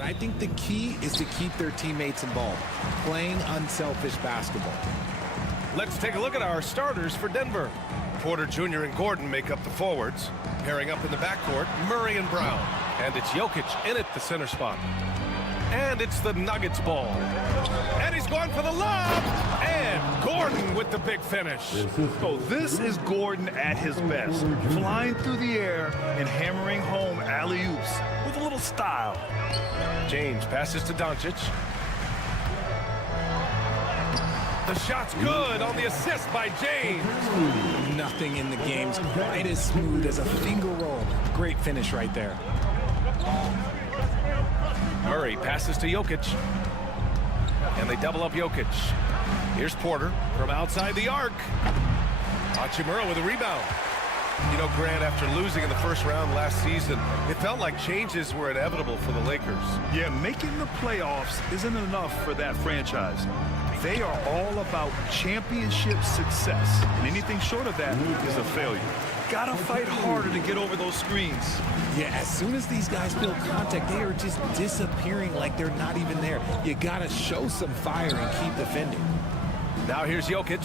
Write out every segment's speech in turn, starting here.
I think the key is to keep their teammates involved, playing unselfish basketball. Let's take a look at our starters for Denver. Porter Jr. and Gordon make up the forwards. Pairing up in the backcourt, Murray and Brown. And it's Jokic in at the center spot. And it's the Nuggets ball. And he's going for the lob. And Gordon with the big finish. So this is Gordon at his best. Flying through the air and hammering home alley-oops with a little style. James passes to Doncic. The shot's good on the assist by James. Nothing in the game's quite as smooth as a finger roll. Great finish right there. Murray passes to Jokic. And they double up Jokic. Here's Porter from outside the arc. Hachimura with a rebound. You know, Grant, after losing in the first round last season, it felt like changes were inevitable for the Lakers. Yeah, making the playoffs isn't enough for that franchise. They are all about championship success, and anything short of that is a failure. Gotta fight harder to get over those screens. Yeah, as soon as these guys build contact, they are just disappearing like they're not even there. You gotta show some fire and keep defending. Now here's Jokic.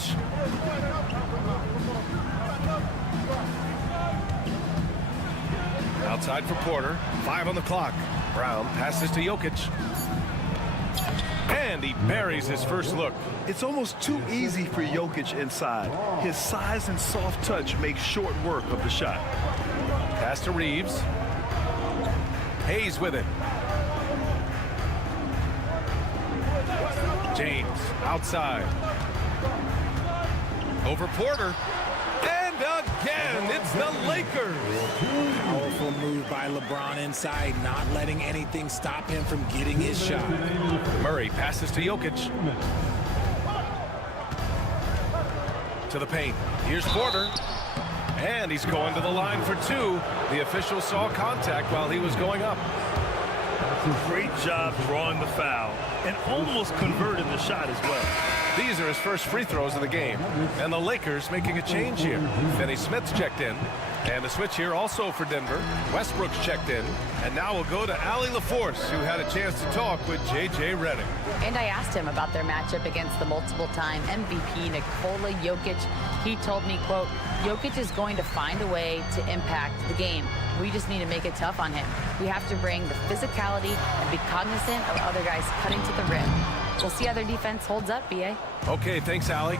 Outside for Porter. 5 on the clock. Brown passes to Jokic. And he buries his first look. It's almost too easy for Jokic inside. His size and soft touch make short work of the shot. Pass to Reeves. Hayes with it. James outside. Over Porter. And again, it's the Lakers. Powerful move by LeBron inside, not letting anything stop him from getting his shot. Murray passes to Jokic. To the paint. Here's Porter. And he's going to the line for 2. The official saw contact while he was going up. Great job drawing the foul and almost converted the shot as well. These are his first free throws of the game. And the Lakers making a change here. Finney Smith's checked in. And the switch here also for Denver. Westbrook's checked in. And now we'll go to Allie LaForce, who had a chance to talk with J.J. Redick. And I asked him about their matchup against the multiple-time MVP Nikola Jokic. He told me, quote, Jokic is going to find a way to impact the game. We just need to make it tough on him. We have to bring the physicality and be cognizant of other guys cutting to the rim. We'll see how their defense holds up, B.A. Okay, thanks, Allie.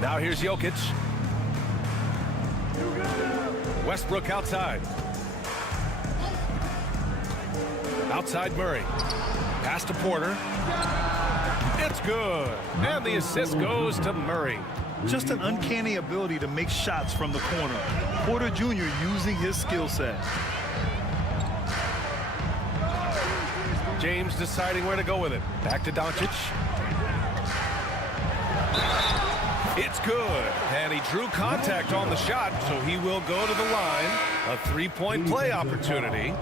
Now here's Jokic. Westbrook outside. Outside Murray. Pass to Porter. It's good. And the assist goes to Murray. Just an uncanny ability to make shots from the corner. Porter Jr. using his skill set. James deciding where to go with it. Back to Doncic. It's good. And he drew contact on the shot, so he will go to the line. A three-point play opportunity.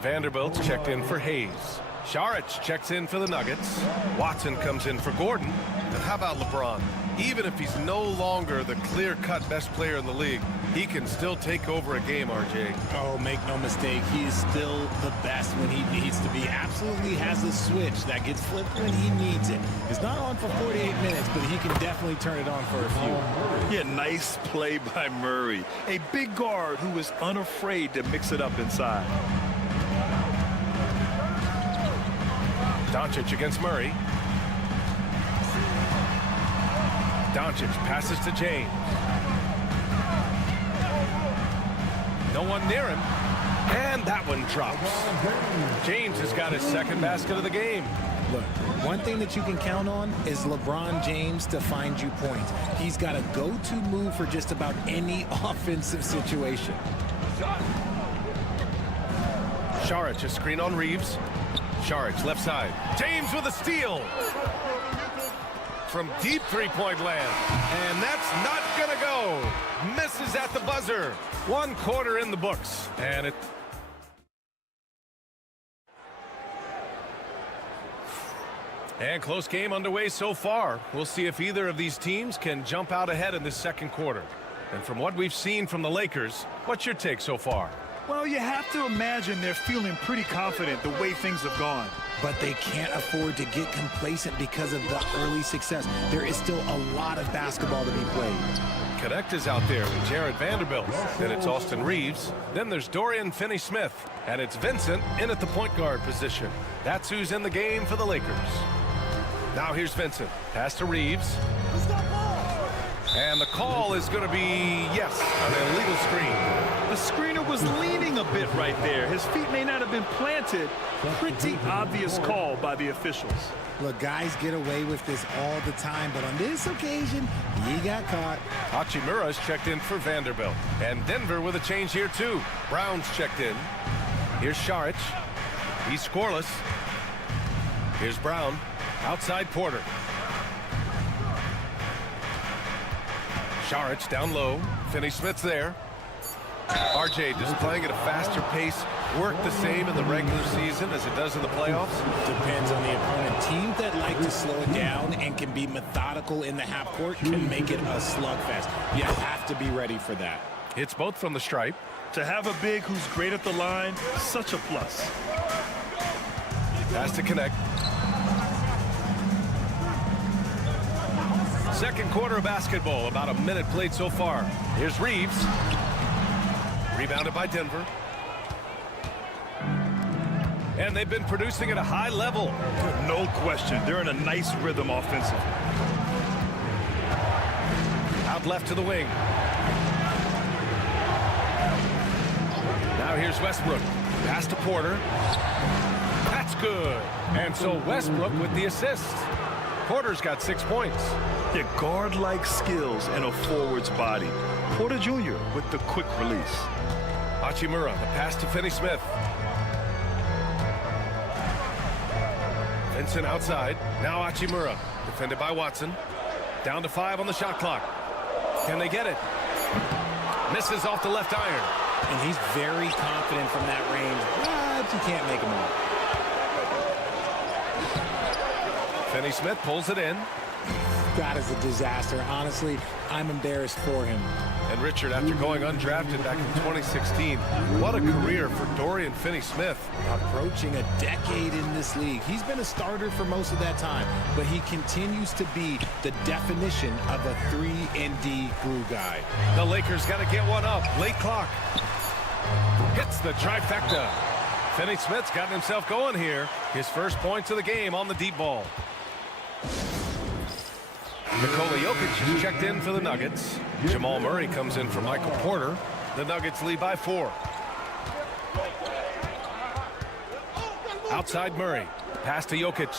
Vanderbilt's checked in for Hayes. Saric checks in for the Nuggets. Watson comes in for Gordon. And how about LeBron? Even if he's no longer the clear-cut best player in the league, he can still take over a game, RJ. Oh, make no mistake, he is still the best when he needs to be. Absolutely has a switch that gets flipped when he needs it. It's not on for 48 minutes, but he can definitely turn it on for a few. Yeah, nice play by Murray. A big guard who is unafraid to mix it up inside. Doncic against Murray. Doncic passes to James. No one near him. And that one drops. James has got his second basket of the game. Look, one thing that you can count on is LeBron James to find you points. He's got a go-to move for just about any offensive situation. Saric, a screen on Reeves. Saric, left side. James with a steal. From deep three-point land. And that's not going to go. Misses at the buzzer. 1 quarter in the books. And close game underway so far. We'll see if either of these teams can jump out ahead in this second quarter. And from what we've seen from the Lakers, what's your take so far? Well, you have to imagine they're feeling pretty confident the way things have gone. But they can't afford to get complacent because of the early success. There is still a lot of basketball to be played. Connect is out there with Jared Vanderbilt. Then it's Austin Reeves. Then there's Dorian Finney-Smith. And it's Vincent in at the point guard position. That's who's in the game for the Lakers. Now here's Vincent. Pass to Reeves. And the call is going to be, yes, an illegal screen. The screener was leaning a bit right there. His feet may not have been planted. Pretty obvious call by the officials. Look, guys get away with this all the time, but on this occasion, he got caught. Hachimura's checked in for Vanderbilt. And Denver with a change here, too. Brown's checked in. Here's Saric. He's scoreless. Here's Brown. Outside Porter. Saric down low. Finney-Smith's there. RJ just playing at a faster pace. Work the same in the regular season as it does in the playoffs? Depends on the opponent. Teams that like to slow it down and can be methodical in the half court can make it a slugfest. You have to be ready for that. It's both from the stripe. To have a big who's great at the line, such a plus. Has to connect. Second quarter of basketball, about a minute played so far. Here's Reeves. Rebounded by Denver. And they've been producing at a high level. No question. They're in a nice rhythm offensively. Out left to the wing. Now here's Westbrook. Pass to Porter. That's good. And so Westbrook with the assist. Porter's got 6 points. Their guard-like skills and a forward's body. Porter Jr. with the quick release. Hachimura, the pass to Finney-Smith. Vincent outside. Now Hachimura, defended by Watson. Down to 5 on the shot clock. Can they get it? Misses off the left iron. And he's very confident from that range, but you can't make him out. Finney-Smith pulls it in. That is a disaster. Honestly, I'm embarrassed for him. And Richard, after going undrafted back in 2016, what a career for Dorian Finney-Smith. Approaching a decade in this league. He's been a starter for most of that time, but he continues to be the definition of a 3-and-D glue guy. The Lakers got to get one up. Late clock. Hits the trifecta. Finney-Smith's gotten himself going here. His first points of the game on the deep ball. Nikola Jokic is checked in for the Nuggets. Jamal Murray comes in for Michael Porter. The Nuggets lead by 4. Outside Murray. Pass to Jokic.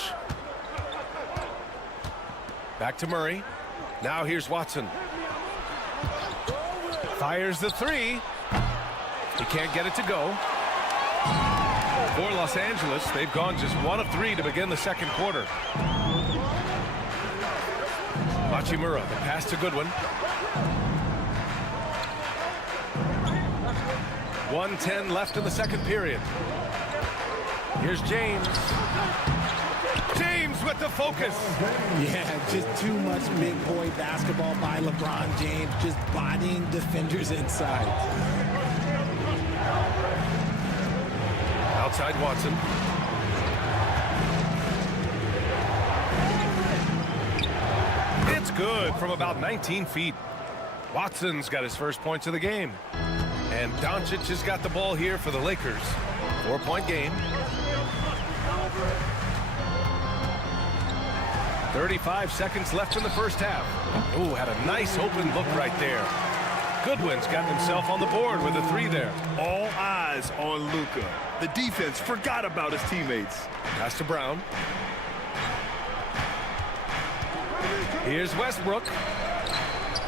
Back to Murray. Now here's Watson. Fires the 3. He can't get it to go. For Los Angeles, they've gone just 1 of 3 to begin the second quarter. Hachimura, the pass to Goodwin. 1:10 left in the second period. Here's James. James with the focus. Yeah, just too much big boy basketball by LeBron James, just bodying defenders inside. Outside Watson. It's good from about 19 feet. Watson's got his first points of the game. And Doncic has got the ball here for the Lakers. 4-point game. 35 seconds left in the first half. Ooh, had a nice open look right there. Goodwin's got himself on the board with a 3 there. All eyes on Luka. The defense forgot about his teammates. Pass to Brown. Here's Westbrook.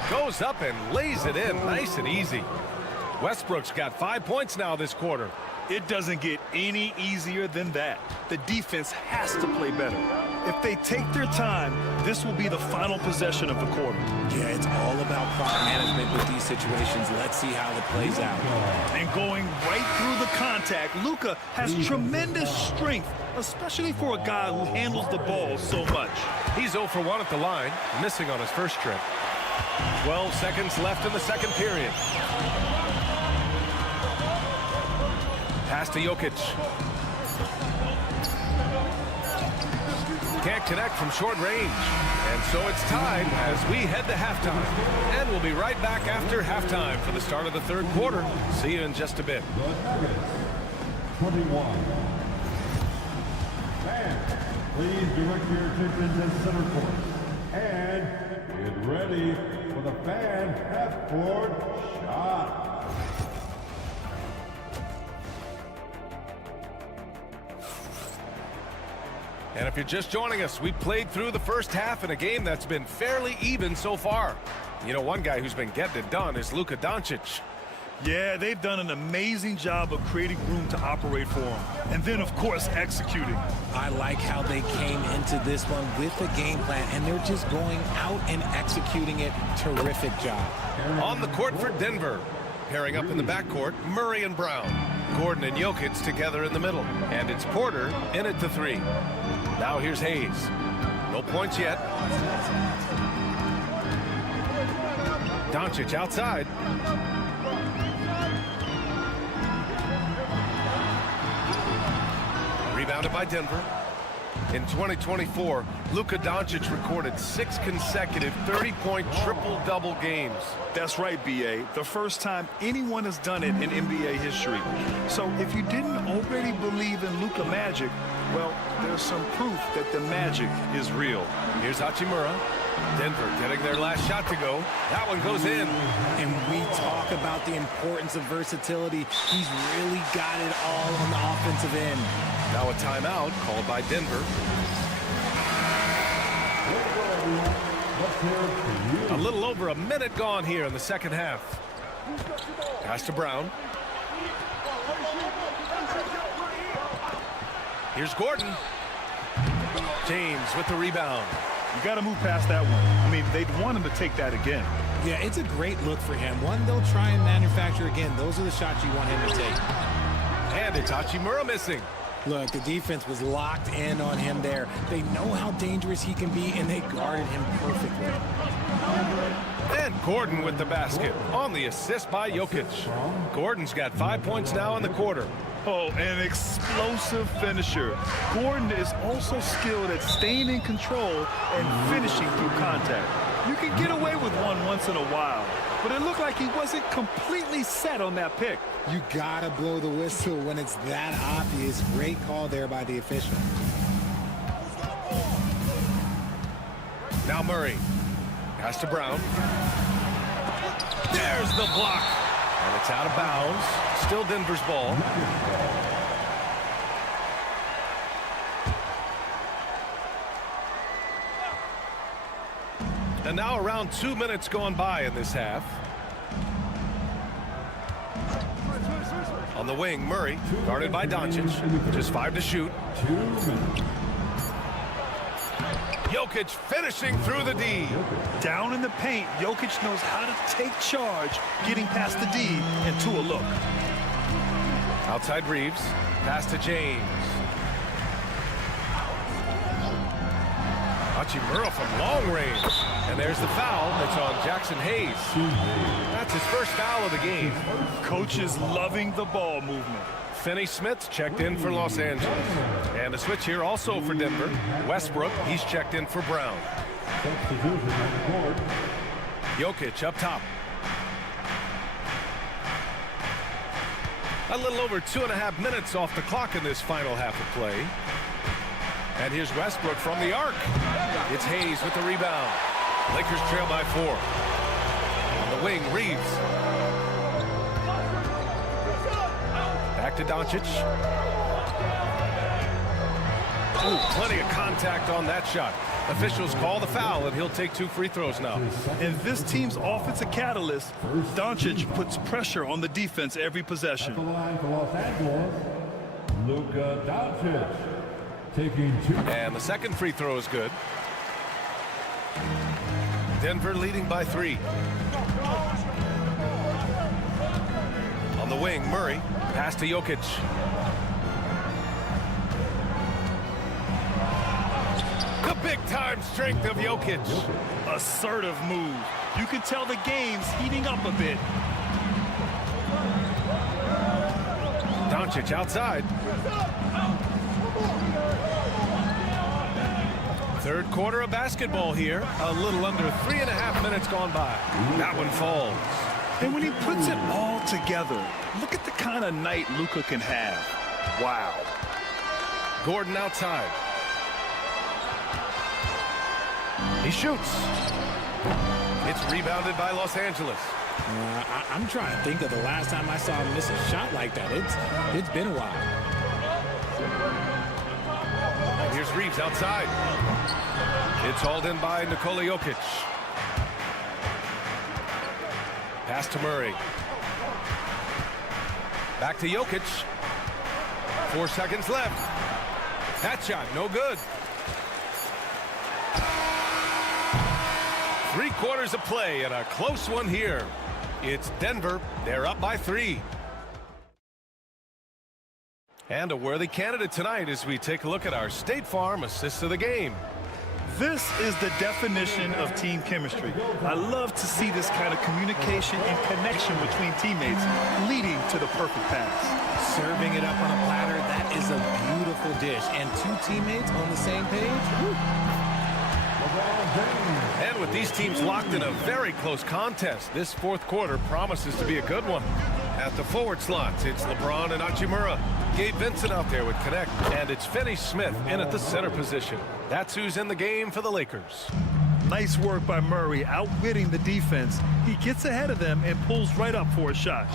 Goes up and lays it in nice and easy. Westbrook's got 5 points now this quarter. It doesn't get any easier than that. The defense has to play better. If they take their time, this will be the final possession of the quarter. Yeah, it's all about clock management with these situations. Let's see how it plays out. And going right through the contact, Luka has tremendous strength, especially for a guy who handles the ball so much. He's 0 for 1 at the line, missing on his first trip. 12 seconds left in the second period. Pass to Jokic. Can't connect from short range. And so it's tied as we head to halftime. And we'll be right back after halftime for the start of the third quarter. See you in just a bit. 21. Fans, please direct your attention to center court. And get ready for the fan half-court shot. And if you're just joining us, we played through the first half in a game that's been fairly even so far. You know, one guy who's been getting it done is Luka Doncic. Yeah, they've done an amazing job of creating room to operate for him. And then, of course, executing. I like how they came into this one with a game plan, and they're just going out and executing it. Terrific job. On the court for Denver. Pairing up in the backcourt, Murray and Brown. Gordon and Jokic together in the middle. And it's Porter in at the 3. Now here's Hayes. No points yet. Doncic outside. Rebounded by Denver. In 2024, Luka Doncic recorded 6 consecutive 30-point triple-double games. That's right, B.A. The first time anyone has done it in NBA history. So if you didn't already believe in Luka Magic, well, there's some proof that the magic is real. Here's Hachimura. Denver getting their last shot to go. That one goes in. And we talk about the importance of versatility. He's really got it all on the offensive end. Now a timeout called by Denver. A little over a minute gone here in the second half. Pass to Brown. Here's Gordon. James with the rebound. You got to move past that one. I mean, they'd want him to take that again. Yeah, it's a great look for him. One they'll try and manufacture again. Those are the shots you want him to take. And it's Hachimura missing. Look, the defense was locked in on him there. They know how dangerous he can be, and they guarded him perfectly. And Gordon with the basket on the assist by Jokic. Gordon's got 5 points now in the quarter. Oh, an explosive finisher. Gordon is also skilled at staying in control and finishing through contact. You can get away with one once in a while, but it looked like he wasn't completely set on that pick. You gotta blow the whistle when it's that obvious. Great call there by the official. Now Murray. Pass to Brown. There's the block. And it's out of bounds. Still Denver's ball. And now around 2 minutes gone by in this half. On the wing, Murray, guarded by Doncic. Just 5 to shoot. Jokic finishing through the D. Down in the paint, Jokic knows how to take charge, getting past the D and to a look. Outside Reeves, pass to James. Hachimura from long range. And there's the foul. It's on Jackson Hayes. That's his first foul of the game. Coach is loving the ball movement. Finney Smith's checked in for Los Angeles. And a switch here also for Denver. Westbrook, he's checked in for Brown. Jokic up top. A little over 2.5 minutes off the clock in this final half of play. And here's Westbrook from the arc. It's Hayes with the rebound. Lakers trail by 4. On the wing, Reeves. Back to Doncic. Ooh, plenty of contact on that shot. Officials call the foul, and he'll take 2 free throws now. And this team's offensive catalyst, Doncic, puts pressure on the defense every possession. At the line for Los Angeles, Luka Doncic, taking 2. And the second free throw is good. Denver leading by 3. On the wing, Murray. Pass to Jokic. The big-time strength of Jokic. Assertive move. You can tell the game's heating up a bit. Doncic outside. Third quarter of basketball here. A little under 3.5 minutes gone by. That one falls. And when he puts it all together, look at the kind of night Luka can have. Wow. Gordon outside. He shoots. It's rebounded by Los Angeles. I'm trying to think of the last time I saw him miss a shot like that. It's been a while. And here's Reeves outside. It's hauled in by Nikola Jokic. Pass to Murray. Back to Jokic. 4 seconds left. That shot, no good. 3 quarters of play and a close one here. It's Denver. They're up by 3. And a worthy candidate tonight as we take a look at our State Farm assist of the game. This is the definition of team chemistry. I love to see this kind of communication and connection between teammates leading to the perfect pass. Serving it up on a platter, that is a beautiful dish. And 2 teammates on the same page. Woo. And with these teams locked in a very close contest, this 4th quarter promises to be a good one. At the forward slots, it's LeBron and Hachimura. Gabe Vincent out there with Connect. And it's Finney Smith in at the center position. That's who's in the game for the Lakers. Nice work by Murray, outwitting the defense. He gets ahead of them and pulls right up for a shot.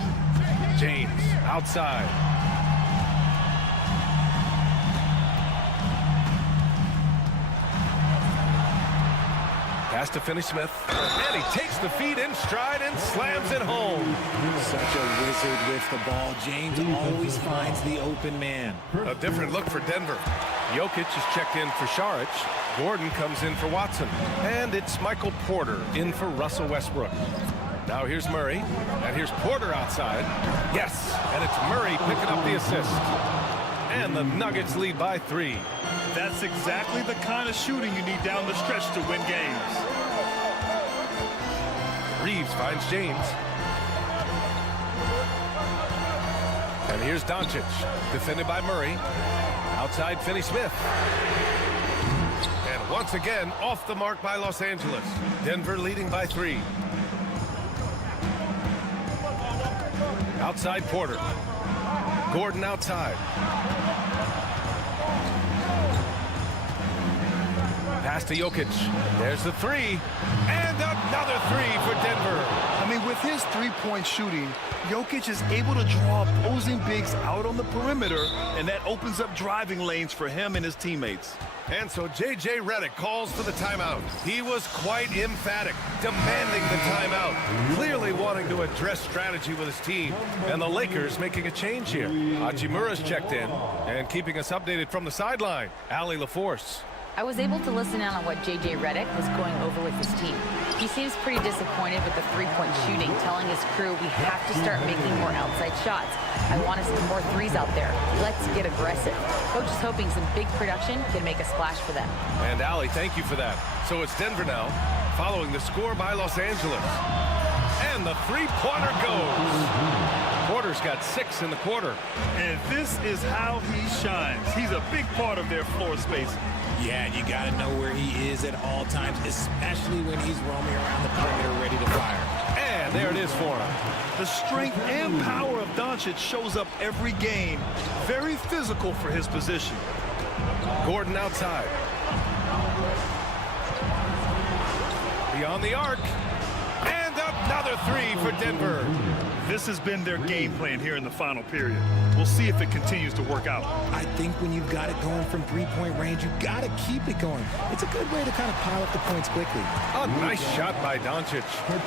James outside. Pass to Finney Smith. And he takes the feed in stride and slams it home. Such a wizard with the ball. James always finds the open man. A different look for Denver. Jokic is checked in for Šarić. Gordon comes in for Watson. And it's Michael Porter in for Russell Westbrook. Now here's Murray. And here's Porter outside. Yes, and it's Murray picking up the assist. And the Nuggets lead by 3. That's exactly the kind of shooting you need down the stretch to win games. Reeves finds James. And here's Doncic, defended by Murray. Outside Finney Smith. And once again, off the mark by Los Angeles. Denver leading by 3. Outside Porter. Gordon outside. Pass to Jokic. There's the 3. And another 3 for Denver. I mean, with his three-point shooting, Jokic is able to draw opposing bigs out on the perimeter, and that opens up driving lanes for him and his teammates. And so J.J. Redick calls for the timeout. He was quite emphatic, demanding the timeout, clearly wanting to address strategy with his team. And the Lakers making a change here. Hachimura's checked in, and keeping us updated from the sideline, Allie LaForce. I was able to listen in on what J.J. Redick was going over with his team. He seems pretty disappointed with the three-point shooting, telling his crew we have to start making more outside shots. I want to see more threes out there. Let's get aggressive. Coach is hoping some big production can make a splash for them. And Allie, thank you for that. So it's Denver now, following the score by Los Angeles. And the three-pointer goes. Porter's got 6 in the quarter. And this is how he shines. He's a big part of their floor space. Yeah, you got to know where he is at all times, especially when he's roaming around the perimeter ready to fire. And there it is for him. The strength and power of Doncic shows up every game. Very physical for his position. Gordon outside. Beyond the arc. And Another three for Denver. This has been their game plan here in the final period. We'll see if it continues to work out. I think when you've got it going from three-point range, you've got to keep it going. It's a good way to kind of pile up the points quickly. A nice shot by Doncic.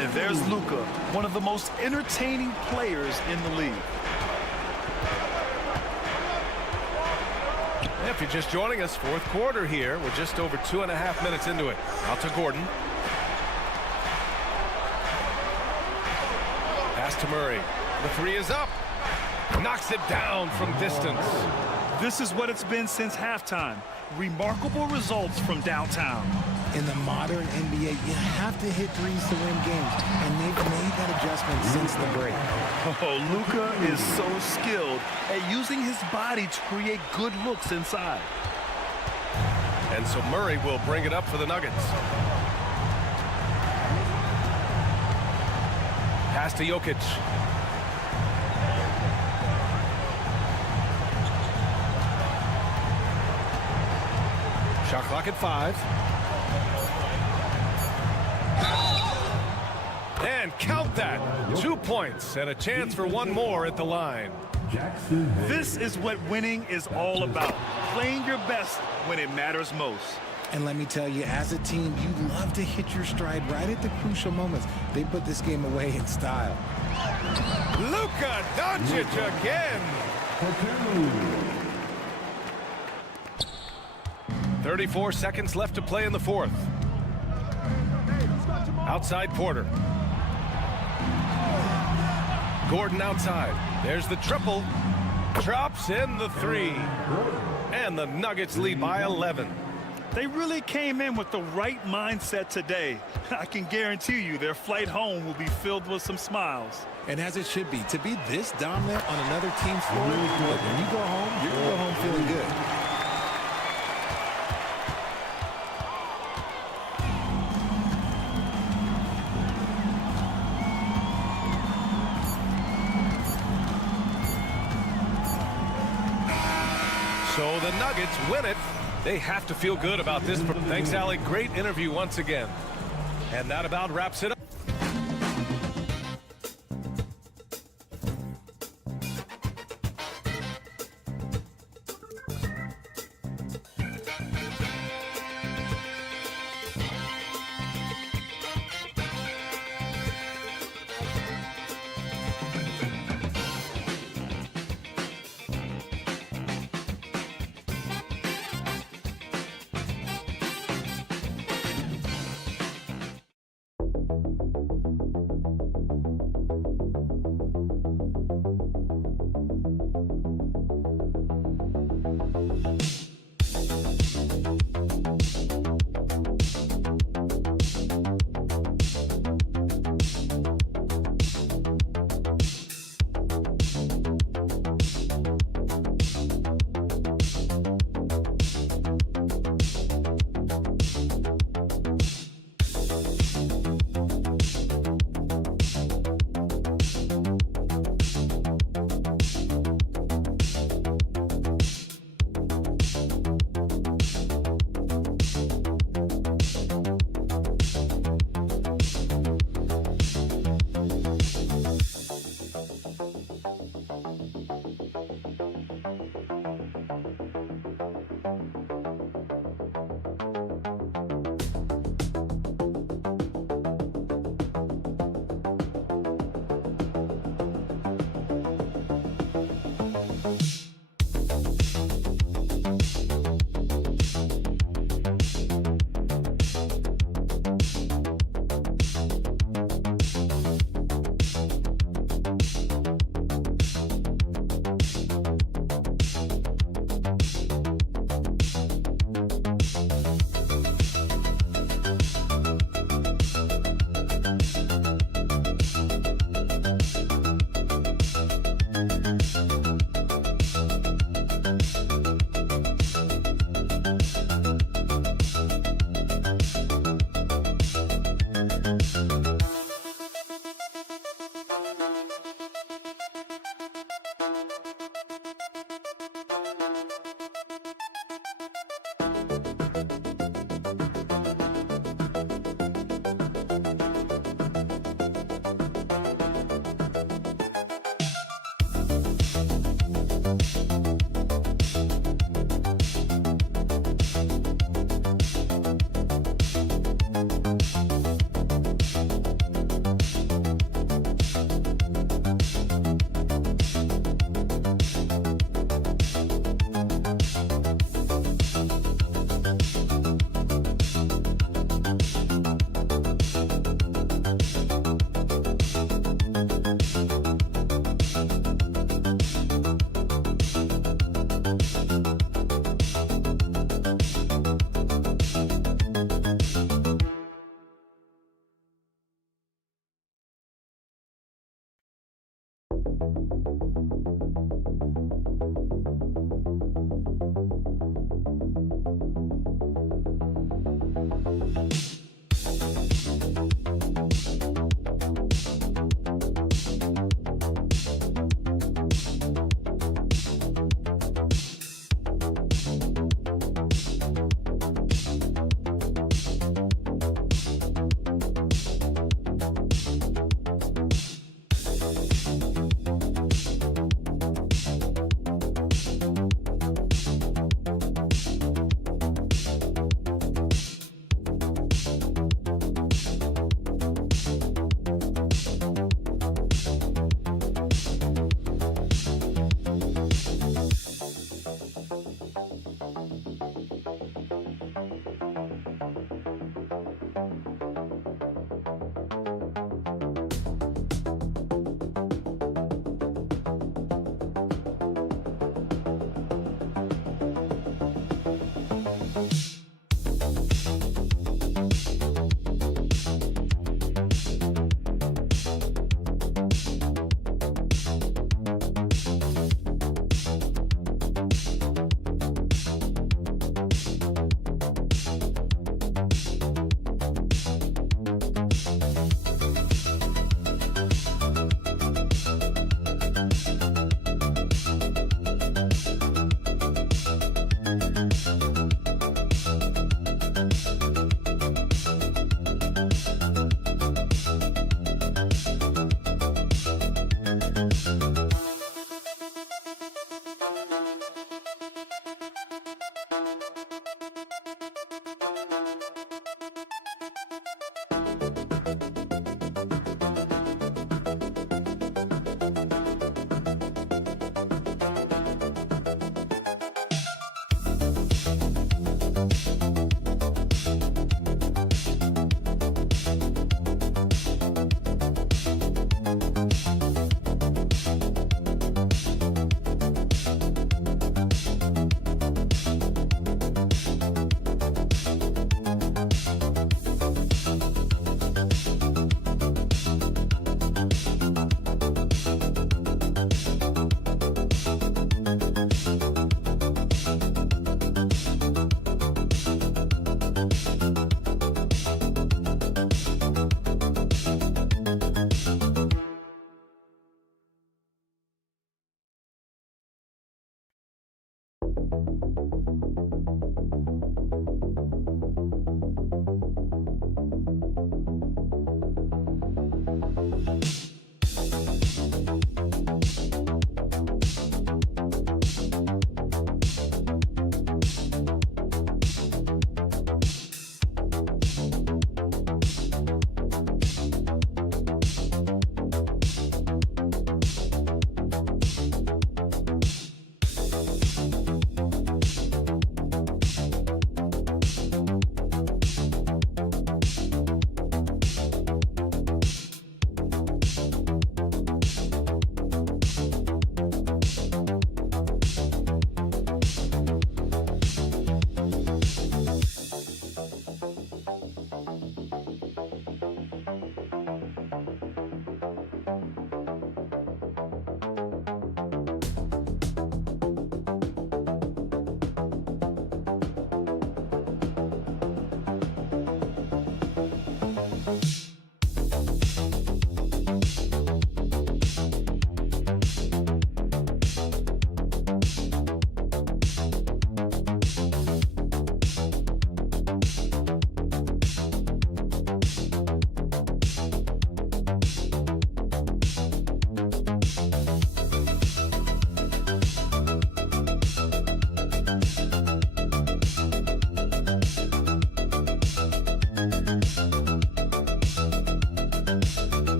And there's Luka, one of the most entertaining players in the league. If you're just joining us, fourth quarter here. We're just over 2.5 minutes into it. Out to Gordon. Pass to Murray. The three is up. Knocks it down from distance. This is what it's been since halftime. Remarkable results from downtown. In the modern NBA, you have to hit threes to win games, and they've made that adjustment since the break. Oh, Luka is so skilled at using his body to create good looks inside. And so Murray will bring it up for the Nuggets. Pass to Jokic. Shot clock at 5. And count that. 2 points and a chance for one more at the line. Jackson Hayes. This is what winning is all about. Playing your best when it matters most. And let me tell you, as a team, you love to hit your stride right at the crucial moments. They put this game away in style. Luka Doncic again. For two. 34 seconds left to play in the fourth. Outside Porter. Gordon outside. There's the triple. Drops in the three. And the Nuggets lead by 11. They really came in with the right mindset today. I can guarantee you their flight home will be filled with some smiles. And as it should be, to be this dominant on another team's floor, look, when you go home, you're going to go home feeling good. So the Nuggets win it. They have to feel good about this. Thanks, Allie. Great interview once again. And that about wraps it up.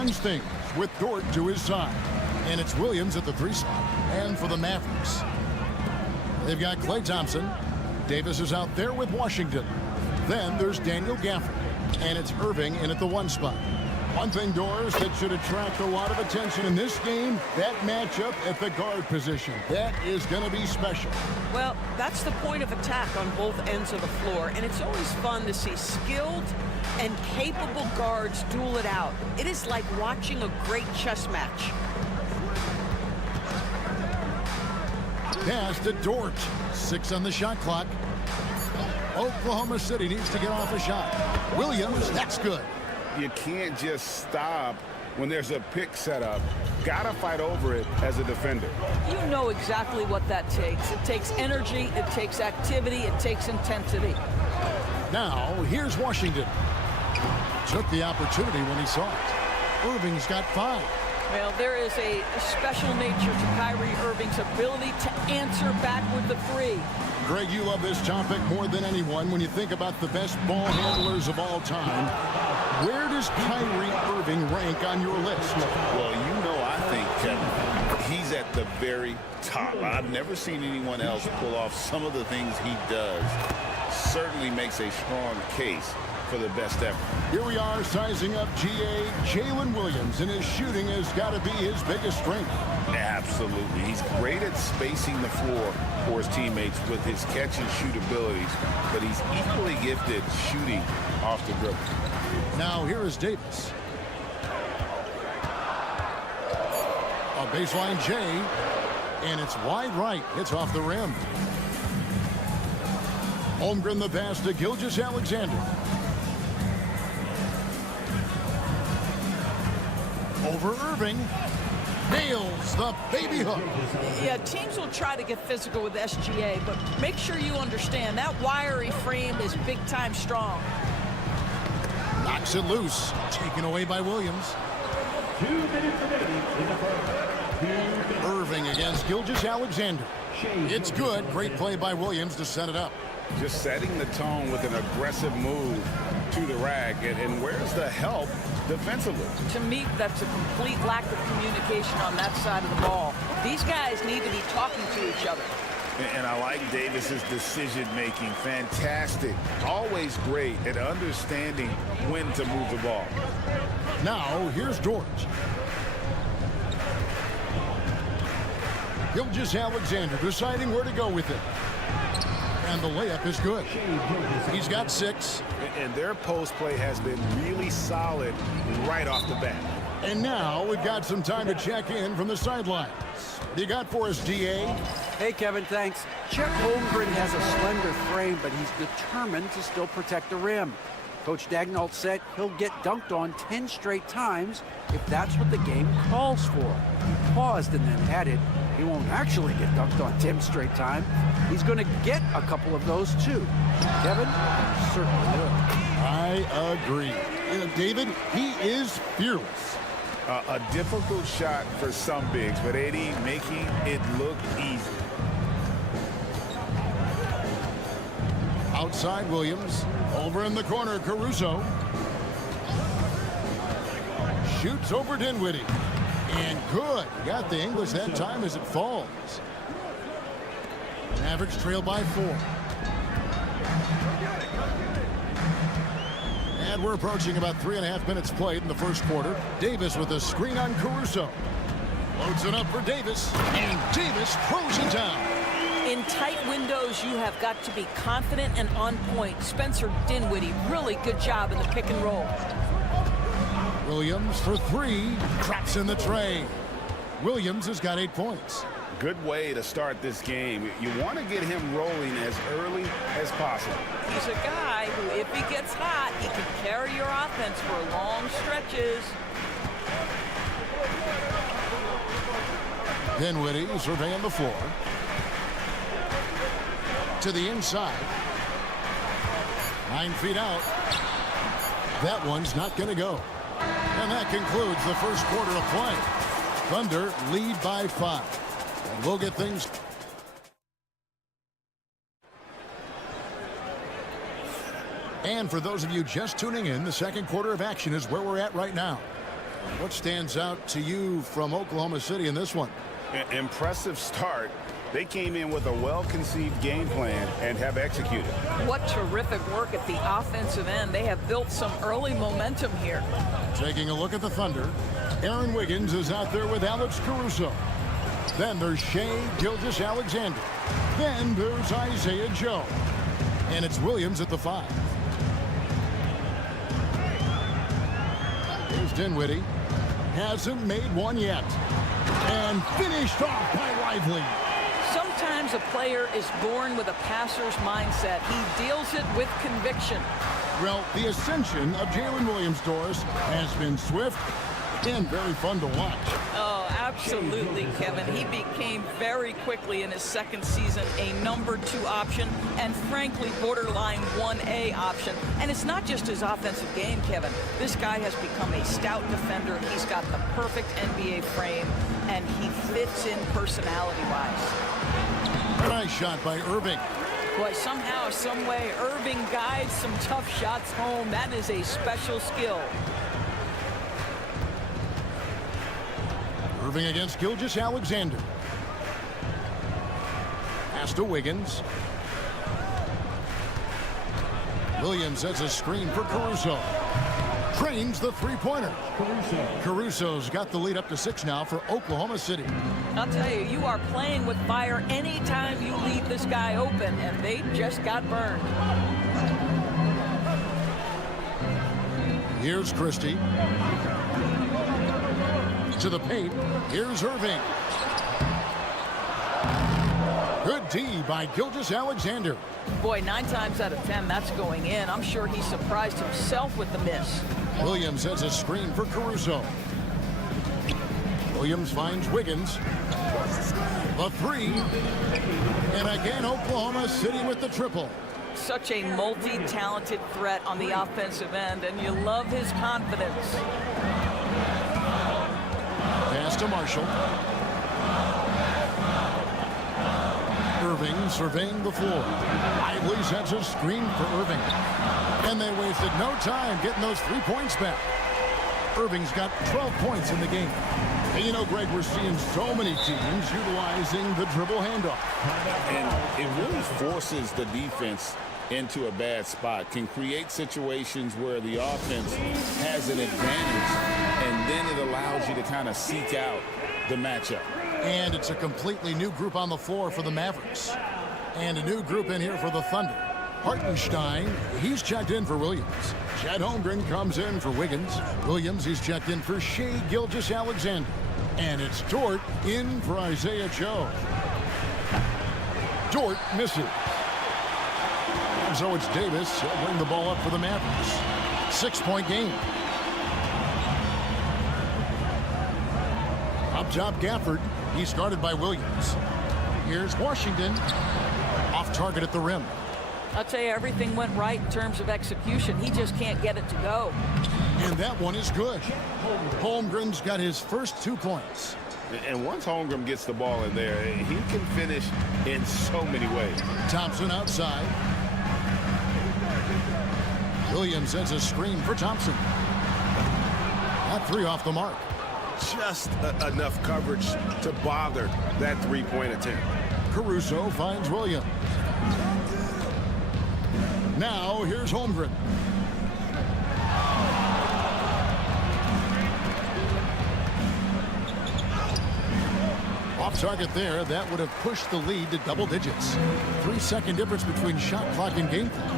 runs things with Dort to his side. And it's Williams at the 3 spot. And for the Mavericks, they've got Klay Thompson. Davis is out there with Washington. Then there's Daniel Gafford. And it's Irving in at the 1 spot. One thing, Doris, that should attract a lot of attention in this game, that matchup at the guard position. That is going to be special. Well, that's the point of attack on both ends of the floor, and it's always fun to see skilled and capable guards duel it out. It is like watching a great chess match. Pass to Dort. 6 on the shot clock. Oklahoma City needs to get off a shot. Williams, that's good. You can't just stop when there's a pick set up. Gotta fight over it as a defender. You know exactly what that takes. It takes energy, it takes activity, it takes intensity. Now, here's Washington. Took the opportunity when he saw it. Irving's got 5. Well, there is a special nature to Kyrie Irving's ability to answer back with the 3. Greg, you love this topic more than anyone when you think about the best ball handlers of all time. Where does Kyrie Irving rank on your list? Well, you know, I think, Kevin, he's at the very top. I've never seen anyone else pull off some of the things he does. Certainly makes a strong case for the best ever. Here we are sizing up GA Jalen Williams, and his shooting has got to be his biggest strength. Absolutely. He's great at spacing the floor for his teammates with his catch and shoot abilities, but he's equally gifted shooting off the dribble. Now here is Davis. A baseline J, and it's wide right. It's off the rim. Holmgren the pass to Gilgeous-Alexander. Over Irving. Nails the baby hook. Yeah, teams will try to get physical with SGA, but make sure you understand that wiry frame is big-time strong. Knocks it loose. Taken away by Williams. 2 minutes remaining in the first. Irving against Gilgeous-Alexander. It's good. Great play by Williams to set it up. Just setting the tone with an aggressive move to the rack. And where's the help defensively? To me, that's a complete lack of communication on that side of the ball. These guys need to be talking to each other. And I like Davis's decision-making. Fantastic. Always great at understanding when to move the ball. Now, here's George. Gilgeous-Alexander deciding where to go with it. And the layup is good. He's got 6. And their post play has been really solid right off the bat. And now we've got some time to check in from the sidelines. What do you got for us, DA? Hey, Kevin, thanks. Chet Holmgren has a slender frame, but he's determined to still protect the rim. Coach Dagnall said he'll get dunked on 10 straight times if that's what the game calls for. He paused and then added, he won't actually get dunked on 10 straight times. He's going to get a couple of those, too. Kevin, certainly will. I agree. David, he is fearless. A difficult shot for some bigs, but Eddie making it look easy. Outside Williams. Over in the corner, Caruso. Shoots over Dinwiddie. And good. Got the English that time as it falls. Mavericks trail by 4. And we're approaching about 3.5 minutes played in the first quarter. Davis with a screen on Caruso. Loads it up for Davis. And Davis throws it down. In tight windows, you have got to be confident and on point. Spencer Dinwiddie, really good job in the pick and roll. Williams for 3. Drops in the tray. Williams has got 8 points. Good way to start this game. You want to get him rolling as early as possible. He's a guy who, if he gets hot, he can carry your offense for long stretches. Dinwiddie surveying the floor. To the inside. 9 feet out. That one's not going to go. And that concludes the first quarter of play. Thunder lead by 5. And we'll get things. And for those of you just tuning in, the second quarter of action is where we're at right now. What stands out to you from Oklahoma City in this one? Impressive start. They came in with a well-conceived game plan and have executed. What terrific work at the offensive end. They have built some early momentum here. Taking a look at the Thunder, Aaron Wiggins is out there with Alex Caruso. Then there's Shai Gilgeous-Alexander. Then there's Isaiah Joe. And it's Williams at the 5. Here's Dinwiddie. Hasn't made one yet. And finished off by Lively. Sometimes a player is born with a passer's mindset. He deals it with conviction. Well, the ascension of Jalen Williams, Doris, has been swift and very fun to watch. Oh, absolutely, Kevin. He became very quickly in his second season a number 2 option and frankly borderline 1A option. And it's not just his offensive game, Kevin. This guy has become a stout defender. He's got the perfect NBA frame and he fits in personality-wise. Nice shot by Irving. Boy, somehow, some way, Irving guides some tough shots home. That is a special skill. Irving against Gilgeous-Alexander. Pass to Wiggins. Williams has a screen for Caruso. Trains the three-pointer. Caruso's got the lead up to 6 now for Oklahoma City. I'll tell you, you are playing with fire anytime you leave this guy open, and they just got burned. Here's Christie. To the paint. Here's Irving. Good D by Gilgeous-Alexander. Boy, 9 times out of 10, that's going in. I'm sure he surprised himself with the miss. Williams has a screen for Caruso. Williams finds Wiggins. The 3. And again, Oklahoma City with the triple. Such a multi-talented threat on the offensive end, and you love his confidence. Pass to Marshall. Irving surveying the floor. Lively sets a screen for Irving. And they wasted no time getting those 3 points back. Irving's got 12 points in the game. And you know, Greg, we're seeing so many teams utilizing the dribble handoff. And it really forces the defense into a bad spot, can create situations where the offense has an advantage, and then it allows you to kind of seek out the matchup. And it's a completely new group on the floor for the Mavericks. And a new group in here for the Thunder. Hartenstein, he's checked in for Williams. Chet Holmgren comes in for Wiggins. Williams, he's checked in for Shai Gilgeous-Alexander. And it's Dort in for Isaiah Joe. Dort misses. So it's Davis. He'll bring the ball up for the Mavericks. 6-point game. Up top, Gafford. He started by Williams. Here's Washington. Off target at the rim. I'll tell you, everything went right in terms of execution. He just can't get it to go. And that one is good. Holmgren's got his first 2 points. And once Holmgren gets the ball in there, he can finish in so many ways. Thompson outside. Williams has a screen for Thompson. That 3 off the mark. Just enough coverage to bother that 3-point attempt. Caruso finds Williams. Now here's Holmgren. Off target there. That would have pushed the lead to double digits. 3-second difference between shot clock and game clock.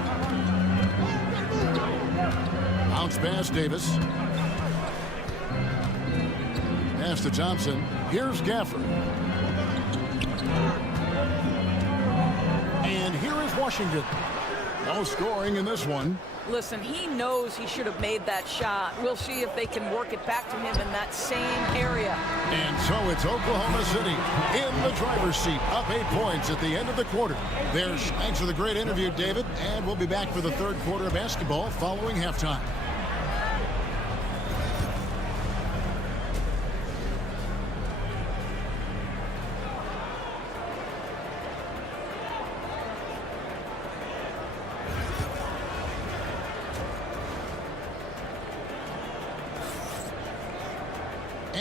Bounce pass, Davis. Pass to Thompson. Here's Gafford. And here is Washington. No scoring in this one. Listen, he knows he should have made that shot. We'll see if they can work it back to him in that same area. And so it's Oklahoma City in the driver's seat, up 8 points at the end of the quarter. Thanks for the great interview, David. And we'll be back for the third quarter of basketball following halftime.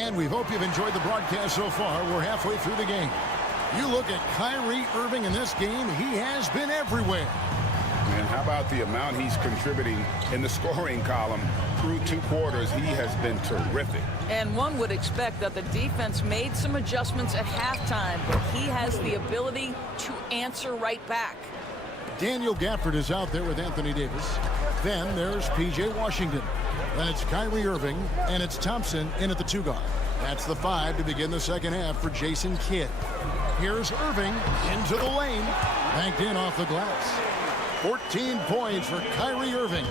And we hope you've enjoyed the broadcast so far. We're halfway through the game. You look at Kyrie Irving in this game, he has been everywhere. And how about the amount he's contributing in the scoring column through 2 quarters? He has been terrific. And one would expect that the defense made some adjustments at halftime, but he has the ability to answer right back. Daniel Gafford is out there with Anthony Davis. Then there's P.J. Washington. Then it's Kyrie Irving, and it's Thompson in at the 2 guard. That's the 5 to begin the second half for Jason Kidd. Here's Irving into the lane, banked in off the glass. 14 points for Kyrie Irving.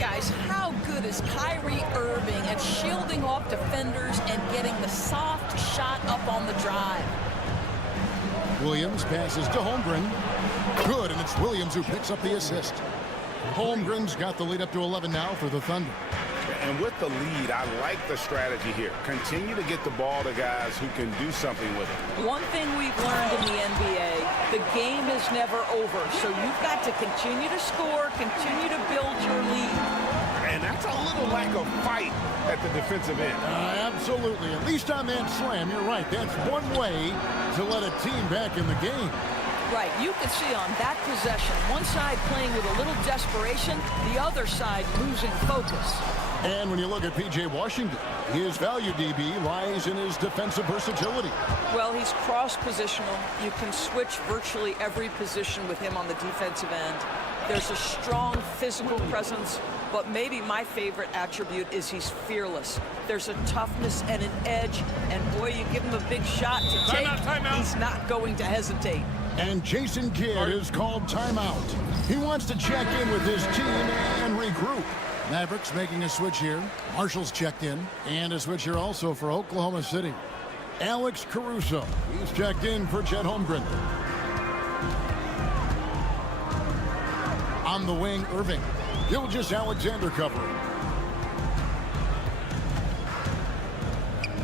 Guys, how good is Kyrie Irving at shielding off defenders and getting the soft shot up on the drive? Williams passes to Holmgren. Good, and it's Williams who picks up the assist. Holmgren's got the lead up to 11 now for the Thunder. And with the lead, I like the strategy here. Continue to get the ball to guys who can do something with it. One thing we've learned in the NBA, the game is never over. So you've got to continue to score, continue to build your lead. And that's a little lack of fight at the defensive end. Absolutely. At least on that slam, you're right. That's one way to let a team back in the game. Right, you can see on that possession, one side playing with a little desperation, the other side losing focus. And when you look at P.J. Washington, his value, DB, lies in his defensive versatility. Well, he's cross-positional. You can switch virtually every position with him on the defensive end. There's a strong physical presence, but maybe my favorite attribute is he's fearless. There's a toughness and an edge, and boy, you give him a big shot to take, he's not going to hesitate. And Jason Kidd is called timeout. He wants to check in with his team and regroup. Mavericks making a switch here. Marshall's checked in. And a switch here also for Oklahoma City. Alex Caruso. He's checked in for Chet Holmgren. On the wing, Irving. Gilgeous-Alexander covering.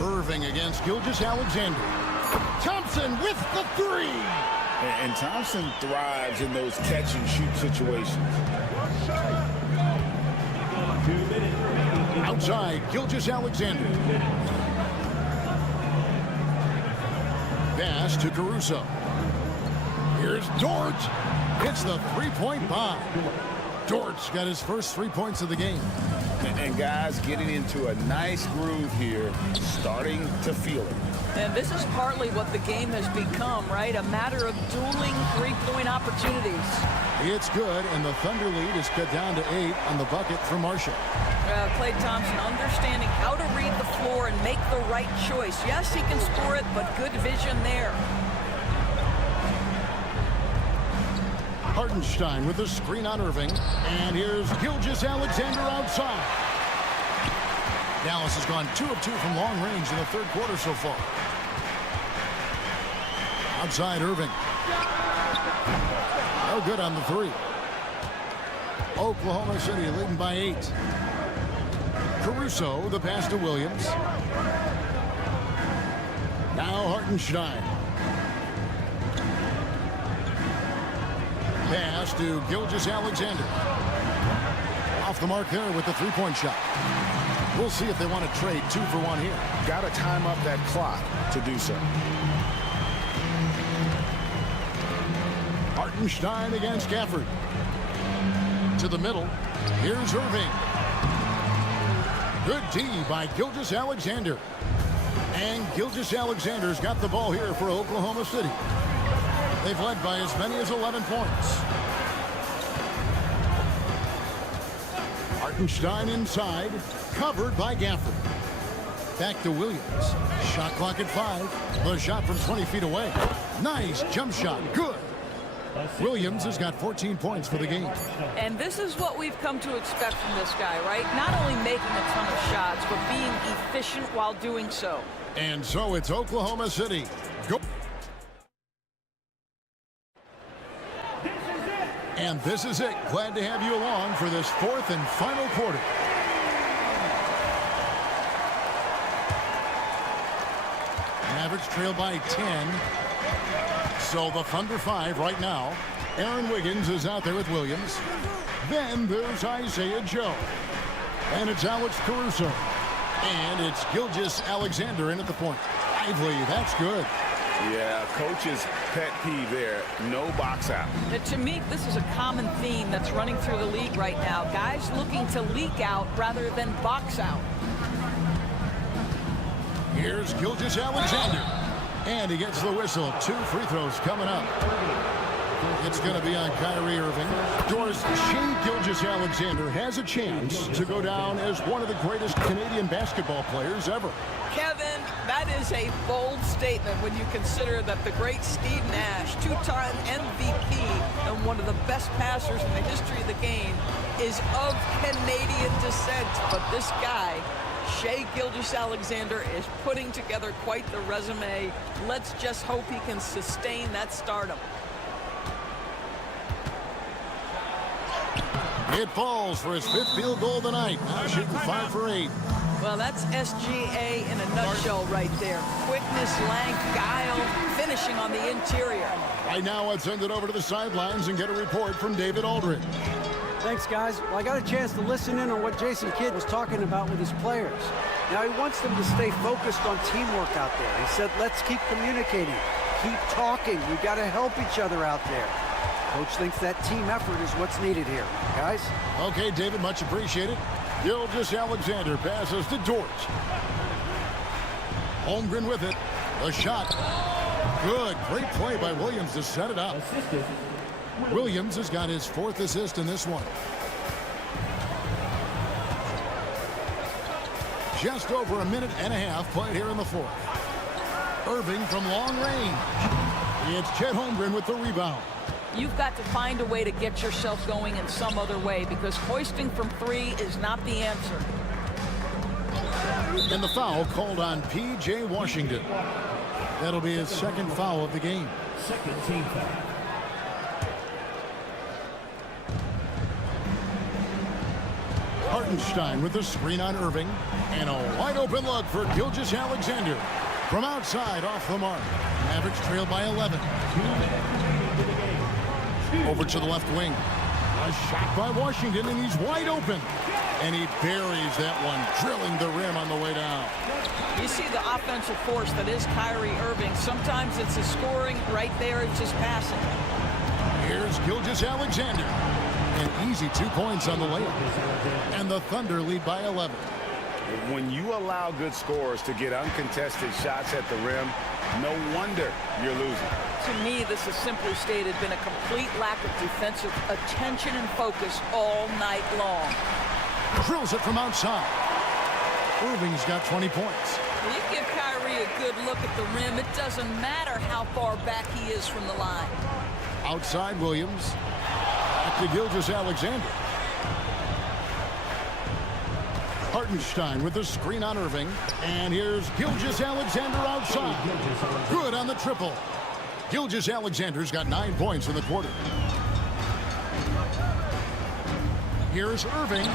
Irving against Gilgeous-Alexander. Thompson with the 3. And Thompson thrives in those catch-and-shoot situations. Outside, Gilgeous-Alexander. Pass to Caruso. Here's Dort. Hits the 3-point bomb. Dort's got his first 3 points of the game. And guys getting into a nice groove here, starting to feel it. And this is partly what the game has become, right? A matter of dueling 3-point opportunities. It's good, and the Thunder lead is cut down to 8 on the bucket for Marshall. Klay Thompson understanding how to read the floor and make the right choice. Yes, he can score it, but good vision there. Hartenstein with the screen on Irving. And here's Gilgeous-Alexander outside. Dallas has gone 2 of 2 from long range in the third quarter so far. Outside Irving. No good on the 3. Oklahoma City leading by 8. Caruso, the pass to Williams. Now Hartenstein. Pass to Gilgeous-Alexander. Off the mark there with the 3-point shot. We'll see if they want to trade 2 for 1 here. Got to time up that clock to do so. Hartenstein against Gafford. To the middle. Here's Irving. Good D by Gilgeous-Alexander. And Gilgeous-Alexander's got the ball here for Oklahoma City. They've led by as many as 11 points. Hartenstein inside, covered by Gafford. Back to Williams. Shot clock at 5. The shot from 20 feet away. Nice jump shot. Good. Williams has got 14 points for the game. And this is what we've come to expect from this guy, right? Not only making a ton of shots, but being efficient while doing so. And so it's Oklahoma City. Go. And this is it. Glad to have you along for this 4th and final quarter. Mavericks trail by 10. So the Thunder 5 right now. Aaron Wiggins is out there with Williams. Then there's Isaiah Joe. And it's Alex Caruso. And it's Gilgeous-Alexander in at the point. Lively, that's good. Yeah, coach's pet peeve there. No box out. To me, this is a common theme that's running through the league right now. Guys looking to leak out rather than box out. Here's Gilgeous-Alexander. And he gets the whistle. 2 free throws coming up. It's going to be on Kyrie Irving. Doris, Shea Gilgeous-Alexander has a chance to go down as one of the greatest Canadian basketball players ever. Kevin, that is a bold statement when you consider that the great Steve Nash, 2-time MVP and one of the best passers in the history of the game, is of Canadian descent. But this guy, Shea Gilgeous-Alexander, is putting together quite the resume. Let's just hope he can sustain that stardom. It falls for his 5th field goal of the night. Now shooting 5 for 8. Well, that's SGA in a nutshell right there. Quickness, length, guile, finishing on the interior. Right now, let's send it over to the sidelines and get a report from David Aldridge. Thanks, guys. Well, I got a chance to listen in on what Jason Kidd was talking about with his players. Now, he wants them to stay focused on teamwork out there. He said, let's keep communicating, keep talking. We've got to help each other out there. Coach thinks that team effort is what's needed here, guys. Okay, David, much appreciated. Gilgeous-Alexander passes to Dort. Holmgren with it. The shot. Good. Great play by Williams to set it up. Williams has got his 4th assist in this one. Just over a minute and a half played here in the 4th. Irving from long range. It's Chet Holmgren with the rebound. You've got to find a way to get yourself going in some other way, because hoisting from 3 is not the answer. And the foul called on P.J. Washington. That'll be his 2nd foul of the game. 2nd team foul. Hartenstein with the screen on Irving. And a wide open look for Gilgeous-Alexander. From outside, off the mark. Mavericks trail by 11. Over to the left wing. A shot by Washington, and he's wide open. And he buries that one, drilling the rim on the way down. You see the offensive force that is Kyrie Irving. Sometimes it's a scoring, right there it's just passing. Here's Gilgeous-Alexander. An easy 2 points on the layup. And the Thunder lead by 11. When you allow good scorers to get uncontested shots at the rim, no wonder you're losing. To me, this has simply stated been a complete lack of defensive attention and focus all night long. Drills it from outside. Irving's got 20 points. When you give Kyrie a good look at the rim, it doesn't matter how far back he is from the line. Outside Williams. Back to Gilgeous-Alexander. Hartenstein with the screen on Irving. And here's Gilgeous-Alexander outside. Good on the triple. Gilgeous-Alexander's got 9 points in the quarter. Here's Irving.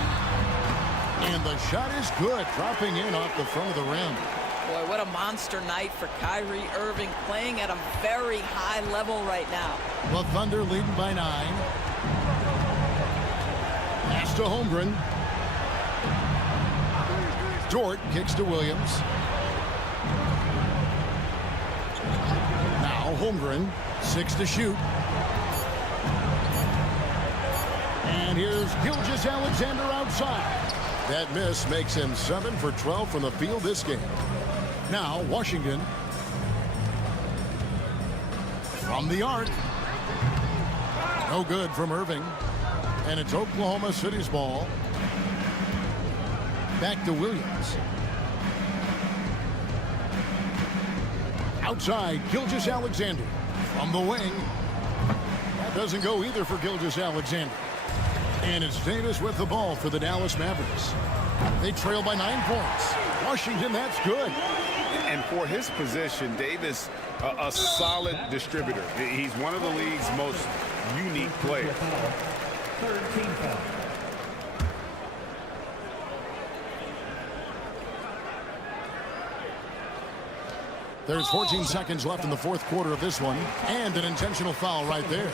And the shot is good, dropping in off the front of the rim. Boy, what a monster night for Kyrie Irving, playing at a very high level right now. The Thunder leading by 9. Pass to Holmgren. Dort kicks to Williams. Now Holmgren, 6 to shoot. And here's Gilgeous-Alexander outside. That miss makes him 7 for 12 from the field this game. Now Washington. From the arc. No good from Irving. And it's Oklahoma City's ball. Back to Williams. Outside, Gilgeous-Alexander. From the wing. That doesn't go either for Gilgeous-Alexander. And it's Davis with the ball for the Dallas Mavericks. They trail by 9 points. Washington, that's good. And for his position, Davis, a solid distributor. He's one of the league's most unique players. 3rd team foul. There's 14 seconds left in the 4th quarter of this one. And an intentional foul right there.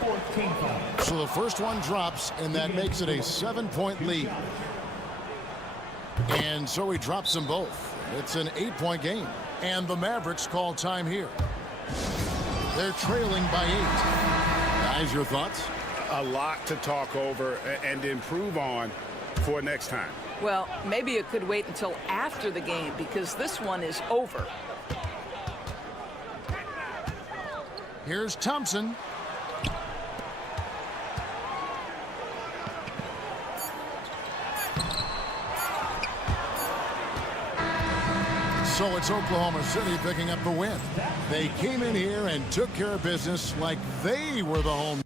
4th team foul. So the first one drops, and that makes it a 7-point lead. And so he drops them both. It's an 8-point game. And the Mavericks call time here. They're trailing by 8. Guys, your thoughts? A lot to talk over and improve on for next time. Well, maybe it could wait until after the game because this one is over. Here's Thompson. So it's Oklahoma City picking up the win. They came in here and took care of business like they were the home.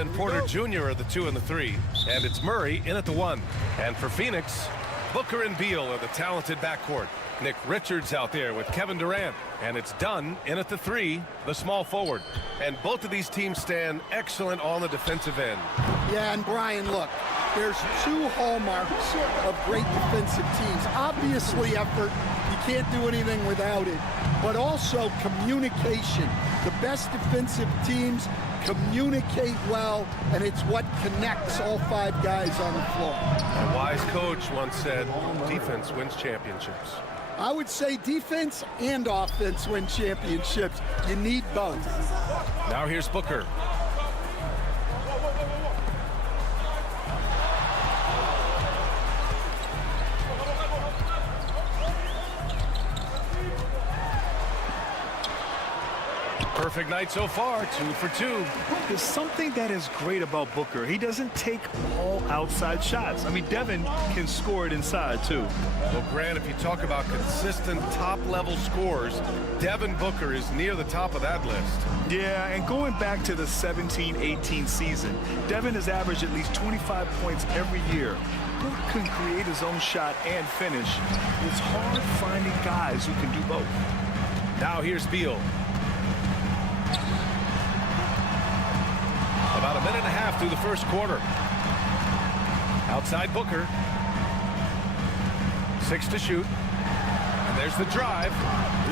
and Porter Jr. are the 2 and the 3. And it's Murray in at the 1. And for Phoenix, Booker and Beal are the talented backcourt. Nick Richards out there with Kevin Durant. And it's Dunn in at the 3, the small forward. And both of these teams stand excellent on the defensive end. Yeah, and Brian, look, there's 2 hallmarks of great defensive teams. Obviously, effort. You can't do anything without it. But also communication. The best defensive teams communicate well, and it's what connects all 5 guys on the floor. A wise coach once said, defense wins championships. I would say defense and offense win championships. You need both. Now here's Booker. Perfect night so far, 2 for 2. There's something that is great about Booker. He doesn't take all outside shots. I mean, Devin can score it inside, too. Well, Grant, if you talk about consistent top-level scores, Devin Booker is near the top of that list. Yeah, and going back to the 17-18 season, Devin has averaged at least 25 points every year. Booker can create his own shot and finish. It's hard finding guys who can do both. Now here's Beal. About a minute and a half through the first quarter. Outside Booker. 6 to shoot. And there's the drive.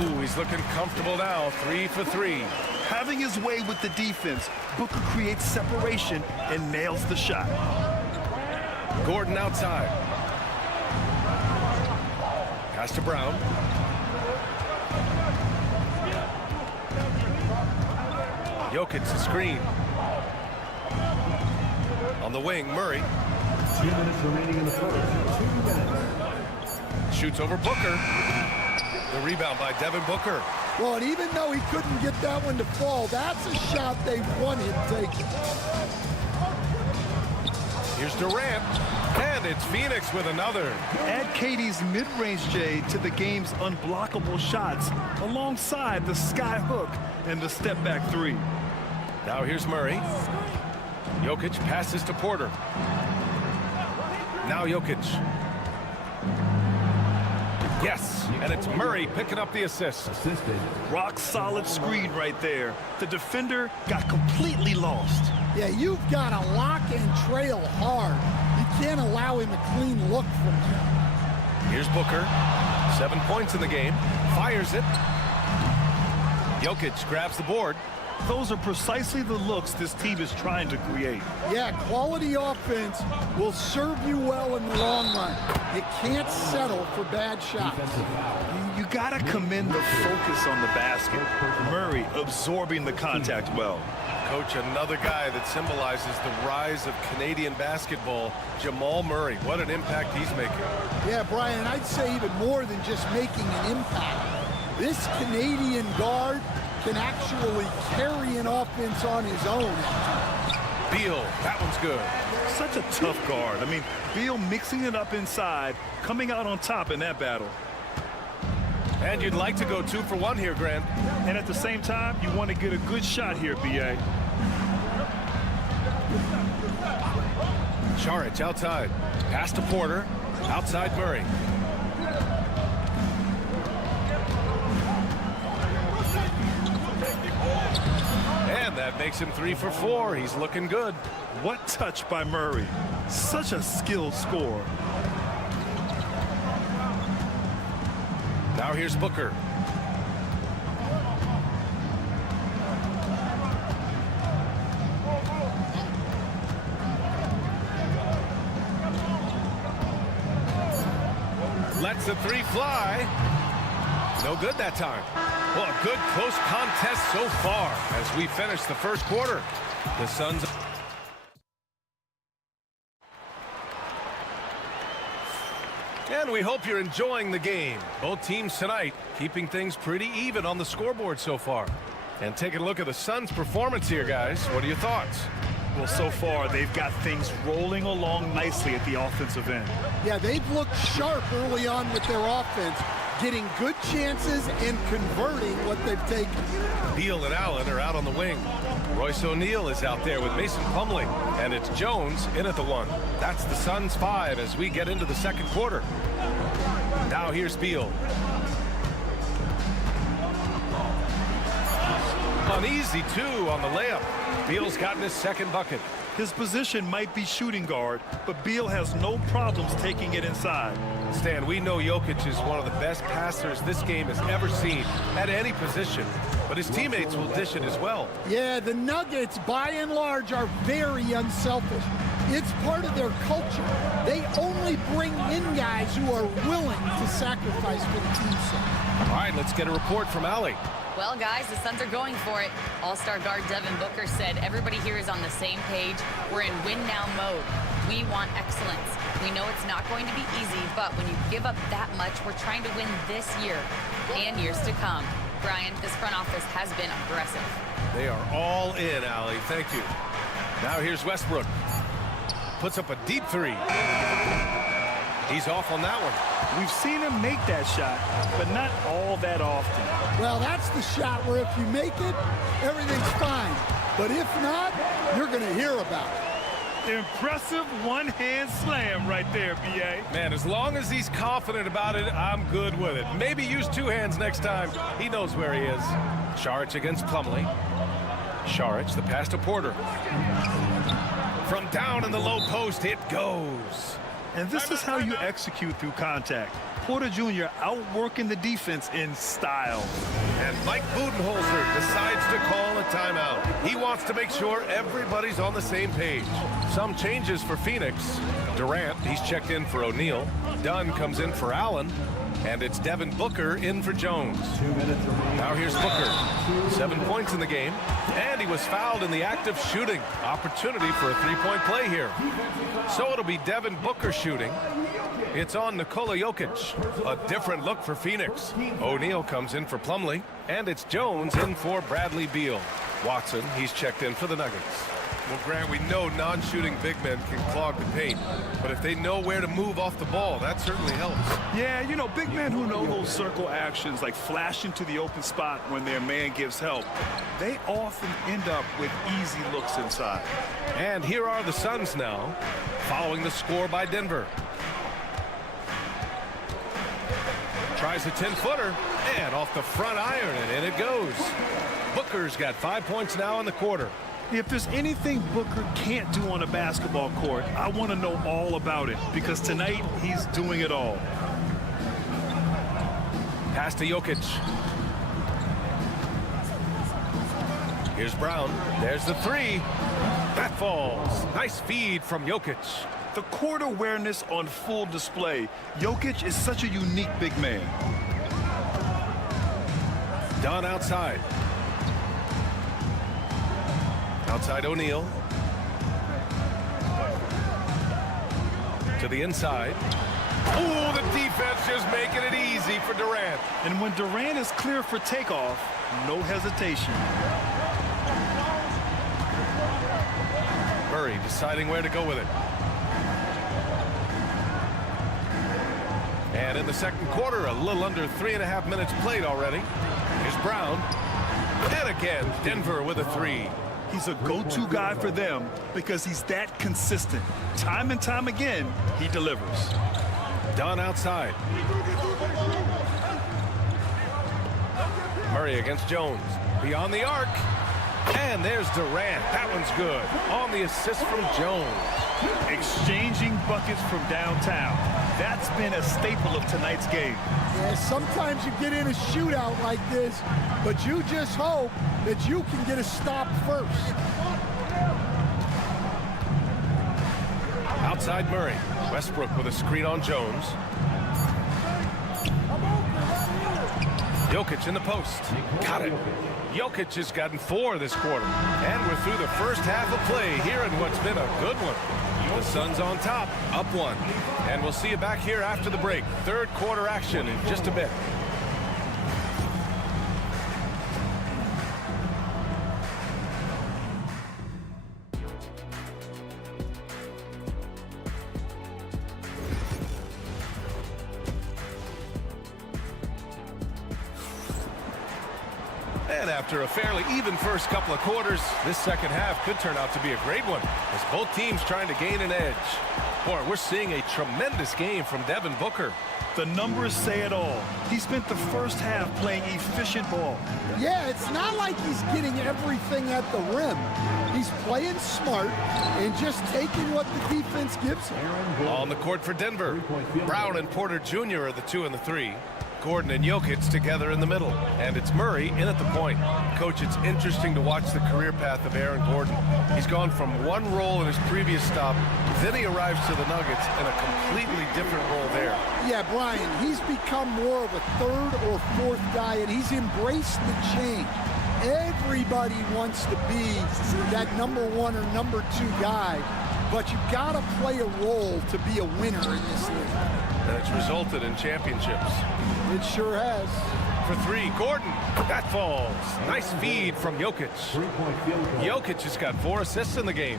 Ooh, he's looking comfortable now. 3 for 3. Having his way with the defense, Booker creates separation and nails the shot. Gordon outside. Pass to Brown. Jokic the screen. On the wing, Murray. 2 minutes remaining in the first. 2 minutes. Shoots over Booker. The rebound by Devin Booker. Well, and even though he couldn't get that one to fall, that's a shot they want him taking. Here's Durant. And it's Phoenix with another. Add KD's mid-range J to the game's unblockable shots alongside the sky hook and the step-back three. Now here's Murray. Jokic passes to Porter. Now Jokic. Yes, and it's Murray picking up the assist. Rock solid screen right there. The defender got completely lost. Yeah, you've got to lock and trail hard. You can't allow him a clean look from there. Here's Booker. 7 points in the game. Fires it. Jokic grabs the board. Those are precisely the looks this team is trying to create. Yeah, quality offense will serve you well in the long run. You can't settle for bad shots. You got to commend the focus on the basket. Murray absorbing the contact well. Coach, another guy that symbolizes the rise of Canadian basketball, Jamal Murray. What an impact he's making. Yeah, Brian, I'd say even more than just making an impact. This Canadian guard can actually carry an offense on his own. Beal, that one's good. Such a tough guard. I mean, Beal mixing it up inside, coming out on top in that battle. And you'd like to go 2 for 1 here, Grant. And at the same time, you want to get a good shot here, B.A. Saric outside. Pass to Porter. Outside Murray. And that makes him 3 for 4. He's looking good. What touch by Murray. Such a skilled scorer. Now here's Booker. Lets the 3 fly. No good that time. Well, a good close contest so far as we finish the first quarter. The Suns. And we hope you're enjoying the game. Both teams tonight keeping things pretty even on the scoreboard so far. And taking a look at the Suns' performance here, guys. What are your thoughts? Well, so far, they've got things rolling along nicely at the offensive end. Yeah, they've looked sharp early on with their offense, getting good chances and converting what they've taken. Beal and Allen are out on the wing. Royce O'Neal is out there with Mason Plumlee. And it's Jones in at the 1. That's the Suns' 5 as we get into the second quarter. Now here's Beal. An easy 2 on the layup. Beal's gotten his second bucket. His position might be shooting guard, but Beal has no problems taking it inside. Stan, we know Jokic is one of the best passers this game has ever seen at any position, but his teammates will dish it as well. Yeah, the Nuggets, by and large, are very unselfish. It's part of their culture. They only bring in guys who are willing to sacrifice for the team's sake. All right, let's get a report from Allie. Well, guys, the Suns are going for it. All-star guard Devin Booker said everybody here is on the same page. We're in win-now mode. We want excellence. We know it's not going to be easy, but when you give up that much, we're trying to win this year and years to come. Brian, this front office has been aggressive. They are all in, Allie. Thank you. Now here's Westbrook. Puts up a deep 3. He's off on that one. We've seen him make that shot, but not all that often. Well, that's the shot where if you make it, everything's fine. But if not, you're going to hear about it. Impressive one-hand slam right there, B.A. Man, as long as he's confident about it, I'm good with it. Maybe use 2 hands next time. He knows where he is. Saric against Plumlee. Saric, the pass to Porter. From down in the low post, it goes. And this is how you execute through contact. Porter Jr. outworking the defense in style. And Mike Budenholzer decides to call a timeout. He wants to make sure everybody's on the same page. Some changes for Phoenix. Durant, he's checked in for O'Neal. Dunn comes in for Allen. And it's Devin Booker in for Jones. Now here's Booker. 7 points in the game. And he was fouled in the act of shooting. Opportunity for a three-point play here. So it'll be Devin Booker shooting. It's on Nikola Jokic. A different look for Phoenix. O'Neal comes in for Plumlee. And it's Jones in for Bradley Beal. Watson, he's checked in for the Nuggets. Well, Grant, we know non-shooting big men can clog the paint, but if they know where to move off the ball, that certainly helps. Yeah, you know, big men who know those circle actions, like flashing to the open spot when their man gives help, they often end up with easy looks inside. And here are the Suns now, following the score by Denver. Tries a 10-footer, and off the front iron, and in it goes. Booker's got 5 points now in the quarter. If there's anything Booker can't do on a basketball court, I want to know all about it, because tonight he's doing it all. Pass to Jokic. Here's Brown. There's the three. That falls. Nice feed from Jokic. The court awareness on full display. Jokic is such a unique big man. Dunn outside. Outside O'Neal. To the inside. Oh, the defense just making it easy for Durant. And when Durant is clear for takeoff, no hesitation. Murray deciding where to go with it. And in the second quarter, a little under 3.5 minutes played already. Here's Brown. And again, Denver with a three. He's a go-to guy for them because he's that consistent. Time and time again, he delivers. Dunn outside. Murray against Jones. Beyond the arc. And there's Durant. That one's good. On the assist from Jones. Exchanging buckets from downtown. That's been a staple of tonight's game. Yeah, sometimes you get in a shootout like this, but you just hope that you can get a stop first. Outside Murray. Westbrook with a screen on Jones. Jokic in the post. Got it. Jokic has gotten 4 this quarter. And we're through the first half of play here in what's been a good one. The Suns on top, up 1. And we'll see you back here after the break. Third quarter action in just a bit. And after a fairly even first couple of quarters, this second half could turn out to be a great one, as both teams trying to gain an edge. Boy, we're seeing a tremendous game from Devin Booker. The numbers say it all. He spent the first half playing efficient ball. Yeah, it's not like he's getting everything at the rim. He's playing smart and just taking what the defense gives him. On the court for Denver, Brown and Porter Jr. are the 2 and the 3. Gordon and Jokic together in the middle. And it's Murray in at the point. Coach, it's interesting to watch the career path of Aaron Gordon. He's gone from one role in his previous stop, then he arrives to the Nuggets in a completely different role there. Yeah, Brian, he's become more of a third or fourth guy, and he's embraced the change. Everybody wants to be that number 1 or number 2 guy, but you've got to play a role to be a winner in this league. And it's resulted in championships. It sure has. For 3, Gordon. That falls. Nice feed from Jokic. Jokic has got 4 assists in the game.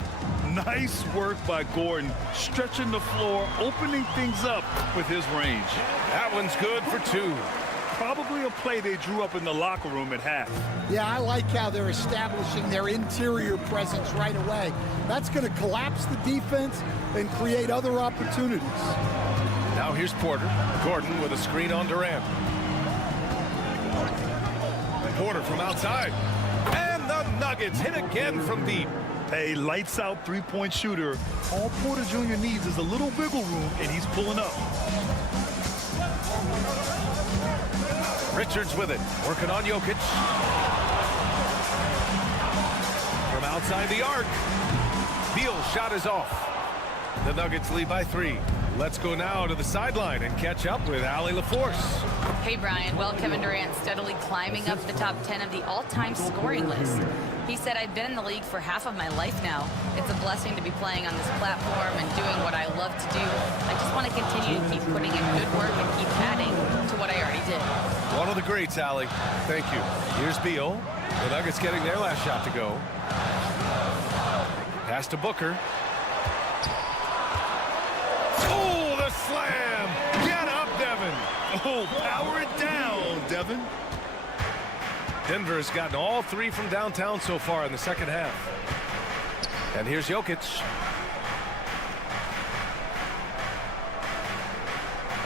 Nice work by Gordon, stretching the floor, opening things up with his range. That one's good for 2. Probably a play they drew up in the locker room at half. Yeah, I like how they're establishing their interior presence right away. That's going to collapse the defense and create other opportunities. Now here's Porter. Gordon with a screen on Durant. Porter from outside. And the Nuggets hit again from deep. A lights-out three-point shooter. All Porter Jr. needs is a little wiggle room, and he's pulling up. Richards with it, working on Jokic. From outside the arc, Beal's shot is off. The Nuggets lead by 3. Let's go now to the sideline and catch up with Allie LaForce. Hey, Brian. Well, Kevin Durant steadily climbing up the top 10 of the all-time scoring list. He said, I've been in the league for half of my life now. It's a blessing to be playing on this platform and doing what I love to do. I just want to continue to keep putting in good work and keep adding to what I already did. One of the greats, Allie. Thank you. Here's Beal. The Nuggets getting their last shot to go. Pass to Booker. Oh, the slam! Get up, Devin! Oh, power it down, Devin. Denver has gotten all 3 from downtown so far in the second half. And here's Jokic.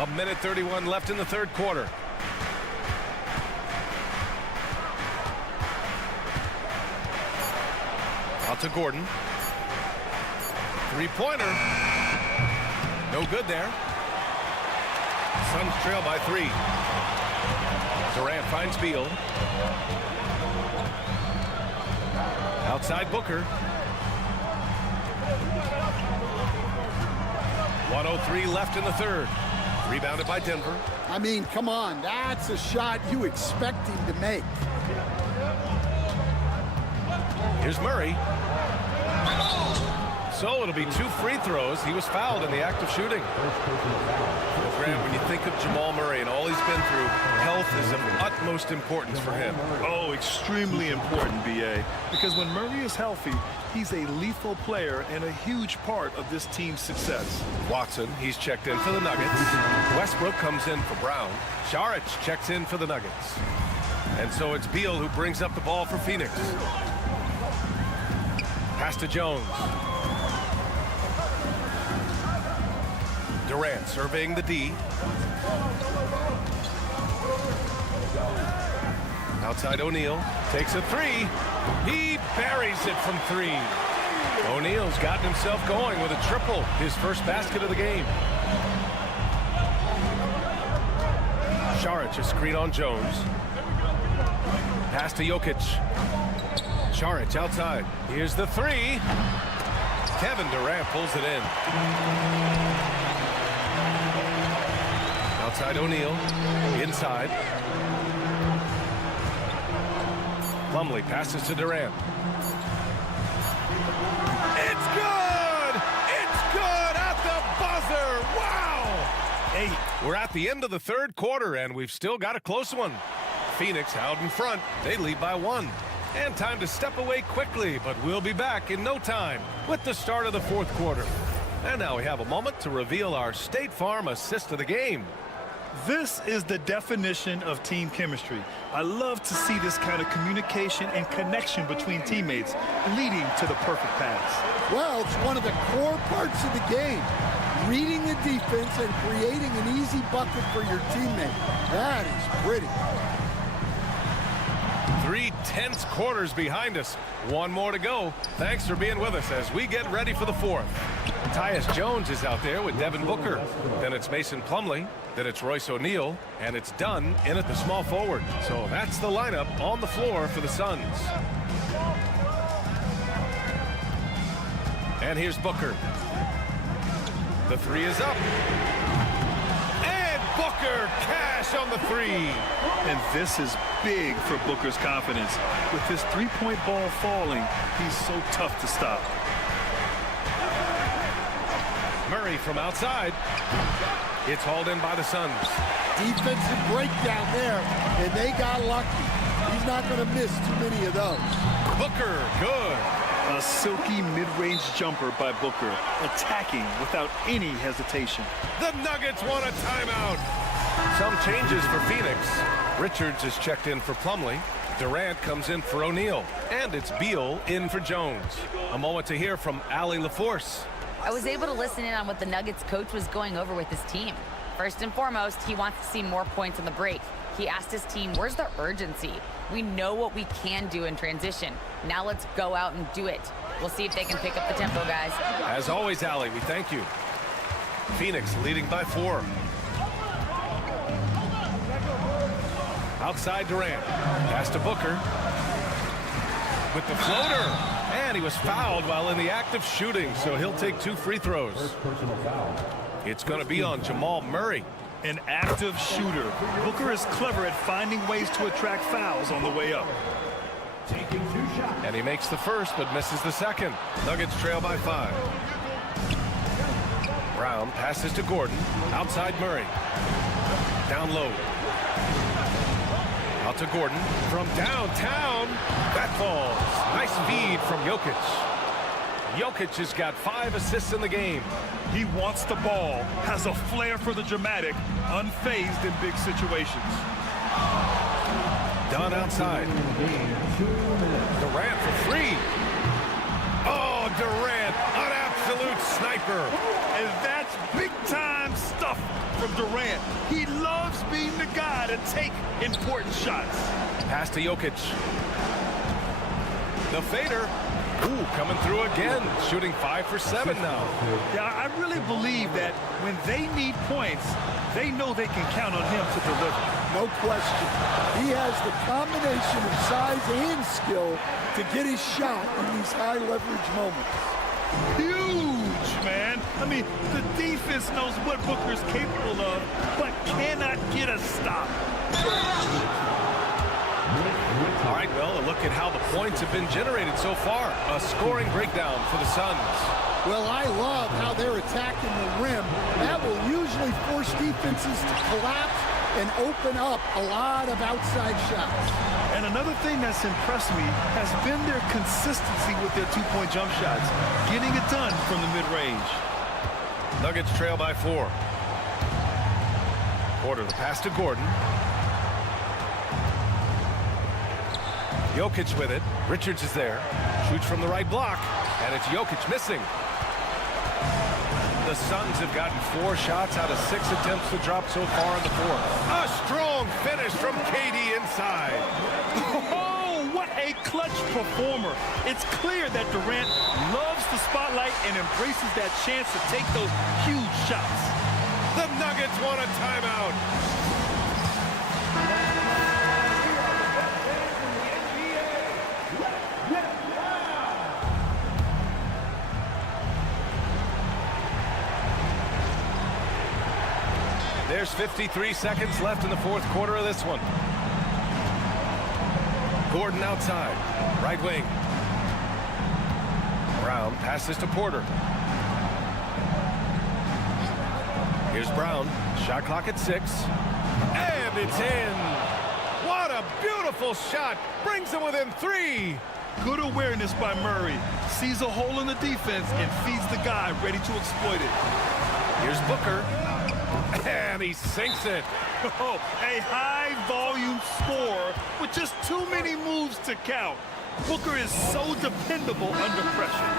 A minute 31 left in the third quarter. Out to Gordon. Three-pointer. No good there. Suns trail by 3. Durant finds Beal. Outside Booker. 1:03 left in the third. Rebounded by Denver. I mean, come on. That's a shot you expect him to make. Here's Murray. So it'll be 2 free throws. He was fouled in the act of shooting. Graham, when you think of Jamal Murray and all he's been through, health is of utmost importance for him. Oh, extremely important, B.A. Because when Murray is healthy, he's a lethal player and a huge part of this team's success. Watson, he's checked in for the Nuggets. Westbrook comes in for Brown. Saric checks in for the Nuggets. And so it's Beal who brings up the ball for Phoenix. Pass to Jones. Durant surveying the D. Outside O'Neal. Takes a 3. He buries it from 3. O'Neal's gotten himself going with a triple. His first basket of the game. Saric a screen on Jones. Pass to Jokic. Saric outside. Here's the 3. Kevin Durant pulls it in. Outside O'Neal. Inside. Plumlee passes to Durant. It's good! It's good at the buzzer! Wow! Hey, we're at the end of the third quarter, and we've still got a close one. Phoenix out in front. They lead by 1. And time to step away quickly, but we'll be back in no time with the start of the fourth quarter. And now we have a moment to reveal our State Farm assist of the game. This is the definition of team chemistry. I love to see this kind of communication and connection between teammates leading to the perfect pass. Well, it's one of the core parts of the game. Reading the defense and creating an easy bucket for your teammate. That is pretty. 3 tense quarters behind us. 1 more to go. Thanks for being with us as we get ready for the fourth. Tyus Jones is out there with Devin Booker. Then it's Mason Plumlee. Then it's Royce O'Neal. And it's Dunn in at the small forward. So that's the lineup on the floor for the Suns. And here's Booker. The 3 is up. And Booker cash on the 3. And this is big for Booker's confidence. With his three-point ball falling, he's so tough to stop. Murray from outside. It's hauled in by the Suns. Defensive breakdown there, and they got lucky. He's not going to miss too many of those. Booker, good. A silky mid-range jumper by Booker, attacking without any hesitation. The Nuggets want a timeout. Some changes for Phoenix. Richards is checked in for Plumlee. Durant comes in for O'Neal. And it's Beal in for Jones. A moment to hear from Allie LaForce. I was able to listen in on what the Nuggets coach was going over with his team. First and foremost, he wants to see more points on the break. He asked his team, where's the urgency? We know what we can do in transition. Now let's go out and do it. We'll see if they can pick up the tempo, guys. As always, Allie, we thank you. Phoenix leading by 4. Outside Durant. Pass to Booker. With the floater. And he was fouled while in the act of shooting, so he'll take 2 free throws. It's going to be on Jamal Murray. An active shooter. Booker is clever at finding ways to attract fouls on the way up. And he makes the first, but misses the second. Nuggets trail by 5. Brown passes to Gordon. Outside Murray. Down low. Out to Gordon. From downtown. That falls. Nice feed from Jokic. Jokic has got 5 assists in the game. He wants the ball, has a flair for the dramatic, unfazed in big situations. Done outside. Durant for 3. Oh, Durant, an absolute sniper. And that's big-time stuff from Durant. He loves being the guy to take important shots. Pass to Jokic. The fader. Ooh, coming through again. Shooting 5 for 7 now. Yeah, I really believe that when they need points, they know they can count on him to deliver. No question. He has the combination of size and skill to get his shot in these high leverage moments. Huge, man. I mean, the defense knows what Booker's capable of, but cannot get a stop. All right, well, a look at how the points have been generated so far. A scoring breakdown for the Suns. Well, I love how they're attacking the rim. That will usually force defenses to collapse and open up a lot of outside shots. And another thing that's impressed me has been their consistency with their 2-point jump shots, getting it done from the mid-range. Nuggets trail by 4. Porter, the pass to Gordon. Jokic with it. Richards is there. Shoots from the right block. And it's Jokic missing. The Suns have gotten 4 shots out of 6 attempts to drop so far in the fourth. A strong finish from KD inside. Oh, what a clutch performer. It's clear that Durant loves the spotlight and embraces that chance to take those huge shots. The Nuggets want a timeout. There's 53 seconds left in the fourth quarter of this one. Gordon outside. Right wing. Brown passes to Porter. Here's Brown. Shot clock at 6. And it's in. What a beautiful shot. Brings him within 3. Good awareness by Murray. Sees a hole in the defense and feeds the guy ready to exploit it. Here's Booker. And he sinks it. Oh, a high-volume score with just too many moves to count. Booker is so dependable under pressure.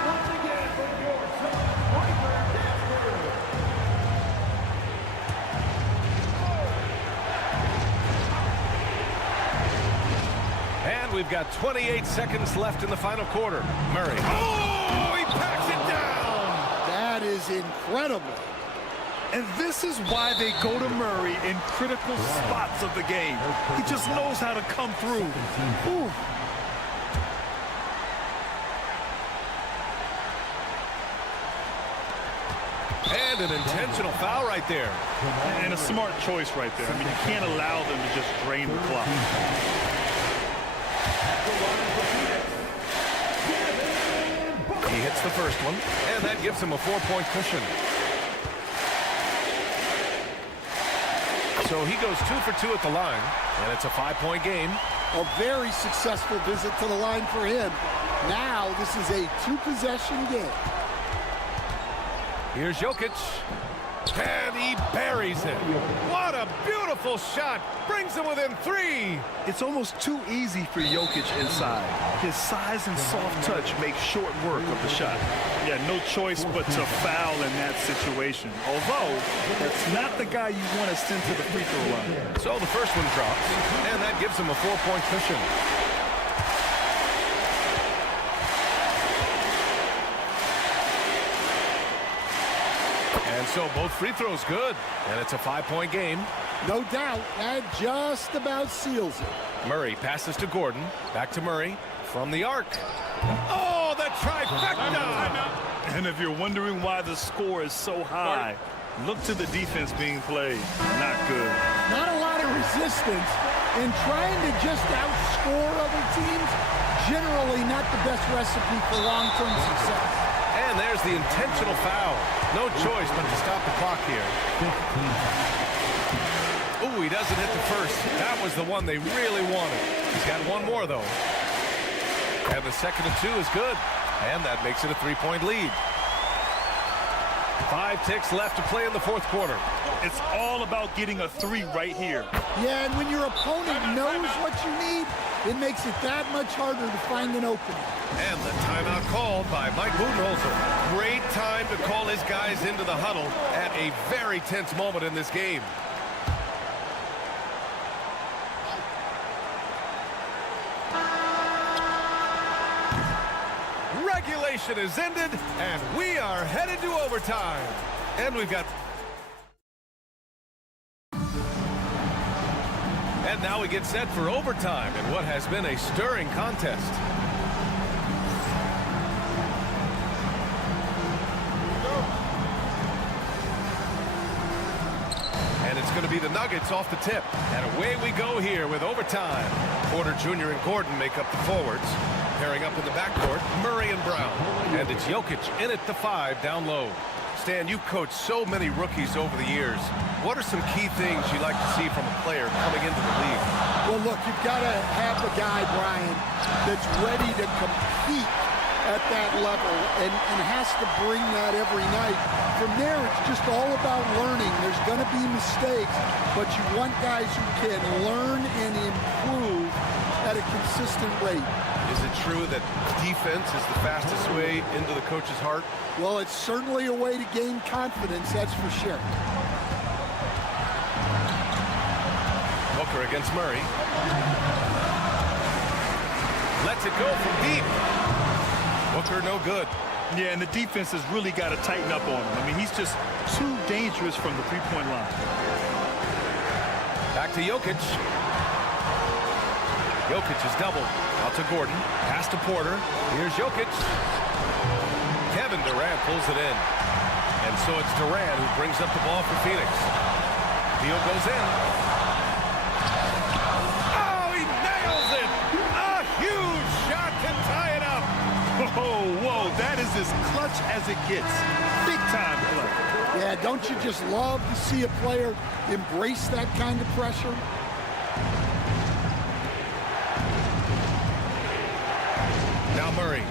And we've got 28 seconds left in the final quarter. Murray. Oh, he packs it down. That is incredible. And this is why they go to Murray in critical spots of the game. He just knows how to come through. Ooh. And an intentional foul right there. And a smart choice right there. I mean, you can't allow them to just drain the clock. He hits the first one, and that gives him a 4-point cushion. So he goes 2 for 2 at the line, and it's a 5-point game. A very successful visit to the line for him. Now this is a 2-possession game. Here's Jokic, and he buries it. What a beautiful shot. Brings him within 3. It's almost too easy for Jokic inside. His size and soft touch make short work of the shot. Yeah, no choice but to foul in that situation. Although, that's not the guy you want to send to the free throw line. So the first one drops, and that gives him a 4-point cushion. And so both free throws good. And it's a 5-point game. No doubt, that just about seals it. Murray passes to Gordon. Back to Murray from the arc. Oh, the trifecta! And if you're wondering why the score is so high, look to the defense being played. Not good. Not a lot of resistance, and trying to just outscore other teams, generally not the best recipe for long-term success. And there's the intentional foul. No choice but to stop the clock here. Ooh, he doesn't hit the first. That was the one they really wanted. He's got one more, though. And the second and 2 is good. And that makes it a 3-point lead. 5 ticks left to play in the fourth quarter. It's all about getting a 3 right here. Yeah, and when your opponent knows what you need, it makes it that much harder to find an opening. And the timeout called by Mike Budenholzer. Great time to call his guys into the huddle at a very tense moment in this game. Regulation is ended, and we are headed to overtime. And we've got... And now we get set for overtime in what has been a stirring contest. And it's going to be the Nuggets off the tip. And away we go here with overtime. Porter Jr. and Gordon make up the forwards. Pairing up in the backcourt, Murray and Brown. And it's Jokic in at the 5 down low. Stan, you've coached so many rookies over the years. What are some key things you like to see from a player coming into the league? Well, look, you've got to have a guy, Brian, that's ready to compete at that level and has to bring that every night. From there, it's just all about learning. There's going to be mistakes, but you want guys who can learn and improve at a consistent rate. Is it true that defense is the fastest way into the coach's heart? Well, it's certainly a way to gain confidence, that's for sure. Booker against Murray. Lets it go from deep. Booker no good. Yeah, and the defense has really got to tighten up on him. I mean, he's just too dangerous from the three-point line. Back to Jokic. Jokic is doubled. Out to Gordon. Pass to Porter. Here's Jokic. Kevin Durant pulls it in. And so it's Durant who brings up the ball for Phoenix. Deal goes in. Oh, he nails it! A huge shot to tie it up. Whoa, that is as clutch as it gets. Big time play. Yeah, don't you just love to see a player embrace that kind of pressure? Now Murray.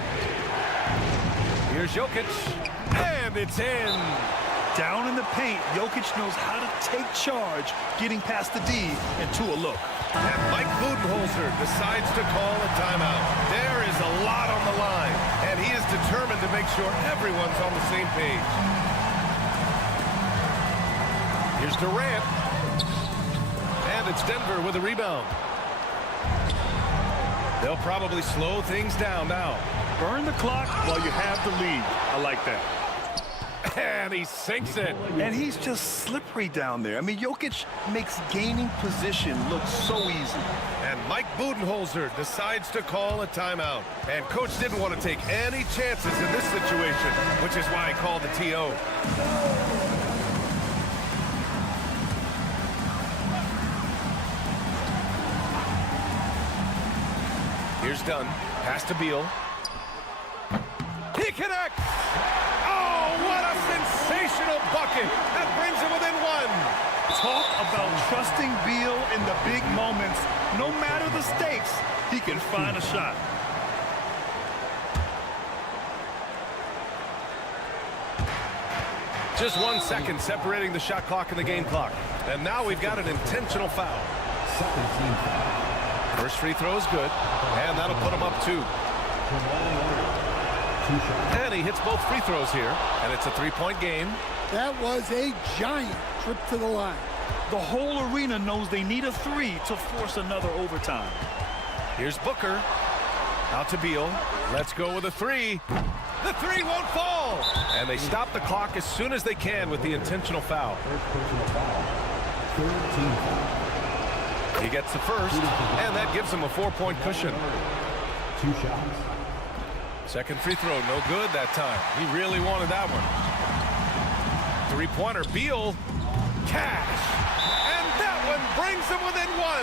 Here's Jokic. And it's in. Down in the paint, Jokic knows how to take charge, getting past the D and to a look. And Mike Budenholzer decides to call a timeout. There is a lot on the line, and he is determined to make sure everyone's on the same page. Here's Durant. And it's Denver with a rebound. They'll probably slow things down now. Burn the clock while you have the lead. I like that. And he sinks it. And he's just slippery down there. I mean, Jokic makes gaining position look so easy. And Mike Budenholzer decides to call a timeout. And coach didn't want to take any chances in this situation, which is why he called the TO. Here's Dunn. Pass to Beal. He connects! Oh, what a sensational bucket! That brings him within one. Talk about trusting Beal in the big moments. No matter the stakes, he can find a shot. Just 1 second separating the shot clock and the game clock. And now we've got an intentional foul. First free throw is good, and that'll put him up 2. And he hits both free throws here, and it's a 3-point game. That was a giant trip to the line. The whole arena knows they need a 3 to force another overtime. Here's Booker. Out to Beal. Let's go with a 3. The three won't fall. And they stop the clock as soon as they can with the intentional foul. He gets the first, and that gives him a 4-point cushion. 2 shots. Second free throw, no good that time. He really wanted that one. Three-pointer, Beal, cash. And that one brings them within 1.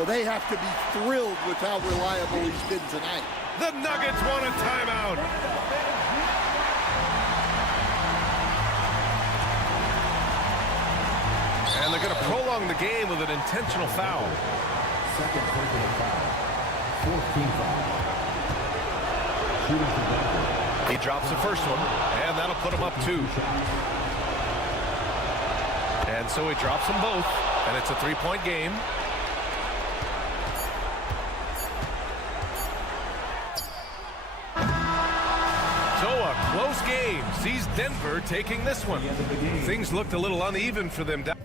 Well, they have to be thrilled with how reliable he's been tonight. The Nuggets want a timeout. And they're going to prolong the game with an intentional foul. Second personal foul. 14th foul. Shooting for Denver. He drops the first one, and that'll put him up 2. And so he drops them both, and it's a 3-point game. So a close game sees Denver taking this one. Things looked a little uneven for them down.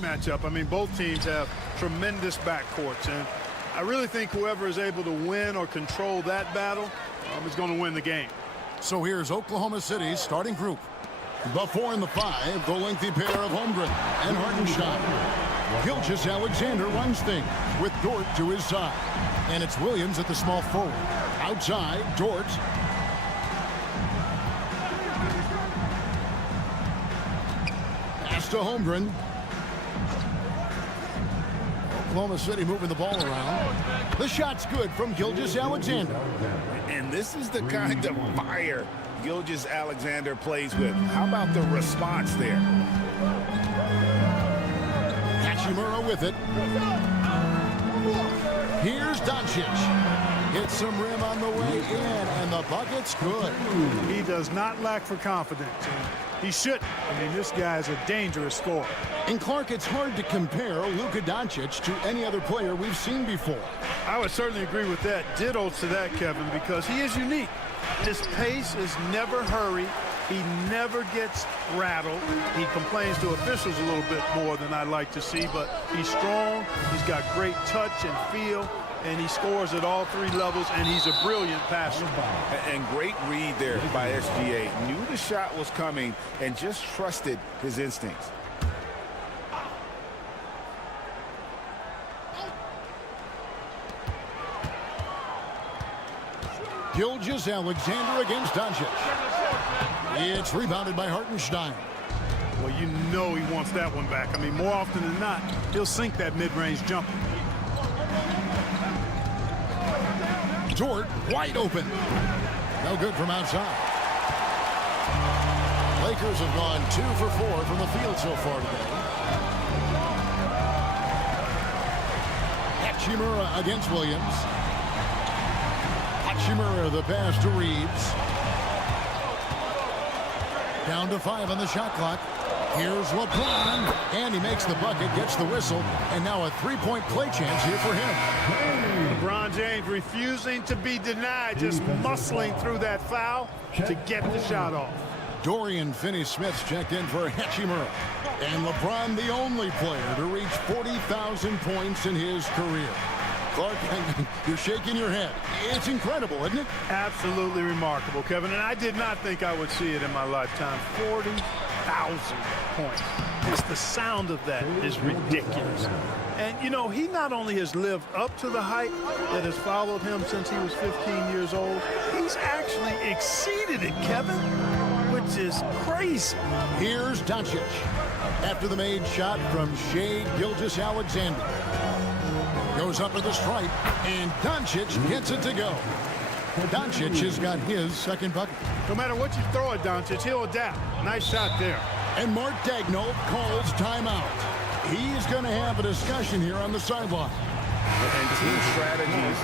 Matchup. I mean, both teams have tremendous backcourts, and I really think whoever is able to win or control that battle is going to win the game. So here's Oklahoma City's starting group. The 4 and the 5, the lengthy pair of Holmgren and Hartenstein. Gilgeous-Alexander runs things with Dort to his side. And it's Williams at the small forward. Outside, Dort. Pass to Holmgren. Oklahoma City moving the ball around. The shot's good from Gilgeous-Alexander. And this is the kind of fire Gilgeous-Alexander plays with. How about the response there? Hachimura with it. Here's Doncic. Hits some rim on the way in, and the bucket's good. He does not lack for confidence. He shouldn't. I mean, this guy's a dangerous scorer. And Clark, it's hard to compare Luka Doncic to any other player we've seen before. I would certainly agree with that. Ditto to that, Kevin, because he is unique. His pace is never hurried. He never gets rattled. He complains to officials a little bit more than I'd like to see, but he's strong. He's got great touch and feel, and he scores at all 3 levels, and he's a brilliant passer. And great read there by SGA. Knew the shot was coming and just trusted his instincts. Gilgeous-Alexander against Doncic. It's rebounded by Hartenstein. Well, you know he wants that one back. I mean, more often than not, he'll sink that mid-range jumper. Dort wide open. No good from outside. Lakers have gone 2 for 4 from the field so far today. Hachimura against Williams. Hachimura the pass to Reeves. Down to 5 on the shot clock. Here's LeBron, and he makes the bucket, gets the whistle, and now a three-point play chance here for him. LeBron James refusing to be denied, just muscling through that foul to get the shot off. Dorian Finney-Smith's checked in for Hachimura. And LeBron, the only player to reach 40,000 points in his career. Clark, you're shaking your head. It's incredible, isn't it? Absolutely remarkable, Kevin. And I did not think I would see it in my lifetime. 40,000 points. Just the sound of that is ridiculous. And, you know, he not only has lived up to the hype that has followed him since he was 15 years old, he's actually exceeded it, Kevin, which is crazy. Here's Doncic after the made shot from Shai Gilgeous-Alexander. Goes up to the stripe, and Doncic gets it to go. Doncic has got his second bucket. No matter what you throw at Doncic, he'll adapt. Nice shot there. And Mark Daigneault calls timeout. He's going to have a discussion here on the sideline. And team strategies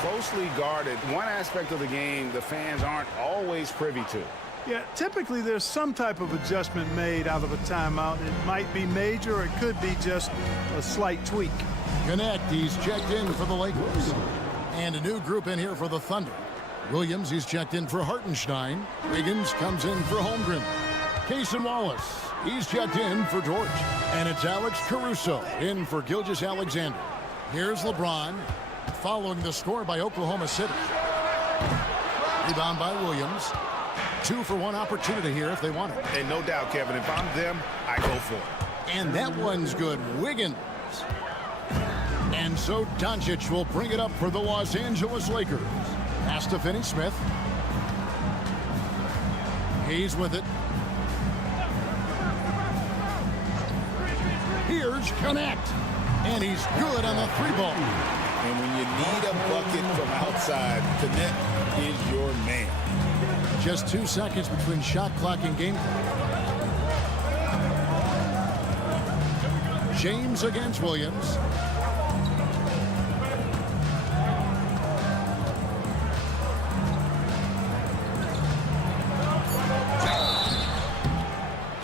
closely guarded. One aspect of the game the fans aren't always privy to. Yeah, typically there's some type of adjustment made out of a timeout. It might be major, or it could be just a slight tweak. Connect, he's checked in for the Lakers. And a new group in here for the Thunder. Williams, he's checked in for Hartenstein. Wiggins comes in for Holmgren. Cason Wallace, he's checked in for George. And it's Alex Caruso in for Gilgeous-Alexander. Here's LeBron, following the score by Oklahoma City. Rebound by Williams. 2-for-1 opportunity here if they want it. And no doubt, Kevin, if I'm them, I go for it. And that one's good. Wiggins. And so Doncic will bring it up for the Los Angeles Lakers. Pass to Finney-Smith. He's with it. Here's Connect. And he's good on the three ball. And when you need a bucket from outside, Connect is your man. Just 2 seconds between shot clock and game clock. James against Williams.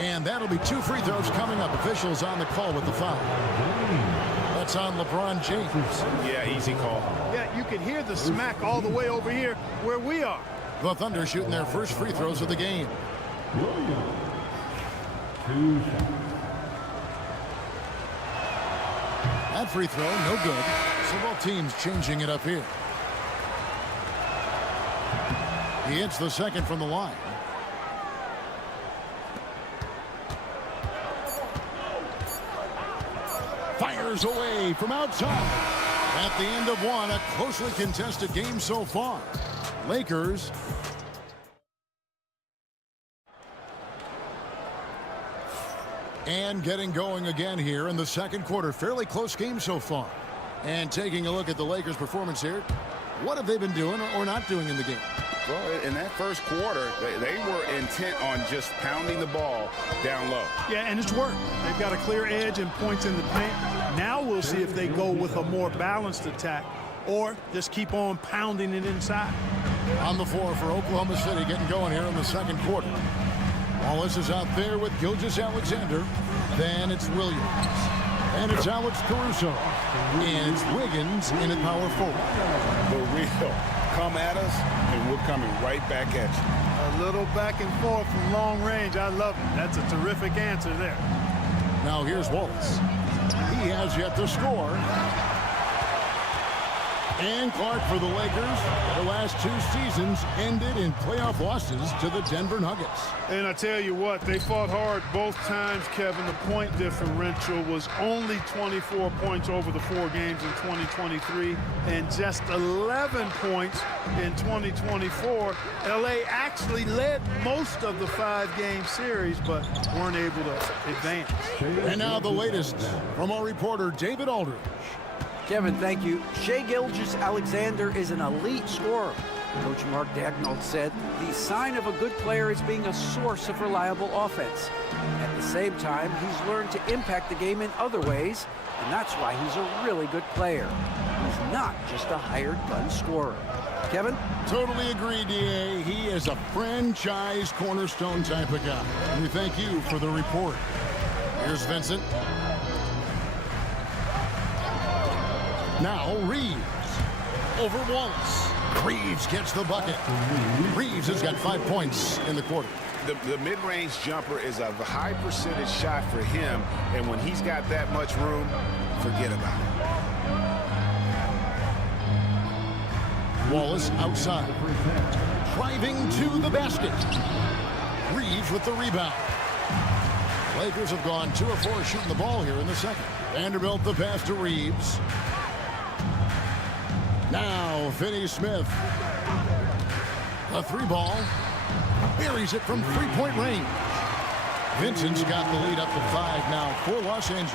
And that'll be 2 free throws coming up. Officials on the call with the foul. That's on LeBron James. Yeah, easy call. Yeah, you can hear the smack all the way over here where we are. The Thunder shooting their first free throws of the game. That free throw, no good. So both teams changing it up here. He hits the second from the line. Fires away from outside. At the end of one, a closely contested game so far. Lakers and getting going again here in the second quarter. Fairly close game so far. And taking a look at the Lakers' performance here, what have they been doing or not doing in the game? Well, in that first quarter, they were intent on just pounding the ball down low. Yeah, and it's worked. They've got a clear edge and points in the paint. Now we'll see if they go with a more balanced attack or just keep on pounding it inside. On the floor for Oklahoma City, getting going here in the second quarter. Wallace is out there with Gilgeous-Alexander. Then it's Williams. And it's Alex Caruso. And it's Wiggins in at power forward. The real come at us, and we're coming right back at you. A little back and forth from long range. I love it. That's a terrific answer there. Now here's Wallace. He has yet to score. And Clark, for the Lakers, the last 2 seasons ended in playoff losses to the Denver Nuggets. And I tell you what, they fought hard both times, Kevin. The point differential was only 24 points over the 4 games in 2023 and just 11 points in 2024. LA actually led most of the 5-game series, but weren't able to advance. And now the latest from our reporter, David Aldridge. Kevin, thank you. Shai Gilgeous-Alexander is an elite scorer. Coach Mark Daigneault said the sign of a good player is being a source of reliable offense. At the same time, he's learned to impact the game in other ways, and that's why he's a really good player. He's not just a hired gun scorer. Kevin? Totally agree, D.A. He is a franchise cornerstone type of guy. And we thank you for the report. Here's Vincent. Now Reeves over Wallace. Reeves gets the bucket. Reeves has got 5 points in the quarter. The mid-range jumper is a high percentage shot for him, and when he's got that much room, forget about it. Wallace outside. Driving to the basket. Reeves with the rebound. Lakers have gone 2 of 4 shooting the ball here in the second. Vanderbilt the pass to Reeves. Now Finney Smith. A 3-ball. Buries it from 3-point range. Vincent's got the lead up to 5 now for Los Angeles.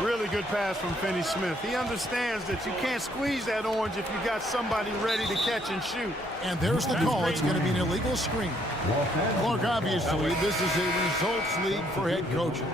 Really good pass from Finney Smith. He understands that you can't squeeze that orange if you got somebody ready to catch and shoot. And there's the call. It's going to be an illegal screen. Clark, obviously, this is a results league for head coaches.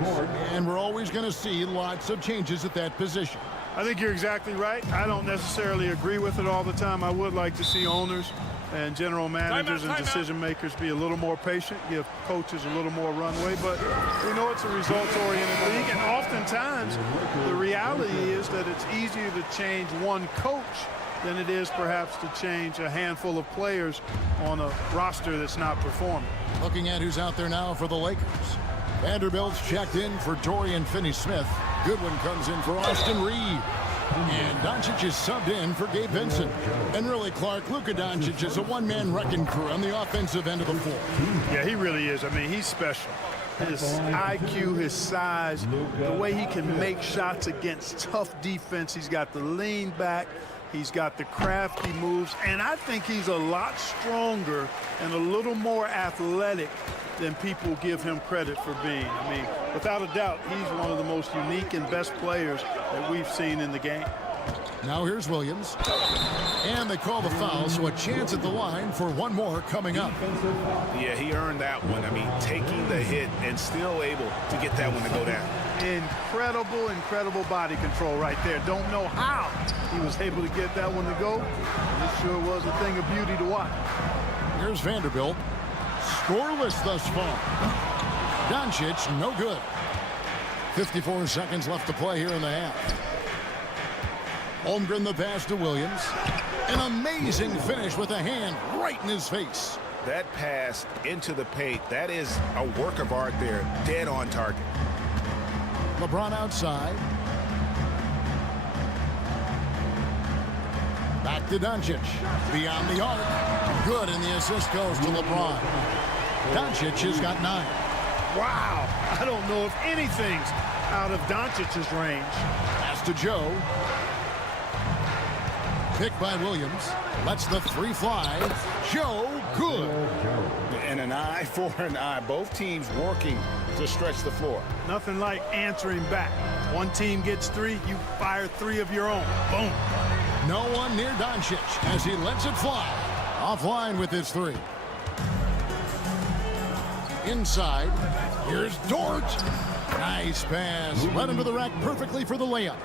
And we're always going to see lots of changes at that position. I think you're exactly right. I don't necessarily agree with it all the time. I would like to see owners and general managers and decision makers be a little more patient, give coaches a little more runway. But we know it's a results-oriented league, and oftentimes the reality is that it's easier to change one coach than it is perhaps to change a handful of players on a roster that's not performing. Looking at who's out there now for the Lakers. Vanderbilt's checked in for Dorian Finney-Smith. Goodwin comes in for Austin Reed. And Doncic is subbed in for Gabe Vincent. And really, Clark, Luka Doncic is a one-man wrecking crew on the offensive end of the floor. Yeah, he really is. I mean, he's special. His IQ, his size, the way he can make shots against tough defense. He's got the lean back. He's got the crafty moves. And I think he's a lot stronger and a little more athletic than people give him credit for being. I mean, without a doubt, he's one of the most unique and best players that we've seen in the game. Now here's Williams. And they call the foul, so a chance at the line for one more coming up. Yeah, he earned that one. I mean, taking the hit and still able to get that one to go down. Incredible body control right there. Don't know how he was able to get that one to go. This sure was a thing of beauty to watch. Here's Vanderbilt. Scoreless thus far. Doncic, no good. 54 seconds left to play here in the half. Holmgren the pass to Williams. An amazing finish with a hand right in his face. That pass into the paint, that is a work of art there. Dead on target. LeBron outside. Back to Doncic. Beyond the arc. Good, and the assist goes to LeBron. Doncic has got 9. Wow. I don't know if anything's out of Doncic's range. Pass to Joe. Picked by Williams. Lets the 3 fly. Joe, good. And an eye for an eye. Both teams working to stretch the floor. Nothing like answering back. One team gets 3, you fire 3 of your own. Boom. No one near Doncic as he lets it fly. Offline with his 3. Inside. Here's Dort. Nice pass. Led him to the rack perfectly for the layup.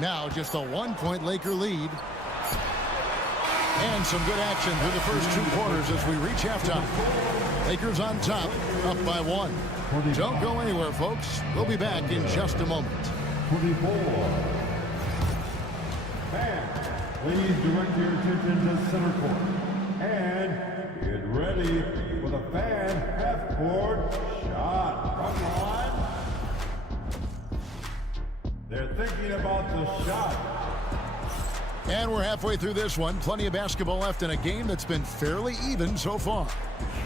Now just a 1-point Laker lead. And some good action through the first 2 quarters as we reach halftime. Lakers on top, up by 1. Don't go anywhere, folks. We'll be back in just a moment. 24. And please direct your attention to center court. And get ready for the fan half-court shot. From the line. They're thinking about the shot. And we're halfway through this one. Plenty of basketball left in a game that's been fairly even so far.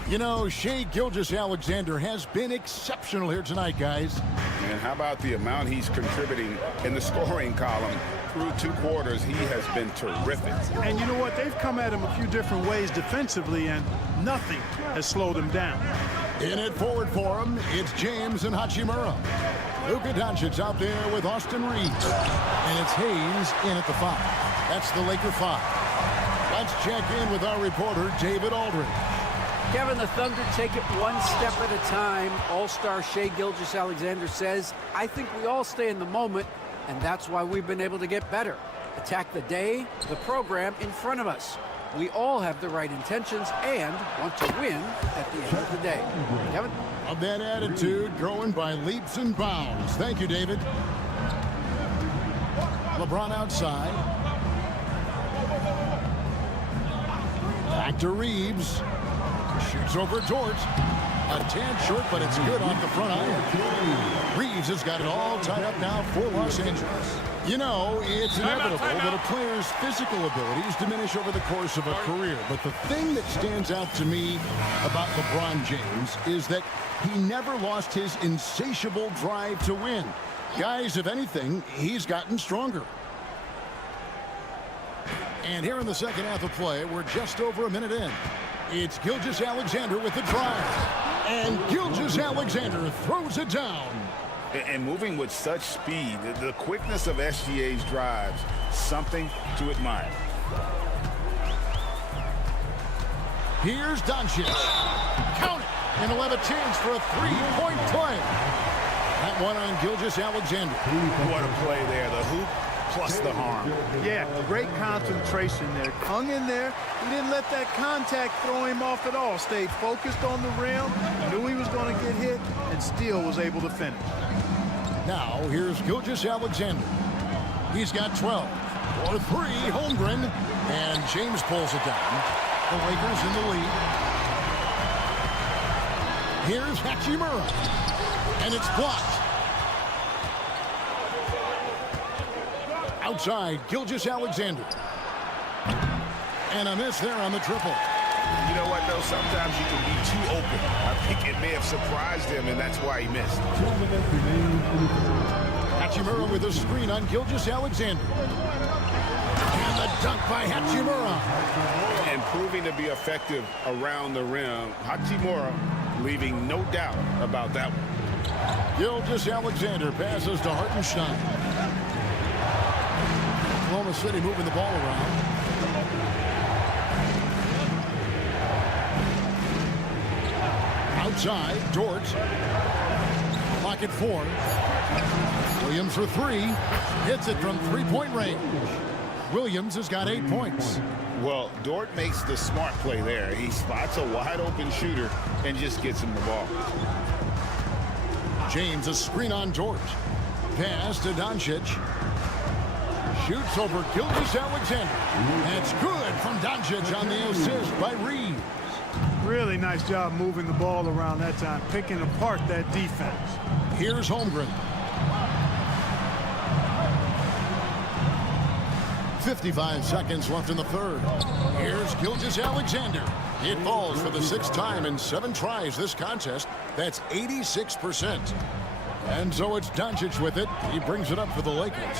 You know, Shai Gilgeous-Alexander has been exceptional here tonight, guys. And how about the amount he's contributing in the scoring column? Through 2 quarters, he has been terrific. And you know what? They've come at him a few different ways defensively, and nothing has slowed him down. In it forward for him, it's James and Hachimura. Luka Doncic out there with Austin Reeves. And it's Hayes in at the 5. That's the Laker 5. Let's check in with our reporter, David Aldridge. Kevin, the Thunder take it one step at a time. All-star Shai Gilgeous-Alexander says, I think we all stay in the moment, and that's why we've been able to get better. Attack the day, the program in front of us. We all have the right intentions and want to win at the end of the day. Kevin? Of that attitude growing by leaps and bounds. Thank you, David. LeBron outside. Back to Reeves. Shoots over Dort. A tad short, but it's good off the front iron. Reeves has got it all tied up now for Los Angeles. You know, it's inevitable that a player's physical abilities diminish over the course of a career. But the thing that stands out to me about LeBron James is that he never lost his insatiable drive to win. Guys, if anything, he's gotten stronger. And here in the second half of play, we're just over a minute in. It's Gilgeous-Alexander with the drive. And Gilgeous-Alexander throws it down. And moving with such speed, the quickness of SGA's drives, something to admire. Here's Doncic. Count it. And he'll have a chance for a three-point play. That one on Gilgeous-Alexander. What a play there. The hoop plus the harm. Yeah, great concentration there. Hung in there. He didn't let that contact throw him off at all. Stayed focused on the rim. Knew he was going to get hit and still was able to finish. Now, here's Gilgeous-Alexander. He's got 12. For 3, Holmgren. And James pulls it down. The Lakers in the lead. Here's Hachimura. And it's blocked. Outside, Gilgeous-Alexander. And a miss there on the triple. You know what, though? Sometimes you can be too open. I think it may have surprised him, and that's why he missed. Hachimura with a screen on Gilgeous-Alexander. And the dunk by Hachimura. And proving to be effective around the rim. Hachimura leaving no doubt about that one. Gilgeous-Alexander passes to Hartenstein. Oklahoma City moving the ball around. Outside, Dort. Clock at 4. Williams for 3. Hits it from three-point range. Williams has got 8 points. Well, Dort makes the smart play there. He spots a wide-open shooter and just gets him the ball. James, a screen on Dort. Pass to Doncic. Shoots over Gilgeous-Alexander. That's good from Doncic on the assist by Reeves. Really nice job moving the ball around that time, picking apart that defense. Here's Holmgren. 55 seconds left in the third. Here's Gilgeous-Alexander. It falls for the 6th time in 7 tries this contest. That's 86%. And so it's Doncic with it. He brings it up for the Lakers.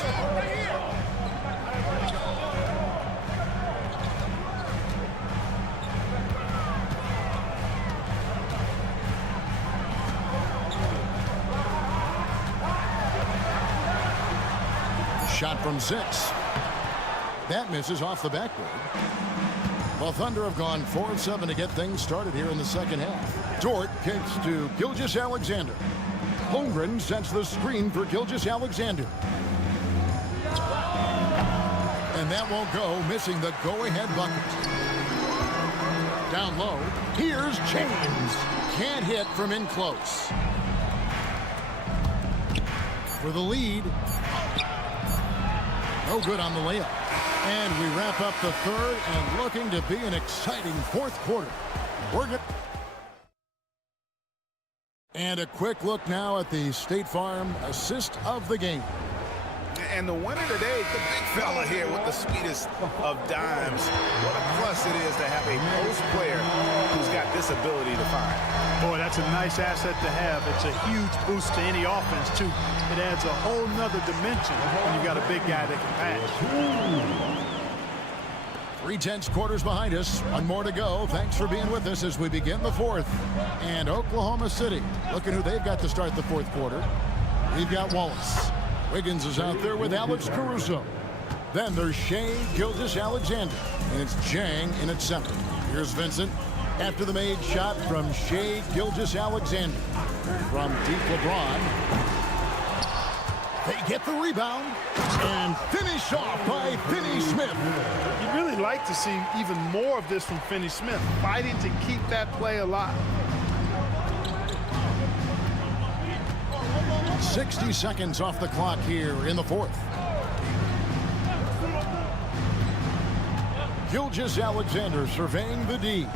Shot from 6. That misses off the backboard. The Thunder have gone 4 of 7 to get things started here in the second half. Dort kicks to Gilgeous-Alexander. Holmgren sets the screen for Gilgeous-Alexander. And that won't go, missing the go-ahead bucket. Down low, here's James. Can't hit from in close. For the lead. No good on the layup. And we wrap up the third and looking to be an exciting fourth quarter. And a quick look now at the State Farm assist of the game. and the winner today, the big fella here with the sweetest of dimes. What a plus it is to have a post player who's got this ability to find. Boy, that's a nice asset to have. It's a huge boost to any offense, too. It adds a whole nother dimension when you've got a big guy that can pass. 3/10 quarters behind us. One more to go. Thanks for being with us as we begin the fourth. And Oklahoma City, look at who they've got to start the fourth quarter. We've got Wallace. Wiggins is out there with Alex Caruso. Then there's Shai Gilgeous-Alexander. And it's Jang in at center. Here's Vincent after the made shot from Shai Gilgeous-Alexander. From deep LeBron. They get the rebound and finish off by Finney Smith. You'd really like to see even more of this from Finney Smith, fighting to keep that play alive. 60 seconds off the clock here in the fourth. Gilgeous-Alexander surveying the D.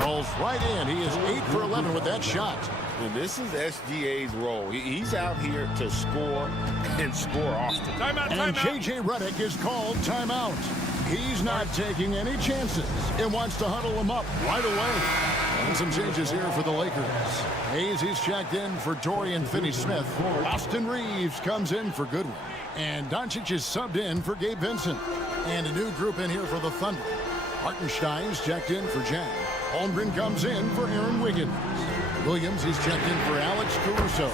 Falls right in. He is 8 for 11 with that shot. And this is SGA's role. He's out here to score and score often. Timeout. J.J. Redick is called timeout. He's not taking any chances and wants to huddle him up right away. And some changes here for the Lakers. Hayes, he's checked in for Dorian Finney-Smith. Austin Reeves comes in for Goodwin. And Doncic is subbed in for Gabe Vincent. And a new group in here for the Thunder. Hartenstein's checked in for Jang. Holmgren comes in for Aaron Wiggins. Williams, he's checked in for Alex Caruso.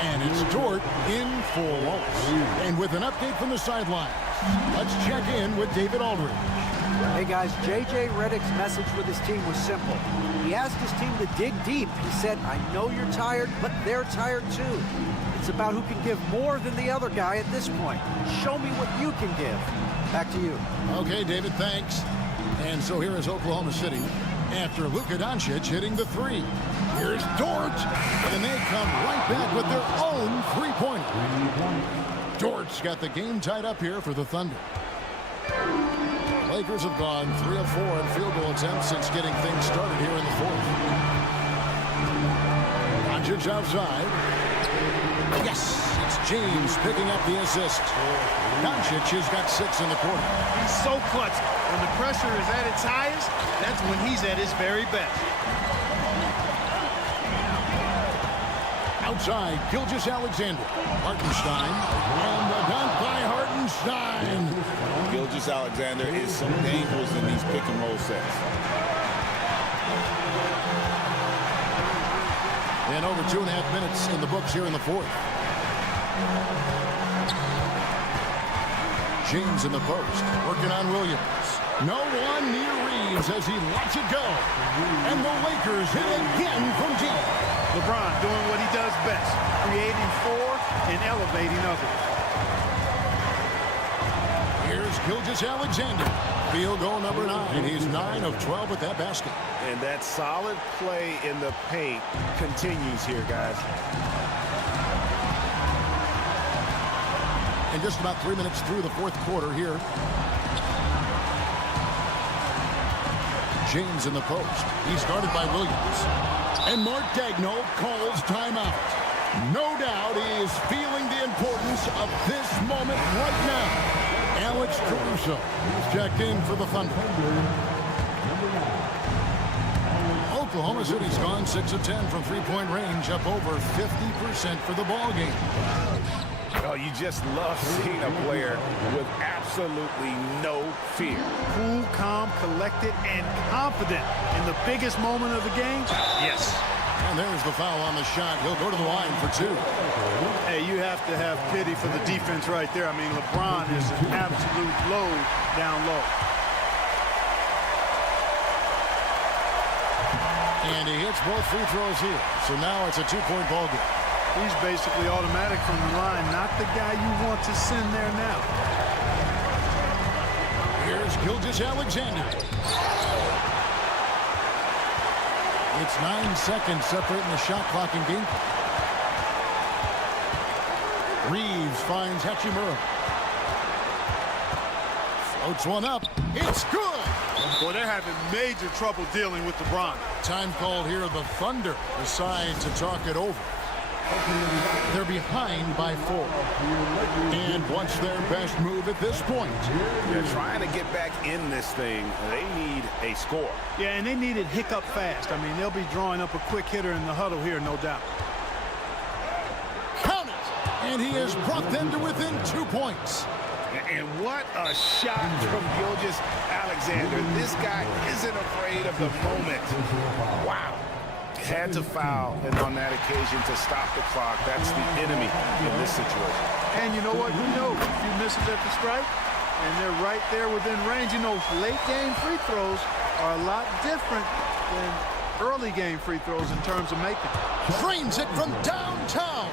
And it's Dort in for Wallace. And with an update from the sidelines, let's check in with David Aldridge. Hey guys, J.J. Redick's message with his team was simple. He asked his team to dig deep. He said, I know you're tired, but they're tired too. It's about who can give more than the other guy at this point. Show me what you can give. Back to you. Okay, David, thanks. And so here is Oklahoma City after Luka Doncic hitting the three. Here's Dort, and they come right back with their own three-pointer. Dort's got the game tied up here for the Thunder. Lakers have gone 3 of 4 in field goal attempts since getting things started here in the fourth. Doncic outside. Yes, it's James picking up the assist. Doncic has got 6 in the quarter. He's so clutch. When the pressure is at its highest, that's when he's at his very best. Outside, Gilgeous-Alexander. Hartenstein. And the dunk by Hartenstein. Gilgeous-Alexander is so dangerous in these pick and roll sets. And over 2.5 minutes in the books here in the fourth. James in the post, working on Williams. No one near Reeves as he lets it go. And the Lakers hit again from deep. LeBron doing what he does best, creating for and elevating others. Here's Gilgeous-Alexander. Field goal number 9. He's 9 of 12 with that basket. And that solid play in the paint continues here, guys. And just about 3 minutes through the fourth quarter here. James in the post. He's guarded by Williams. And Mark Daigneault calls timeout. No doubt he is feeling the importance of this moment right now. Alex Caruso is checked in for the Thunder. Oklahoma City's gone 6 of 10 from three-point range, up over 50% for the ball game. Oh, you just love seeing a player with absolutely no fear. Cool, calm, collected, and confident in the biggest moment of the game. Yes. And there's the foul on the shot. He'll go to the line for 2. Hey, you have to have pity for the defense right there. I mean, LeBron is an absolute load down low. And he hits both free throws here. So now it's a 2-point ball game. He's basically automatic from the line, not the guy you want to send there now. Here's Gilgeous-Alexander. It's 9 seconds separating the shot clock and game. Reeves finds Hachimura. Floats one up. It's good. Boy, they're having major trouble dealing with LeBron. Time called here. The Thunder decide to talk it over. They're behind by 4. And what's their best move at this point? They're trying to get back in this thing. They need a score. Yeah, and they need it hiccup fast. I mean, they'll be drawing up a quick hitter in the huddle here, no doubt. Count it! And he has brought them to within 2 points. And what a shot from Gilgeous Alexander. This guy isn't afraid of the moment. Wow. Had to foul, and on that occasion to stop the clock. That's the enemy in this situation. And you know what? You know, a few misses at the strike, and they're right there within range. You know, late game free throws are a lot different than early game free throws in terms of making. Drains it from downtown.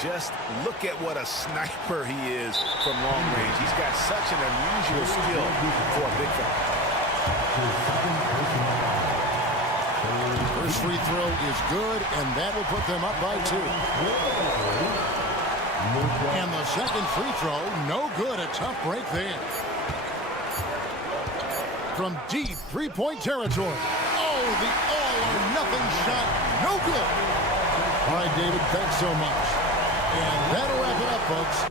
Just look at what a sniper he is from long range. He's got such an unusual skill for a big fella. First free throw is good, and that will put them up by 2. And the second free throw, no good. A tough break there. From deep three-point territory. Oh, the all-or-nothing shot, no good. All right, David, thanks so much. And that'll wrap it up, folks.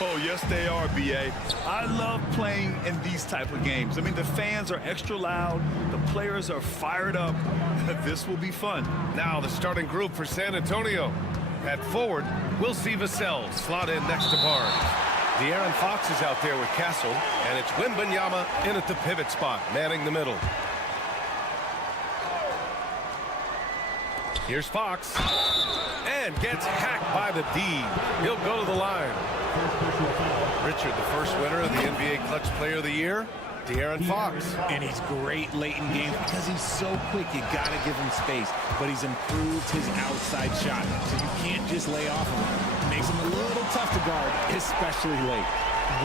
Oh, yes, they are, B.A. I love playing in these type of games. I mean, the fans are extra loud. The players are fired up. This will be fun. Now the starting group for San Antonio. At forward, we'll see Vassell slot in next to Barnes. De'Aaron Fox is out there with Castle, and it's Wembanyama in at the pivot spot, manning the middle. Here's Fox, and gets hacked by the D. He'll go to the line. Richard, the first winner of the NBA Clutch Player of the Year, De'Aaron Fox. And he's great late in games because he's so quick. You got to give him space. But he's improved his outside shot, so you can't just lay off of him. It makes him a little tough to guard, especially late.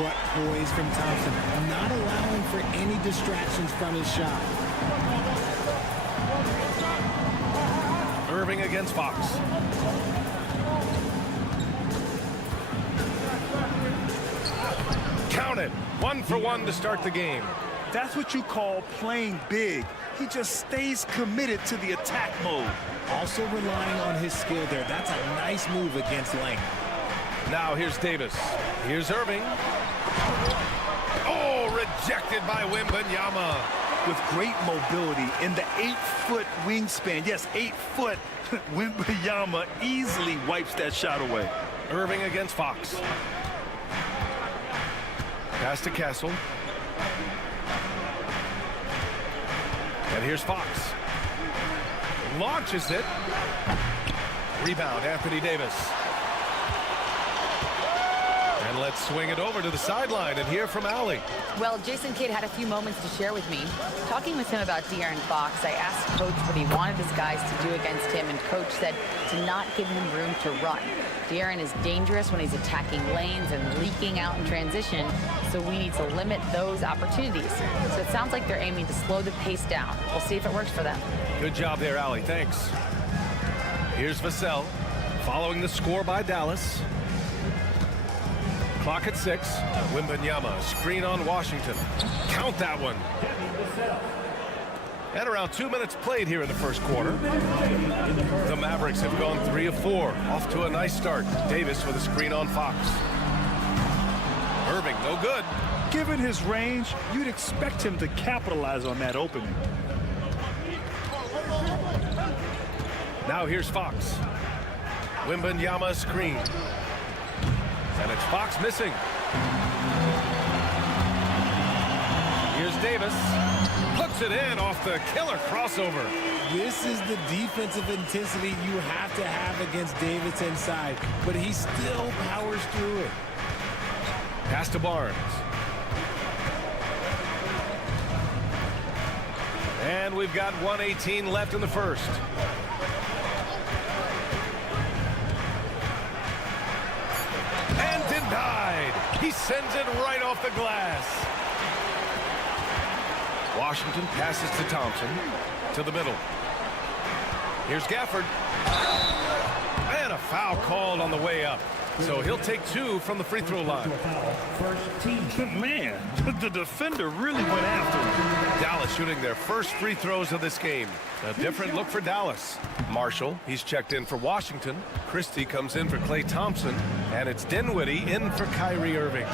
What poise from Thompson, not allowing for any distractions from his shot. Irving against Fox. Count it. 1 for 1 to start the game. That's what you call playing big. He just stays committed to the attack mode. Also relying on his skill there. That's a nice move against length. Now here's Davis. Here's Irving. Oh, rejected by Wembanyama. With great mobility in the 8-foot wingspan. Yes, 8 foot. Wembanyama easily wipes that shot away. Irving against Fox. Pass to Castle. And here's Fox. Launches it. Rebound, Anthony Davis. And let's swing it over to the sideline and hear from Allie. Well, Jason Kidd had a few moments to share with me. Talking with him about De'Aaron Fox, I asked Coach what he wanted his guys to do against him, and Coach said to not give him room to run. De'Aaron is dangerous when he's attacking lanes and leaking out in transition, so we need to limit those opportunities. So it sounds like they're aiming to slow the pace down. We'll see if it works for them. Good job there, Allie. Thanks. Here's Vassell, following the score by Dallas. Clock at 6. Wembanyama, screen on Washington. Count that one. And around 2 minutes played here in the first quarter. The Mavericks have gone 3 of 4. Off to a nice start. Davis with a screen on Fox. Irving, no good. Given his range, you'd expect him to capitalize on that opening. Now here's Fox. Wembanyama screen. And it's Fox missing. Here's Davis. Hooks it in off the killer crossover. This is the defensive intensity you have to have against Davis inside, but he still powers through it. Pass to Barnes. And we've got 1:18 left in the first. And denied. He sends it right off the glass. Washington passes to Thompson. To the middle. Here's Gafford. And a foul called on the way up. So he'll take 2 from the free throw line. Man, the defender really went after him. Dallas shooting their first free throws of this game. A different look for Dallas. Marshall, he's checked in for Washington. Christie comes in for Klay Thompson. And it's Dinwiddie in for Kyrie Irving.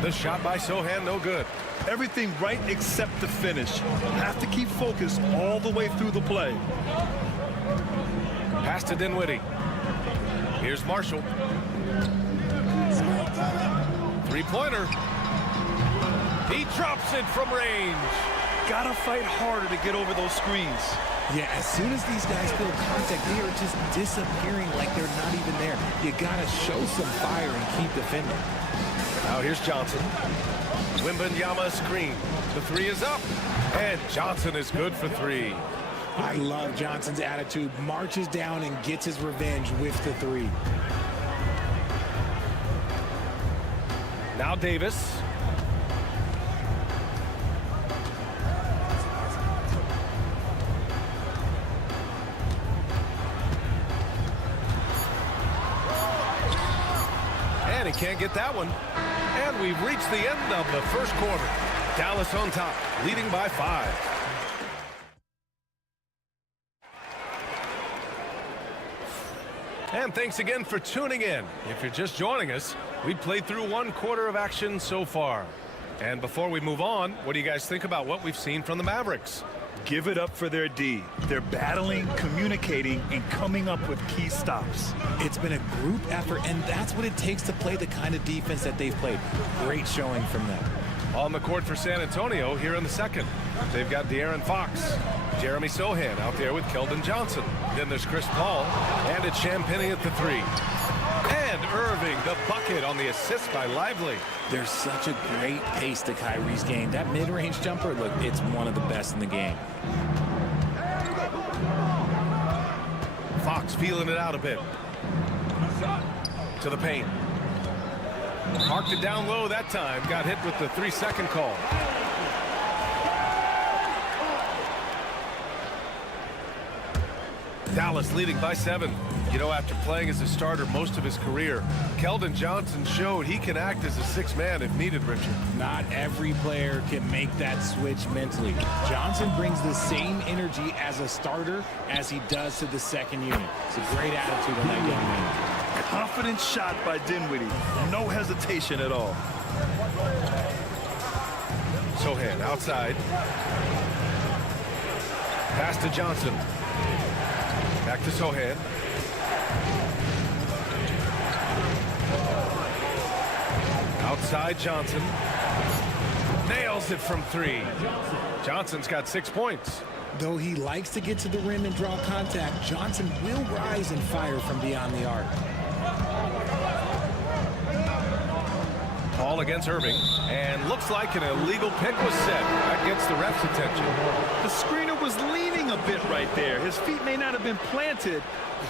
The shot by Sohan, no good. Everything right except the finish. Have to keep focused all the way through the play. Pass to Dinwiddie. Here's Marshall. Three-pointer. He drops it from range. Gotta fight harder to get over those screens. Yeah, as soon as these guys feel contact, they are just disappearing like they're not even there. You gotta show some fire and keep defending. Now here's Johnson. Wembanyama screen. The 3 is up. And Johnson is good for 3. I love Johnson's attitude. Marches down and gets his revenge with the 3. Now Davis. And he can't get that one. And we've reached the end of the first quarter. Dallas on top, leading by 5. And thanks again for tuning in. If you're just joining us, we played through 1 quarter of action so far. And before we move on, what do you guys think about what we've seen from the Mavericks? Give it up for their D. They're battling, communicating, and coming up with key stops. It's been a group effort, and that's what it takes to play the kind of defense that they've played. Great showing from them. On the court for San Antonio here in the second. They've got De'Aaron Fox, Jeremy Sohan out there with Keldon Johnson. Then there's Chris Paul, and it's Champagnie at the 3. And Irving, the bucket on the assist by Lively. There's such a great pace to Kyrie's game. That mid-range jumper, look, it's one of the best in the game. Fox feeling it out a bit. To the paint. Parked it down low that time. Got hit with the 3-second call. Dallas leading by 7. You know, after playing as a starter most of his career, Keldon Johnson showed he can act as a 6th man if needed, Richard. Not every player can make that switch mentally. Johnson brings the same energy as a starter as he does to the second unit. It's a great attitude on that young man. Confident shot by Dinwiddie. No hesitation at all. Sohan outside. Pass to Johnson. Back to Sohan. Outside Johnson. Nails it from 3. Johnson's got 6 points. Though he likes to get to the rim and draw contact, Johnson will rise and fire from beyond the arc. Paul against Irving, and looks like an illegal pick was set. That gets the ref's attention. The screener was leaning a bit right there. His feet may not have been planted.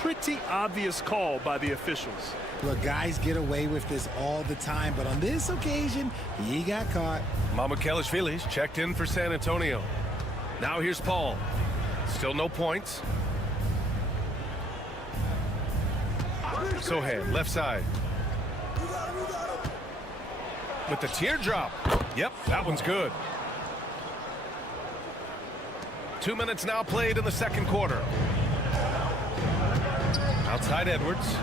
Pretty obvious call by the officials. Look, guys get away with this all the time, but on this occasion, he got caught. Mamukelashvili's checked in for San Antonio. Now here's Paul. Still no points. Sohan, left side. With the teardrop. Yep, that one's good. 2 minutes now played in the second quarter. Outside Edwards.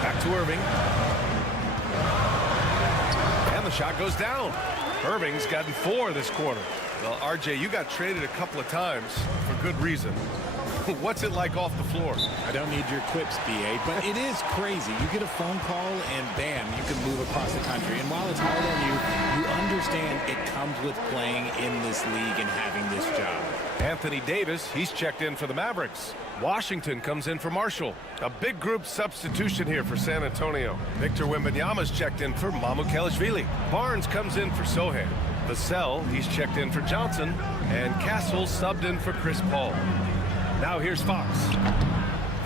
Back to Irving. And the shot goes down. Irving's gotten 4 this quarter. Well, RJ, you got traded a couple of times for good reason. What's it like off the floor? I don't need your quips, BA, but it is crazy. You get a phone call and bam, you can move across the country. And while it's hard on you, you understand it comes with playing in this league and having this job. Anthony Davis, he's checked in for the Mavericks. Washington comes in for Marshall. A big group substitution here for San Antonio. Victor Wembanyama's checked in for Mamukelashvili. Barnes comes in for Sohan. Vassell, he's checked in for Johnson. And Castle subbed in for Chris Paul. Now here's Fox.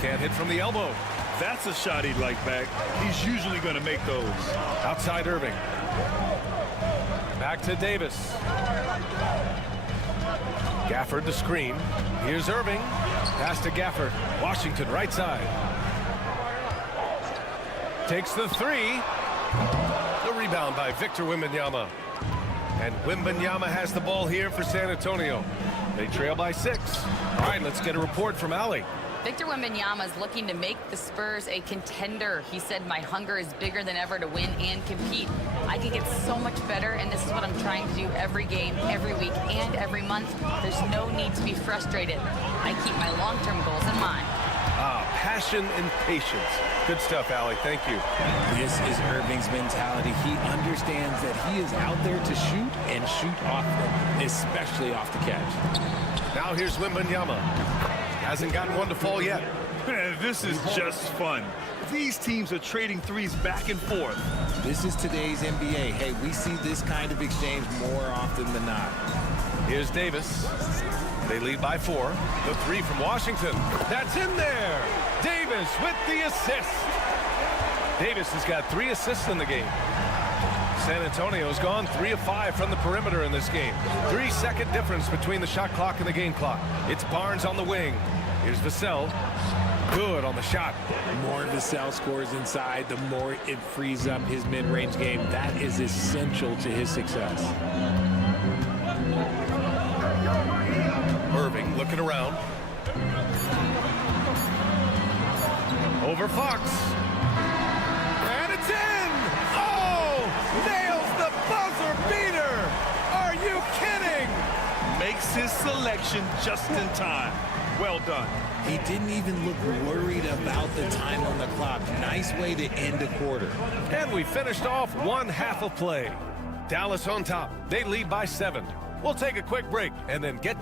Can't hit from the elbow. That's a shot he'd like back. He's usually going to make those. Outside Irving. Back to Davis. Gafford the screen. Here's Irving. Pass to Gafford. Washington right side. Takes the 3. The rebound by Victor Wembanyama. And Wembanyama has the ball here for San Antonio. They trail by 6. All right, let's get a report from Allie. Victor Wembanyama is looking to make the Spurs a contender. He said, my hunger is bigger than ever to win and compete. I can get so much better, and this is what I'm trying to do every game, every week, and every month. There's no need to be frustrated. I keep my long-term goals in mind. Passion and patience. Good stuff, Allie. Thank you. This is Irving's mentality. He understands that he is out there to shoot and shoot often, especially off the catch. Now here's Wembanyama. Hasn't gotten one to fall yet. This is just fun. These teams are trading threes back and forth. This is today's NBA. Hey, we see this kind of exchange more often than not. Here's Davis. They lead by 4. The 3 from Washington. That's in there. Davis with the assist. Davis has got 3 assists in the game. San Antonio's gone 3 of 5 from the perimeter in this game. 3-second difference between the shot clock and the game clock. It's Barnes on the wing. Here's Vassell. Good on the shot. The more Vassell scores inside, the more it frees up his mid-range game. That is essential to his success. Irving looking around. Over Fox. And it's in! Oh! Nails the buzzer beater! Are you kidding? Makes his selection just in time. Well done. He didn't even look worried about the time on the clock. Nice way to end a quarter. And we finished off one half of play. Dallas on top. They lead by 7. We'll take a quick break and then get...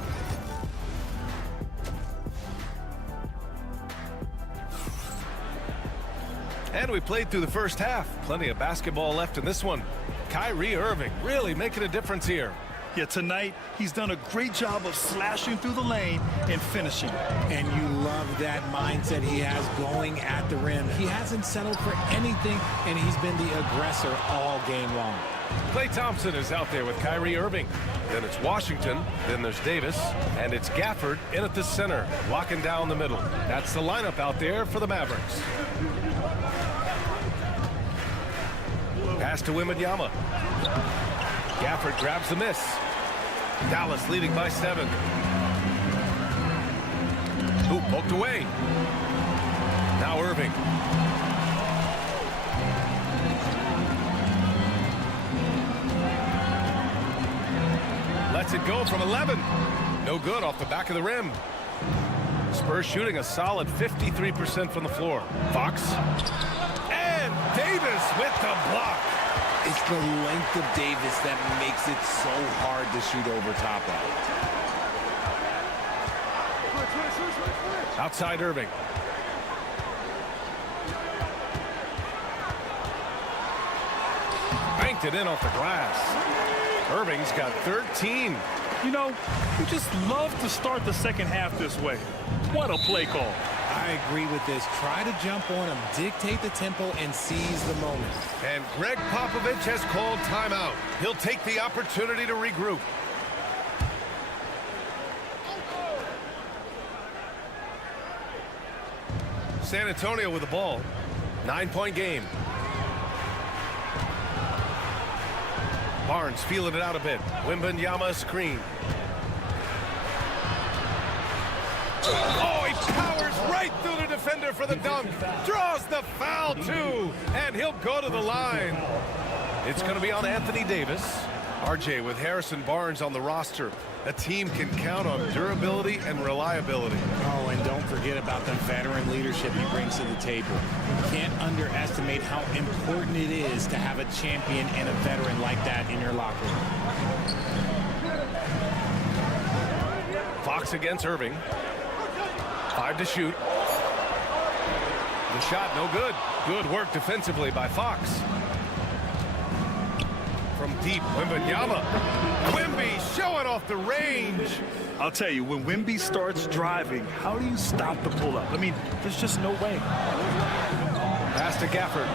And we played through the first half. Plenty of basketball left in this one. Kyrie Irving really making a difference here. Yeah, tonight he's done a great job of slashing through the lane and finishing. And you love that mindset he has going at the rim. He hasn't settled for anything, and he's been the aggressor all game long. Klay Thompson is out there with Kyrie Irving. Then it's Washington. Then there's Davis. And it's Gafford in at the center, locking down the middle. That's the lineup out there for the Mavericks. Pass to Wembanyama. Gafford grabs the miss. Dallas leading by 7. Ooh, poked away. Now Irving. Lets it go from 11. No good off the back of the rim. Spurs shooting a solid 53% from the floor. Fox. And Davis with the block. It's the length of Davis that makes it so hard to shoot over top of. Outside Irving. Banked it in off the glass. Irving's got 13. You know, you just love to start the second half this way. What a play call. I agree with this. Try to jump on him, dictate the tempo, and seize the moment. And Greg Popovich has called timeout. He'll take the opportunity to regroup. San Antonio with the ball. 9-point game. Barnes feeling it out a bit. Wembanyama screen. Oh, he powers right through the defender for the dunk. Draws the foul, too. And he'll go to the line. It's going to be on Anthony Davis. RJ with Harrison Barnes on the roster. A team can count on durability and reliability. Oh, and don't forget about the veteran leadership he brings to the table. You can't underestimate how important it is to have a champion and a veteran like that in your locker room. Fox against Irving. 5 to shoot. The shot no good. Good work defensively by Fox. From deep, Wembanyama. Wemby showing off the range. I'll tell you, when Wemby starts driving, how do you stop the pull-up? I mean, there's just no way. Pass to Gafford.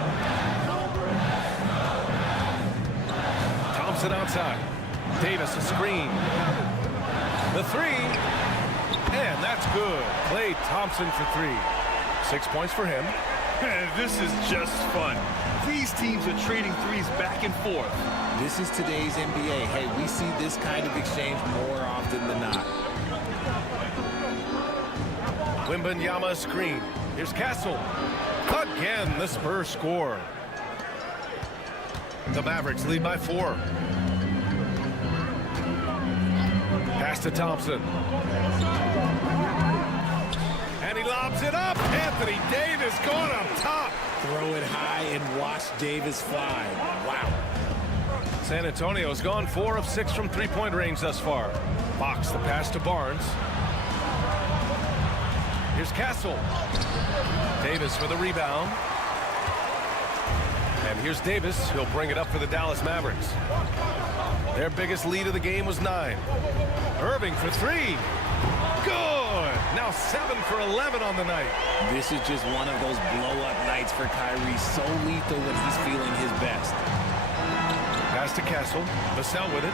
Thompson outside. Davis a screen. The 3. And that's good. Klay Thompson for 3. 6 points for him. This is just fun. These teams are trading threes back and forth. This is today's NBA. Hey, we see this kind of exchange more often than not. Wembanyama screen. Here's Castle. Again, the Spurs score. The Mavericks lead by 4. Pass to Thompson. And he lobs it up. Anthony Davis going up top. Throw it high and watch Davis fly. Wow. San Antonio's gone 4 of 6 from three-point range thus far. Fox the pass to Barnes. Here's Castle. Davis for the rebound. And here's Davis. He'll bring it up for the Dallas Mavericks. Their biggest lead of the game was 9. Irving for 3. Good. Now 7 for 11 on the night. This is just one of those blow-up nights for Kyrie. So lethal when he's feeling his best. Pass to Castle. Vassell with it.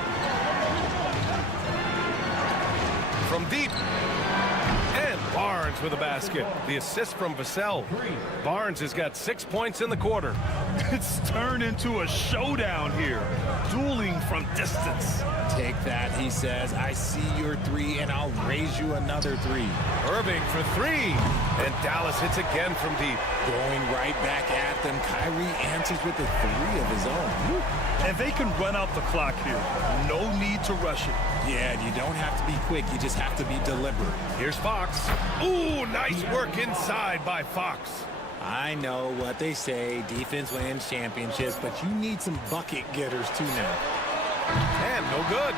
From deep. And Barnes with a basket. The assist from Vassell. Barnes has got 6 points in the quarter. It's turned into a showdown here. Dueling from distance. Take that, he says. I see your three, and I'll raise you another three. Irving for three. And Dallas hits again from deep. Going right back at them. Kyrie answers with a three of his own. And they can run out the clock here. No need to rush it. Yeah, you don't have to be quick. You just have to be deliberate. Here's Fox. Ooh, nice work inside by Fox. I know what they say. Defense wins championships, but you need some bucket getters too now. And no good.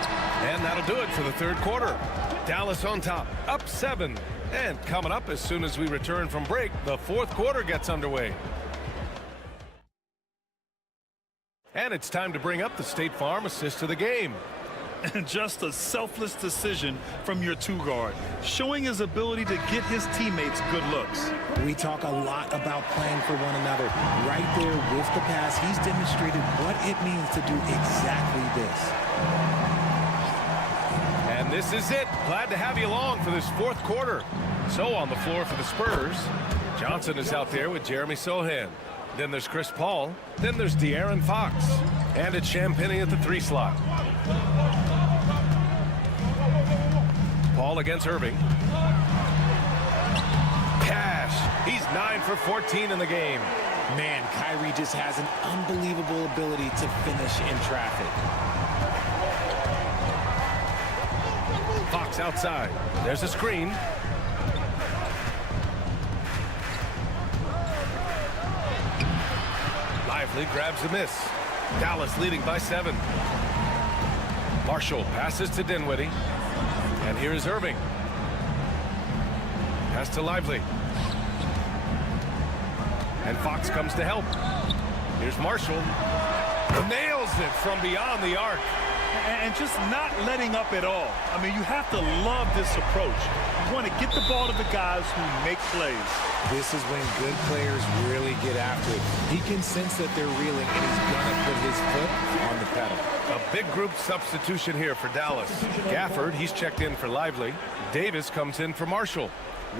And that'll do it for the third quarter. Dallas on top, up 7. And coming up as soon as we return from break, the fourth quarter gets underway. And it's time to bring up the State Farm assist of the game. And just a selfless decision from your two-guard, showing his ability to get his teammates good looks. We talk a lot about playing for one another. Right there with the pass, he's demonstrated what it means to do exactly this. And this is it. Glad to have you along for this fourth quarter. So on the floor for the Spurs, Johnson is out there with Jeremy Sohan. Then there's Chris Paul. Then there's De'Aaron Fox. And it's Champagnie at the 3 slot. Paul against Irving. Cash. He's 9 for 14 in the game. Man, Kyrie just has an unbelievable ability to finish in traffic. Fox outside. There's a screen. Lively grabs the miss. Dallas leading by 7. Marshall passes to Dinwiddie. And here is Irving. Pass to Lively. And Fox comes to help. Here's Marshall. Nails it from beyond the arc. And just not letting up at all. I mean, you have to love this approach. You want to get the ball to the guys who make plays. This is when good players really get after it. He can sense that they're reeling, and he's going to put his foot on the pedal. A big group substitution here for Dallas. Gafford, he's checked in for Lively. Davis comes in for Marshall.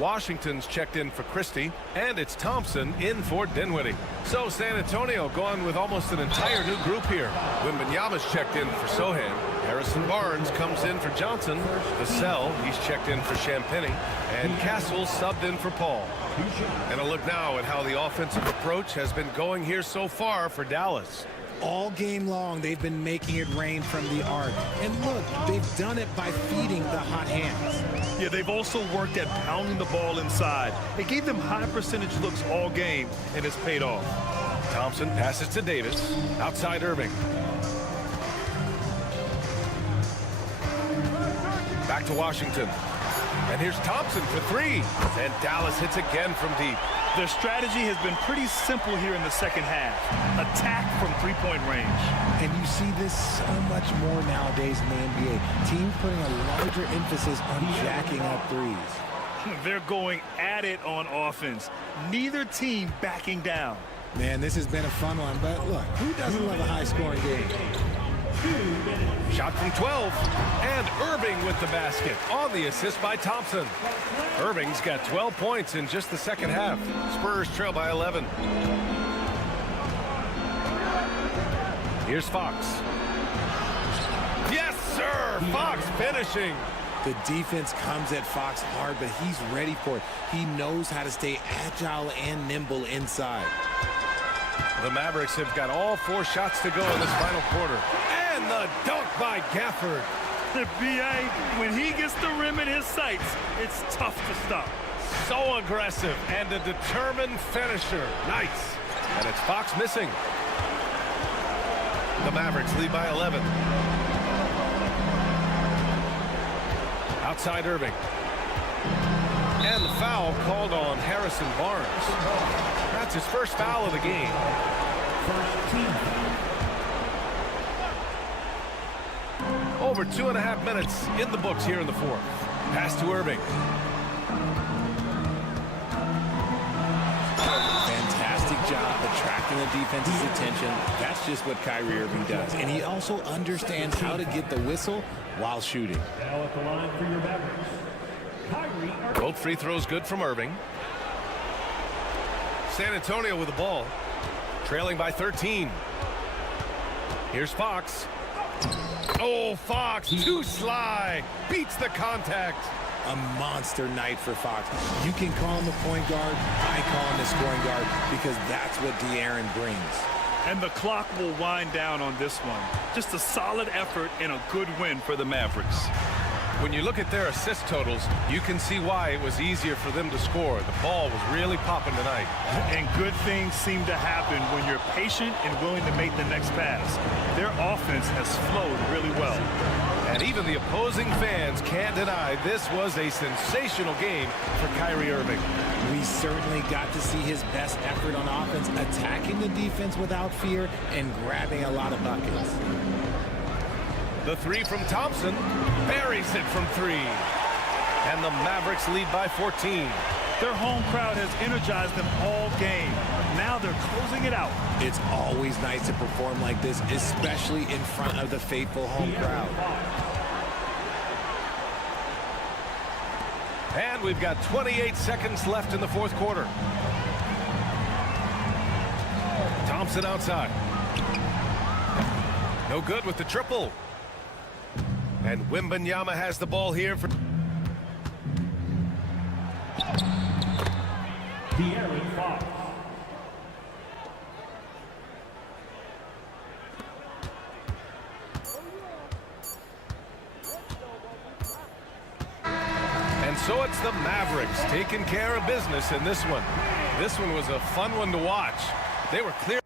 Washington's checked in for Christie, and it's Thompson in for Dinwiddie. So San Antonio going with almost an entire new group here. Wembanyama's checked in for Sohan. Harrison Barnes comes in for Johnson. Vassell, he's checked in for Champagnie. And Castle subbed in for Paul. And a look now at how the offensive approach has been going here so far for Dallas. All game long, they've been making it rain from the arc. And look, they've done it by feeding the hot hands. Yeah, they've also worked at pounding the ball inside. It gave them high percentage looks all game, and it's paid off. Thompson passes to Davis. Outside Irving. Back to Washington. And here's Thompson for 3. And Dallas hits again from deep. Their strategy has been pretty simple here in the second half. Attack from three-point range. And you see this so much more nowadays in the NBA. Teams putting a larger emphasis on jacking up threes. They're going at it on offense. Neither team backing down. Man, this has been a fun one, but look, who doesn't love a high-scoring game? Shot from 12. And Irving with the basket on the assist by Thompson. Irving's got 12 points in just the second half. Spurs trail by 11. Here's Fox. Yes, sir! Fox finishing. The defense comes at Fox hard, but he's ready for it. He knows how to stay agile and nimble inside. The Mavericks have got all 4 shots to go in this final quarter. And the dunk by Gafford. The BA, when he gets the rim in his sights, it's tough to stop. So aggressive and a determined finisher. Nice. And it's Fox missing. The Mavericks lead by 11. Outside Irving. And the foul called on Harrison Barnes. That's his first foul of the game. Over 2.5 minutes in the books here in the fourth. Pass to Irving. Fantastic job attracting the defense's attention. That's just what Kyrie Irving does. And he also understands how to get the whistle while shooting. Now at the line for your Mavericks, Kyrie Irving. Both free throws good from Irving. San Antonio with the ball. trailing by 13. Here's Fox. Oh, Fox, too sly. Beats the contact. A monster night for Fox. You can call him the point guard. I call him the scoring guard because that's what De'Aaron brings. And the clock will wind down on this one. Just a solid effort and a good win for the Mavericks. When you look at their assist totals, you can see why it was easier for them to score. The ball was really popping tonight. And good things seem to happen when you're patient and willing to make the next pass. Their offense has flowed really well. And even the opposing fans can't deny this was a sensational game for Kyrie Irving. We certainly got to see his best effort on offense, attacking the defense without fear and grabbing a lot of buckets. The three from Thompson, buries it from three. And the Mavericks lead by 14. Their home crowd has energized them all game. Now they're closing it out. It's always nice to perform like this, especially in front of the faithful home crowd. And we've got 28 seconds left in the fourth quarter. Thompson outside. No good with the triple. And Wembanyama has the ball here for De'Aaron Fox. And so it's the Mavericks taking care of business in this one. This one was a fun one to watch. They were clear.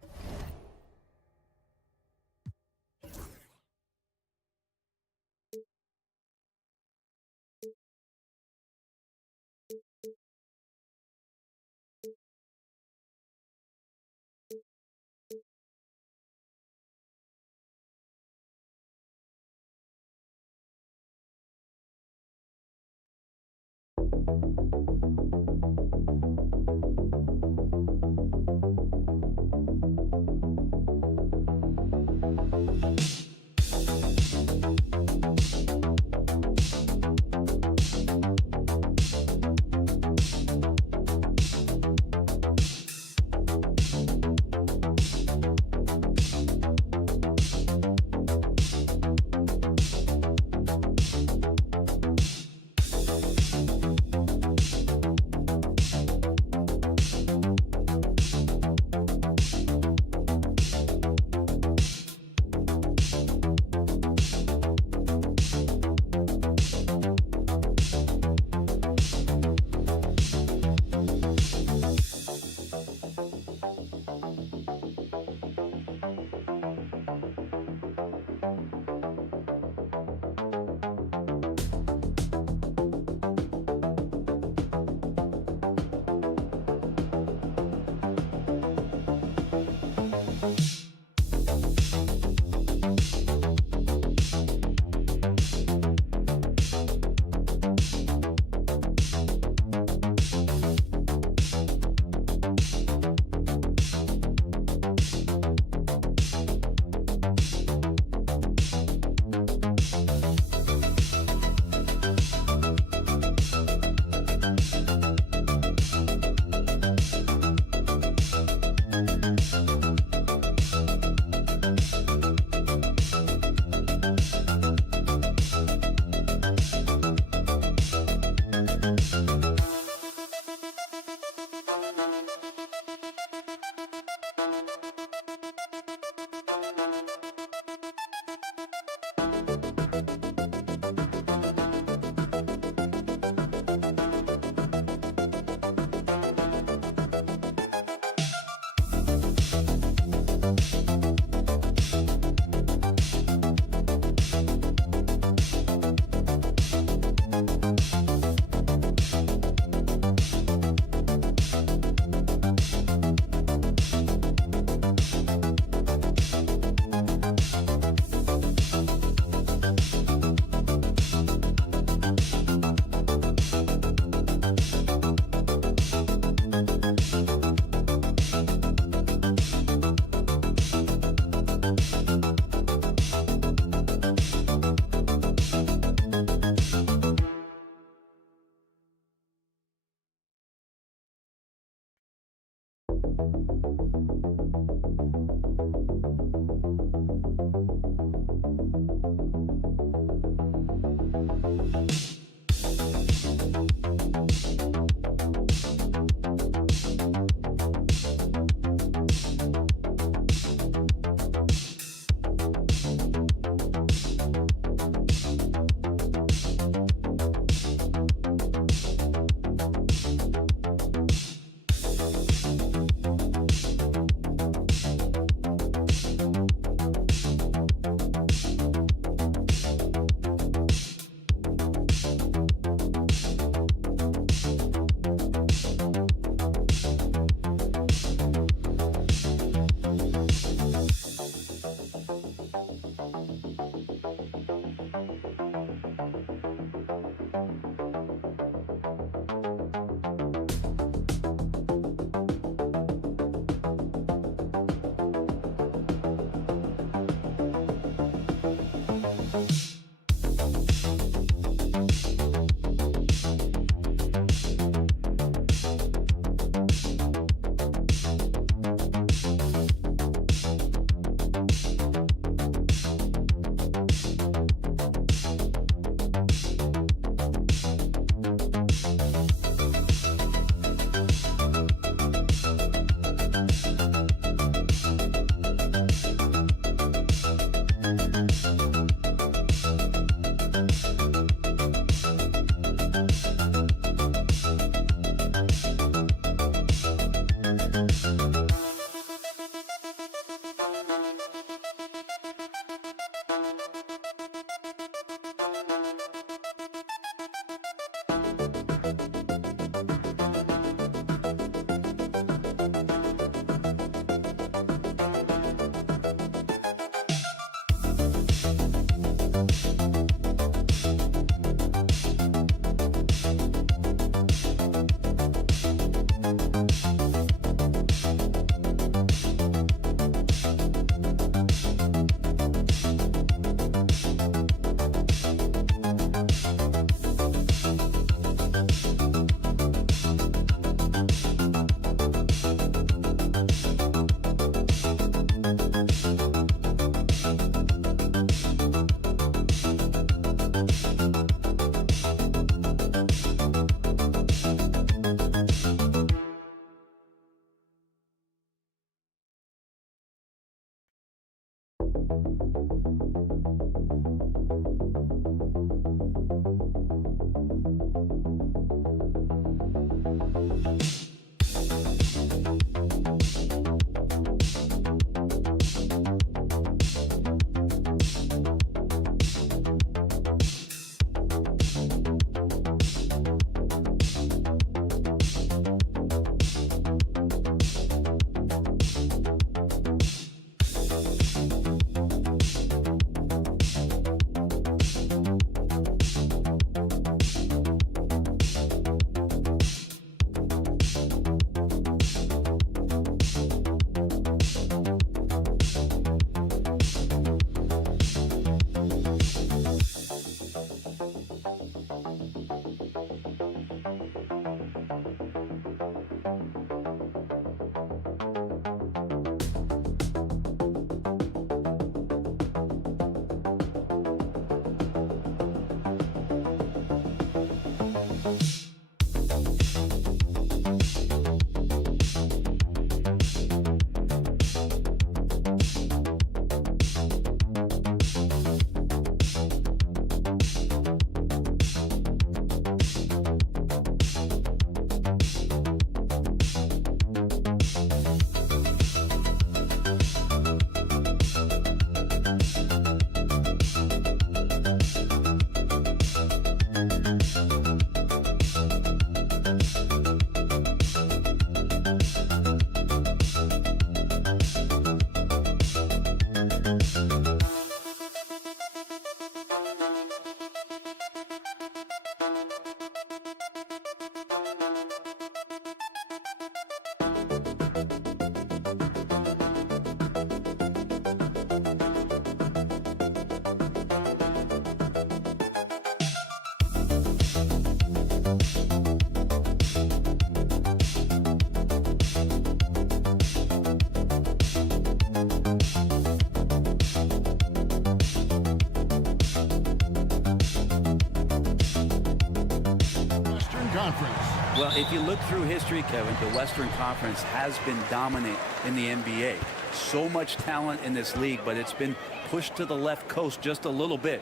Well, if you look through history, Kevin, the Western Conference has been dominant in the NBA. So much talent in this league, but it's been pushed to the left coast just a little bit.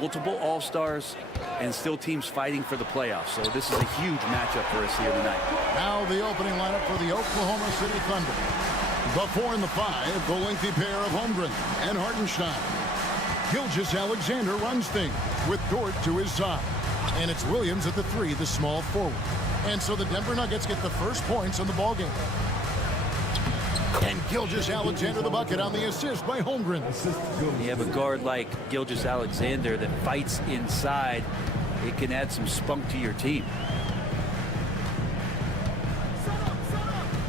Multiple All-Stars and still teams fighting for the playoffs. So this is a huge matchup for us here tonight. Now the opening lineup for the Oklahoma City Thunder. The 4 and the 5, the lengthy pair of Holmgren and Hartenstein. Gilgeous-Alexander runs things with Dort to his side. And it's Williams at the 3, the small forward. And so the Denver Nuggets get the first points in the ballgame. And Gilgeous-Alexander the bucket on the assist by Holmgren. You have a guard like Gilgeous-Alexander that fights inside. It can add some spunk to your team.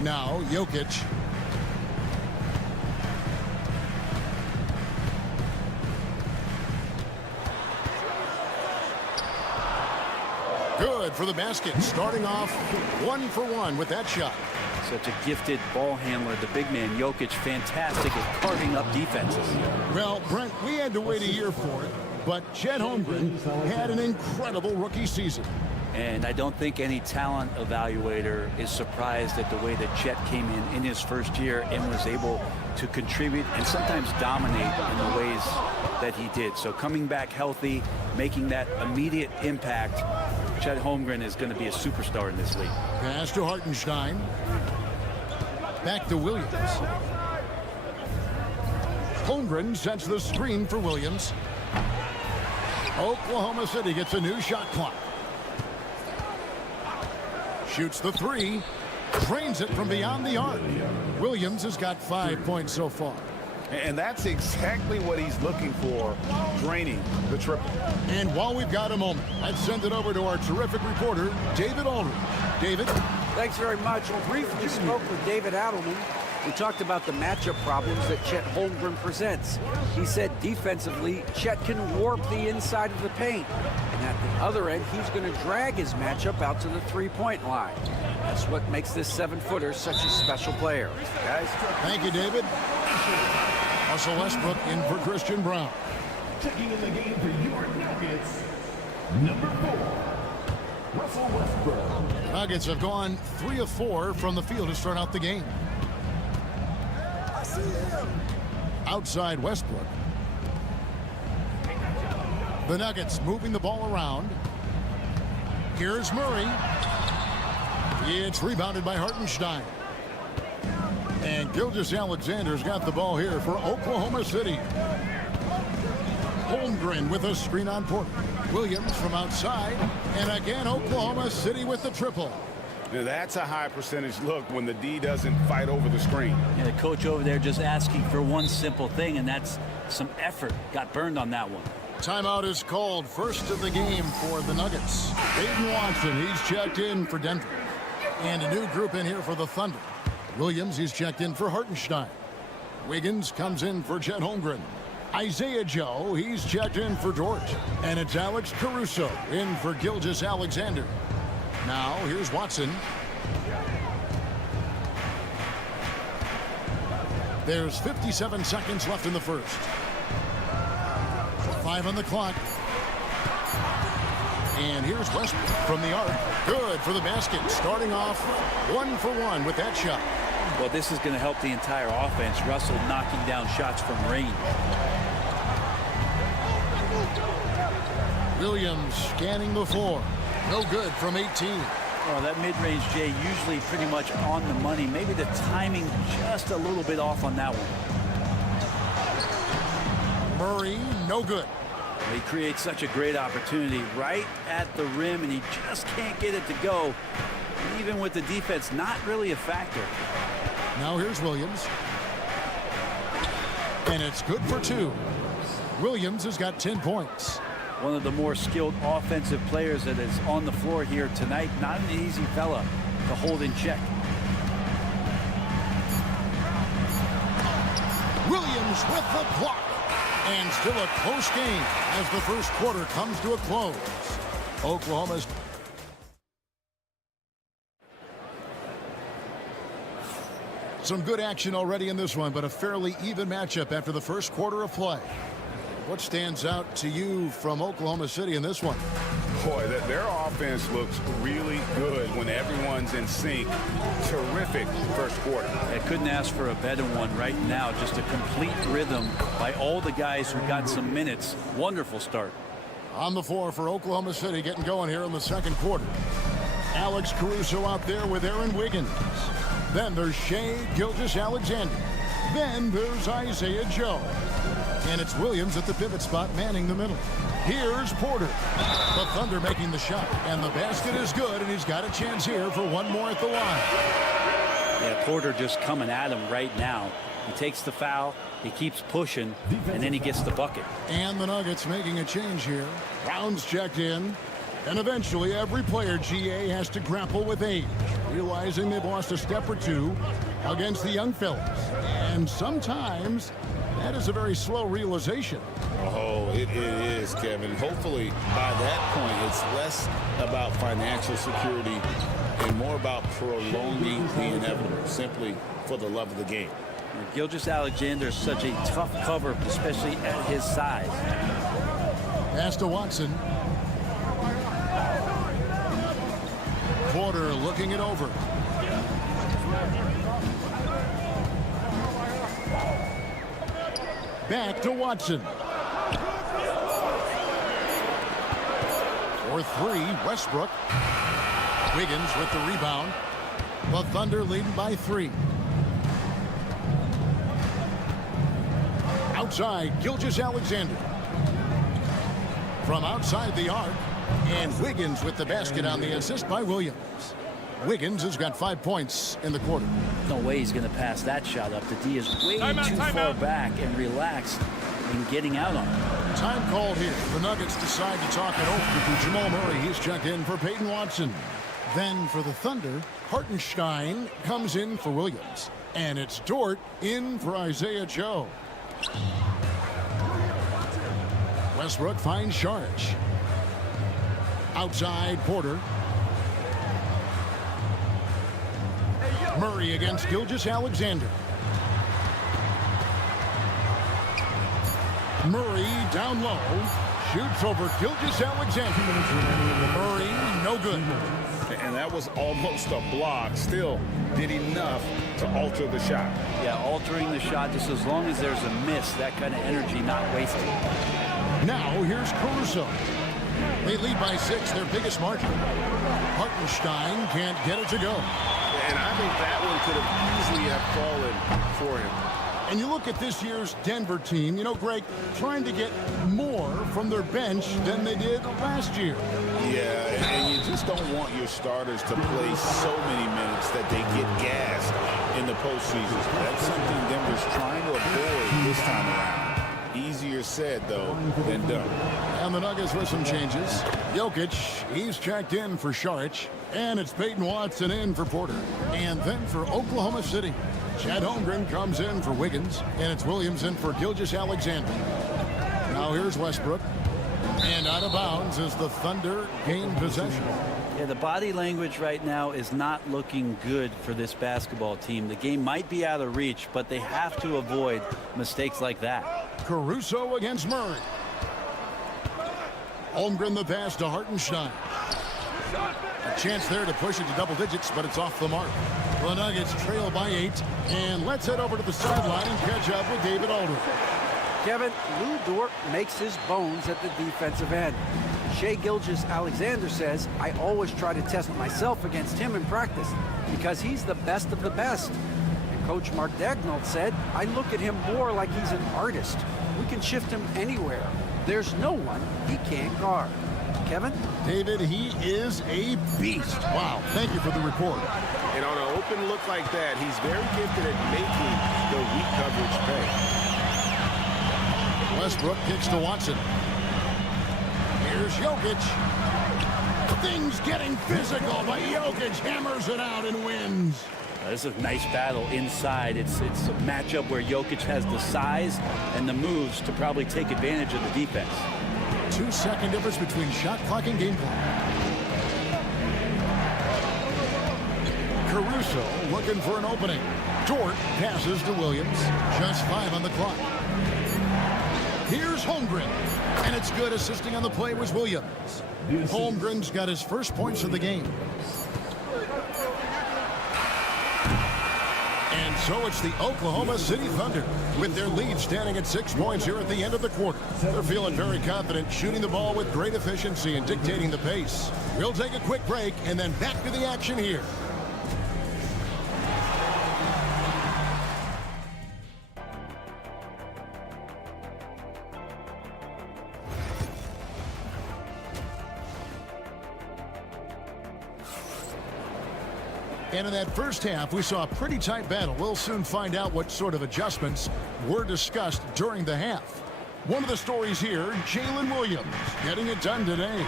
Now Jokic. Good for the basket, starting off 1 for 1 with that shot. Such a gifted ball handler, the big man Jokic, fantastic at carving up defenses. Well, Brent, we had to wait a year for it, but Chet Holmgren had an incredible rookie season. And I don't think any talent evaluator is surprised at the way that Chet came in his first year and was able to contribute and sometimes dominate in the ways that he did. So coming back healthy, making that immediate impact, Chet Holmgren is going to be a superstar in this league. Pass to Hartenstein. Back to Williams. Holmgren sets the screen for Williams. Oklahoma City gets a new shot clock. Shoots the 3. Drains it from beyond the arc. Williams has got 5 points so far. And that's exactly what he's looking for, draining the triple. And while we've got a moment, let's send it over to our terrific reporter, David Aldridge. David? Thanks very much. We briefly spoke with David Adelman. We talked about the matchup problems that Chet Holmgren presents. He said defensively, Chet can warp the inside of the paint. And at the other end, he's going to drag his matchup out to the three-point line. That's what makes this 7-footer such a special player. Guys? Thank you, David. Russell Westbrook in for Christian Brown. Checking in the game for your Nuggets, number 4, Russell Westbrook. Nuggets have gone 3 of 4 from the field to start out the game. outside Westbrook. The Nuggets moving the ball around. Here's Murray. It's rebounded by Hartenstein. And Gilgeous-Alexander's got the ball here for Oklahoma City. Holmgren with a screen on Porter. Williams from outside. And again, Oklahoma City with the triple. Now that's a high percentage look when the D doesn't fight over the screen. Yeah, the coach over there just asking for one simple thing, and that's some effort. Got burned on that one. Timeout is called. First of the game for the Nuggets. Peyton Watson, he's checked in for Denver. And a new group in here for the Thunder. Williams, he's checked in for Hartenstein. Wiggins comes in for Chet Holmgren. Isaiah Joe, he's checked in for Dort. And it's Alex Caruso in for Gilgeous-Alexander. Now, here's Watson. There's 57 seconds left in the first. 5 on the clock. And here's Westbrook from the arc. Good for the basket. Starting off 1 for 1 with that shot. Well, this is going to help the entire offense. Russell knocking down shots from range. Williams scanning the floor. No good from 18. Oh, that mid-range, Jay, usually pretty much on the money. Maybe the timing just a little bit off on that one. Murray, no good. He creates such a great opportunity right at the rim, and he just can't get it to go. Even with the defense, not really a factor. Now here's Williams. And it's good for 2. Williams has got 10 points. One of the more skilled offensive players that is on the floor here tonight. Not an easy fella to hold in check. Williams with the block. And still a close game as the first quarter comes to a close. Oklahoma's some good action already in this one, but a fairly even matchup after the first quarter of play. What stands out to you from Oklahoma City in this one? Boy, their offense looks really good when everyone's in sync. Terrific first quarter. I couldn't ask for a better one right now. Just a complete rhythm by all the guys who got some minutes. Wonderful start. On the floor for Oklahoma City, getting going here in the second quarter. Alex Caruso out there with Aaron Wiggins. Then there's Shai Gilgeous-Alexander. Then there's Isaiah Joe. And it's Williams at the pivot spot, manning the middle. Here's Porter. The Thunder making the shot. And the basket is good, and he's got a chance here for one more at the line. Yeah, Porter just coming at him right now. He takes the foul, he keeps pushing, and then he gets the bucket. And the Nuggets making a change here. Brown's checked in. And eventually, every player, GA, has to grapple with age, realizing they've lost a step or two against the young fellas. And sometimes that is a very slow realization. Oh, it is, Kevin. Hopefully, by that point, it's less about financial security and more about prolonging the inevitable, simply for the love of the game. Gilgeous-Alexander is such a tough cover, especially at his size. Pass to Watson. Porter looking it over. Back to Watson. For 3, Westbrook. Wiggins with the rebound. The Thunder leading by 3. Outside, Gilgeous-Alexander. From outside the arc. And Wiggins with the basket on the assist by Williams. Wiggins has got 5 points in the quarter. No way he's going to pass that shot up. The D is way too far back and relaxed in getting out on it. Time called here. The Nuggets decide to talk it over to Jamal Murray. He's checked in for Peyton Watson. Then for the Thunder, Hartenstein comes in for Williams. And it's Dort in for Isaiah Joe. Westbrook finds Saric. Outside Porter. Murray against Gilgeous-Alexander. Murray down low. Shoots over Gilgeous-Alexander. Murray, no good. And that was almost a block. Still did enough to alter the shot. Yeah, altering the shot just as long as there's a miss, that kind of energy not wasted. Now here's Caruso. They lead by 6, their biggest margin. Hartenstein can't get it to go. And I think that one could have easily have fallen for him. And you look at this year's Denver team, you know, Greg, trying to get more from their bench than they did last year. Yeah, and you just don't want your starters to play so many minutes that they get gassed in the postseason. That's something Denver's trying to avoid this time around. Easier said, though, than done. And the Nuggets with some changes. Jokic, he's checked in for Saric. And it's Peyton Watson in for Porter. And then for Oklahoma City, Chad Holmgren comes in for Wiggins. And it's Williams in for Gilgeous-Alexander. Now here's Westbrook. And out of bounds is the Thunder gain possession. Yeah, the body language right now is not looking good for this basketball team. The game might be out of reach, but they have to avoid mistakes like that. Caruso against Murray. Holmgren the pass to Hartenstein. A chance there to push it to double digits, but it's off the mark. The Nuggets trail by 8. And let's head over to the sideline and catch up with David Aldridge. Kevin, Lou Dort makes his bones at the defensive end. Shai Gilgeous-Alexander says, I always try to test myself against him in practice because he's the best of the best. And Coach Mark Daigneault said, I look at him more like he's an artist. We can shift him anywhere. There's no one he can't guard. Kevin? David, he is a beast. Wow, thank you for the report. And on an open look like that, he's very gifted at making the weak coverage pay. Westbrook kicks to Watson. Here's Jokic. Things getting physical, but Jokic hammers it out and wins. This is a nice battle inside. It's a matchup where Jokic has the size and the moves to probably take advantage of the defense. 2-second difference between shot clock and game clock. Caruso looking for an opening. Dort passes to Williams. Just 5 on the clock. Here's Holmgren. And it's good. Assisting on the play was Williams. Holmgren's got his first points of the game. And so it's the Oklahoma City Thunder with their lead standing at 6 points here at the end of the quarter. They're feeling very confident, shooting the ball with great efficiency and dictating the pace. We'll take a quick break and then back to the action here. And in that first half, we saw a pretty tight battle. We'll soon find out what sort of adjustments were discussed during the half. One of the stories here, Jalen Williams getting it done today.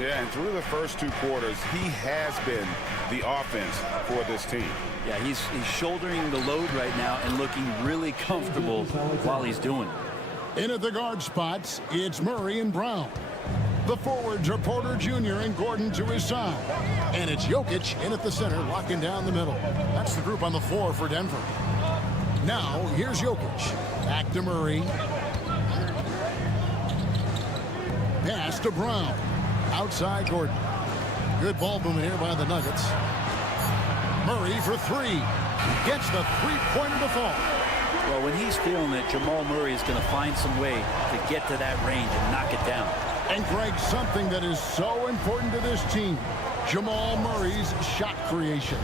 Yeah, and through the first 2 quarters, he has been the offense for this team. Yeah, he's shouldering the load right now and looking really comfortable while he's doing it. In at the guard spots, it's Murray and Brown. The forwards are Porter Jr. and Gordon to his side. And it's Jokic in at the center, locking down the middle. That's the group on the floor for Denver. Now, here's Jokic. Back to Murray. Pass to Brown. Outside Gordon. Good ball movement here by the Nuggets. Murray for 3. Gets the three-pointer to fall. Well, when he's feeling it, Jamal Murray is going to find some way to get to that range and knock it down. And Greg, something that is so important to this team, Jamal Murray's shot creation.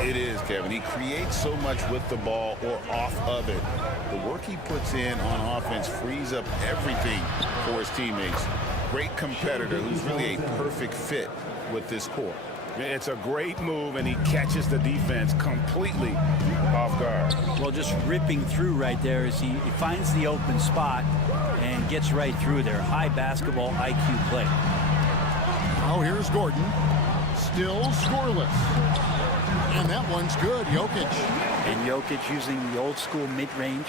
It is, Kevin. He creates so much with the ball or off of it. The work he puts in on offense frees up everything for his teammates. Great competitor who's really a perfect fit with this core. It's a great move, and he catches the defense completely off guard. Well, just ripping through right there as he finds the open spot and gets right through there. High basketball IQ play. Now here's Gordon. Still scoreless. And that one's good, Jokic. And Jokic using the old school mid-range.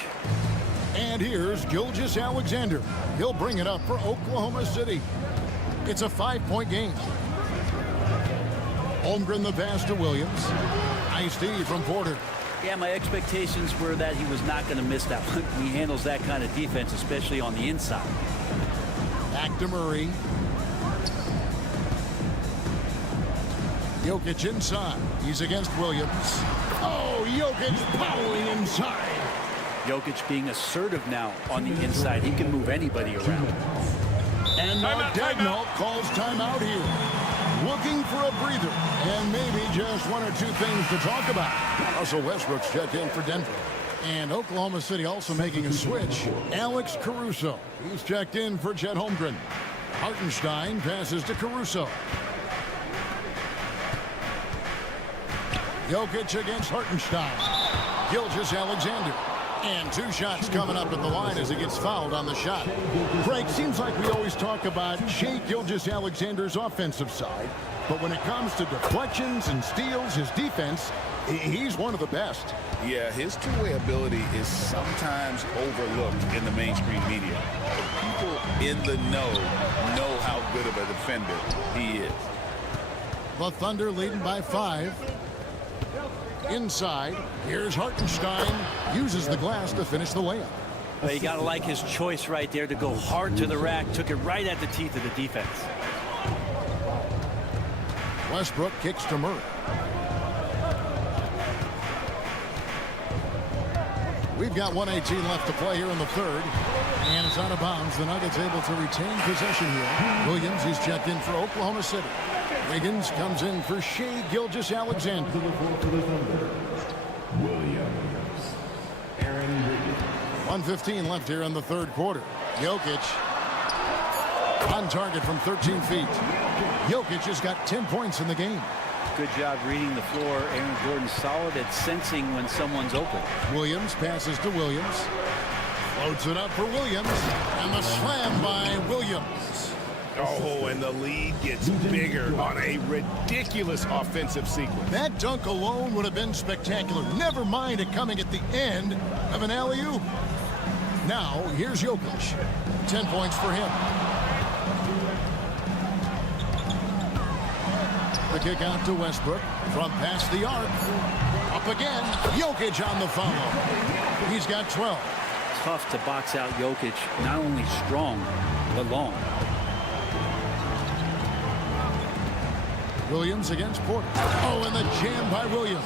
And here's Gilgeous-Alexander. He'll bring it up for Oklahoma City. It's a 5-point game. Holmgren the pass to Williams. Nice D from Porter. Yeah, my expectations were that he was not going to miss that one. He handles that kind of defense, especially on the inside. Back to Murray. Jokic inside. He's against Williams. Oh, Jokic powering inside. Jokic being assertive now on the inside. He can move anybody around. And Mark Daigneault calls timeout here. Looking for a breather and maybe just one or two things to talk about. Russell Westbrook's checked in for Denver. And Oklahoma City also making a switch. Alex Caruso. He's checked in for Chet Holmgren. Hartenstein passes to Caruso. Jokic against Hartenstein. Gilgeous-Alexander. And 2 shots coming up at the line as he gets fouled on the shot. Frank, seems like we always talk about Shai Gilgeous-Alexander's offensive side. But when it comes to deflections and steals, his defense, he's one of the best. Yeah, his two-way ability is sometimes overlooked in the mainstream media. People in the know how good of a defender he is. The Thunder leading by 5. Inside, here's Hartenstein. Uses the glass to finish the layup. Well, you got to like his choice right there to go hard to the rack. Took it right at the teeth of the defense. Westbrook kicks to Murray. We've got 1:18 left to play here in the third. And it's out of bounds. The Nuggets able to retain possession here. Williams, he's checked in for Oklahoma City. Wiggins comes in for Shai Gilgeous-Alexander. Williams. Aaron Wiggins. 1:15 left here in the third quarter. Jokic on target from 13 feet. Jokic has got 10 points in the game. Good job reading the floor. Aaron Gordon solid at sensing when someone's open. Williams passes to Williams. Floats it up for Williams. And the slam by Williams. Oh, and the lead gets bigger on a ridiculous offensive sequence. That dunk alone would have been spectacular. Never mind it coming at the end of an alley-oop. Now, here's Jokic. 10 points for him. The kick out to Westbrook from past the arc. Up again. Jokic on the follow. He's got 12. Tough to box out Jokic. Not only strong, but long. Williams against Porter. Oh, and the jam by Williams.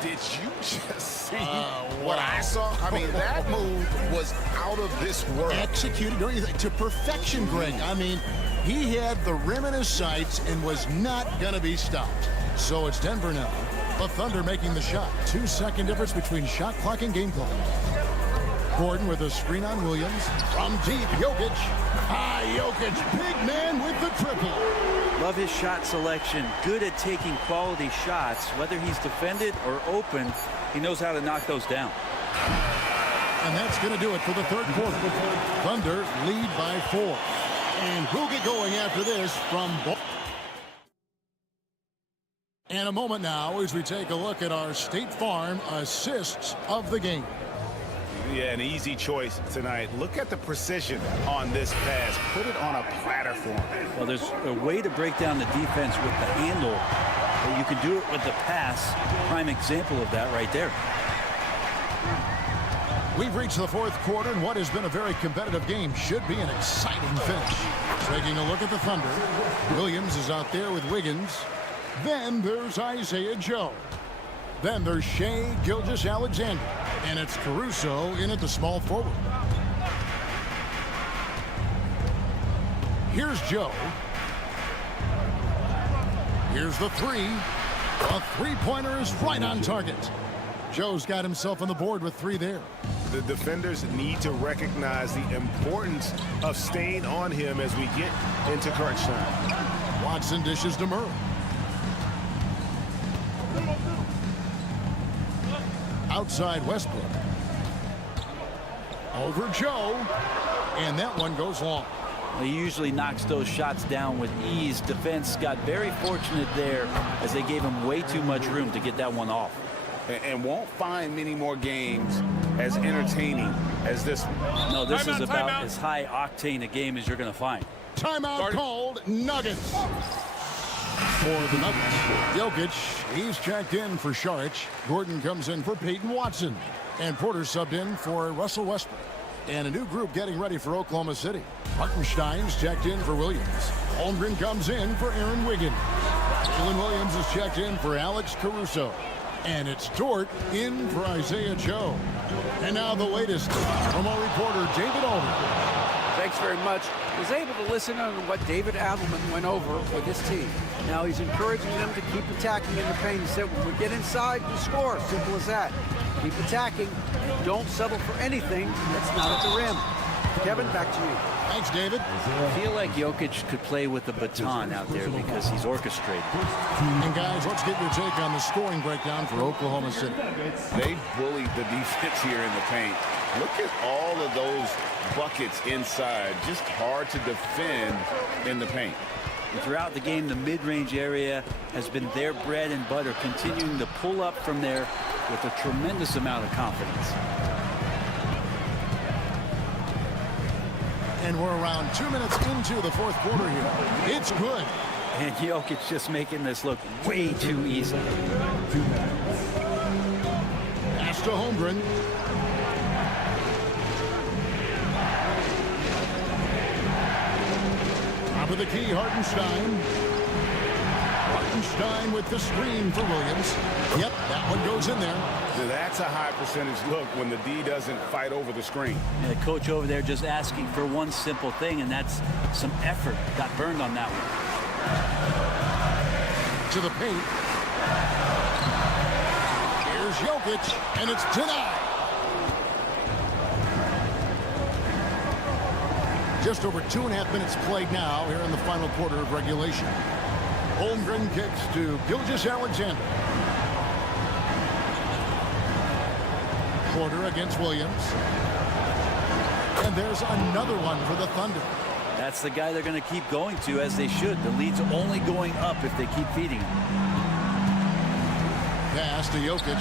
Did you just see what I saw? I mean, that move was out of this world. Executed, don't you think, to perfection, Greg. I mean, he had the rim in his sights and was not going to be stopped. So it's Denver now. The Thunder making the shot. 2-second difference between shot clock and game clock. Gordon with a screen on Williams. From deep, Jokic. Jokic, big man with the triple. Love his shot selection. Good at taking quality shots. Whether he's defended or open, he knows how to knock those down. And that's going to do it for the third quarter. Thunder lead by 4. And we'll get going after this from... And a moment now as we take a look at our State Farm assists of the game. Yeah, an easy choice tonight. Look at the precision on this pass. Put it on a platter for him. Well, there's a way to break down the defense with the handle, but you can do it with the pass. Prime example of that right there. We've reached the fourth quarter, and what has been a very competitive game should be an exciting finish. Taking a look at the Thunder. Williams is out there with Wiggins. Then there's Isaiah Joe. Then there's Shai Gilgeous-Alexander. And it's Caruso in at the small forward. Here's Joe. Here's the three. A three-pointer is right on target. Joe's got himself on the board with 3 there. The defenders need to recognize the importance of staying on him as we get into crunch time. Watson dishes to Murray. Outside Westbrook. Over Joe. And that one goes long. He usually knocks those shots down with ease. Defense got very fortunate there as they gave him way too much room to get that one off. And won't find many more games as entertaining as this one. No, this is about as high octane a game as you're going to find. Timeout called. Nuggets. For the Nuggets, Jokic, he's checked in for Saric. Gordon comes in for Peyton Watson. And Porter subbed in for Russell Westbrook. And a new group getting ready for Oklahoma City. Hartenstein's checked in for Williams. Holmgren comes in for Aaron Wiggins. Jalen Williams is checked in for Alex Caruso. And it's Dort in for Isaiah Joe. And now the latest from our reporter, David Aldridge. Thanks very much. Was able to listen on what David Adelman went over with his team. Now he's encouraging them to keep attacking in the paint. He said, when we get inside, we score. Simple as that. Keep attacking. Don't settle for anything that's not at the rim. Kevin, back to you. Thanks, David. I feel like Jokic could play with the baton out there because he's orchestrated. And guys, let's get your take on the scoring breakdown for Oklahoma City. They bullied the defense here in the paint. Look at all of those buckets inside. Just hard to defend in the paint. And throughout the game, the mid-range area has been their bread and butter, continuing to pull up from there with a tremendous amount of confidence. And we're around 2 minutes into the fourth quarter here. It's good. And Jokic just making this look way too easy. Pass to Holmgren. Top of the key, Hartenstein. Hartenstein with the screen for Williams. Yep, that one goes in there. That's a high percentage look when the D doesn't fight over the screen. And the coach over there just asking for one simple thing, and that's some effort. Got burned on that one. To the paint. Here's Jokic, and it's denied. Just over 2.5 minutes played now here in the final quarter of regulation. Holmgren kicks to Gilgeous-Alexander. Porter against Williams. And there's another one for the Thunder. That's the guy they're going to keep going to, as they should. The lead's only going up if they keep feeding him. Pass to Jokic.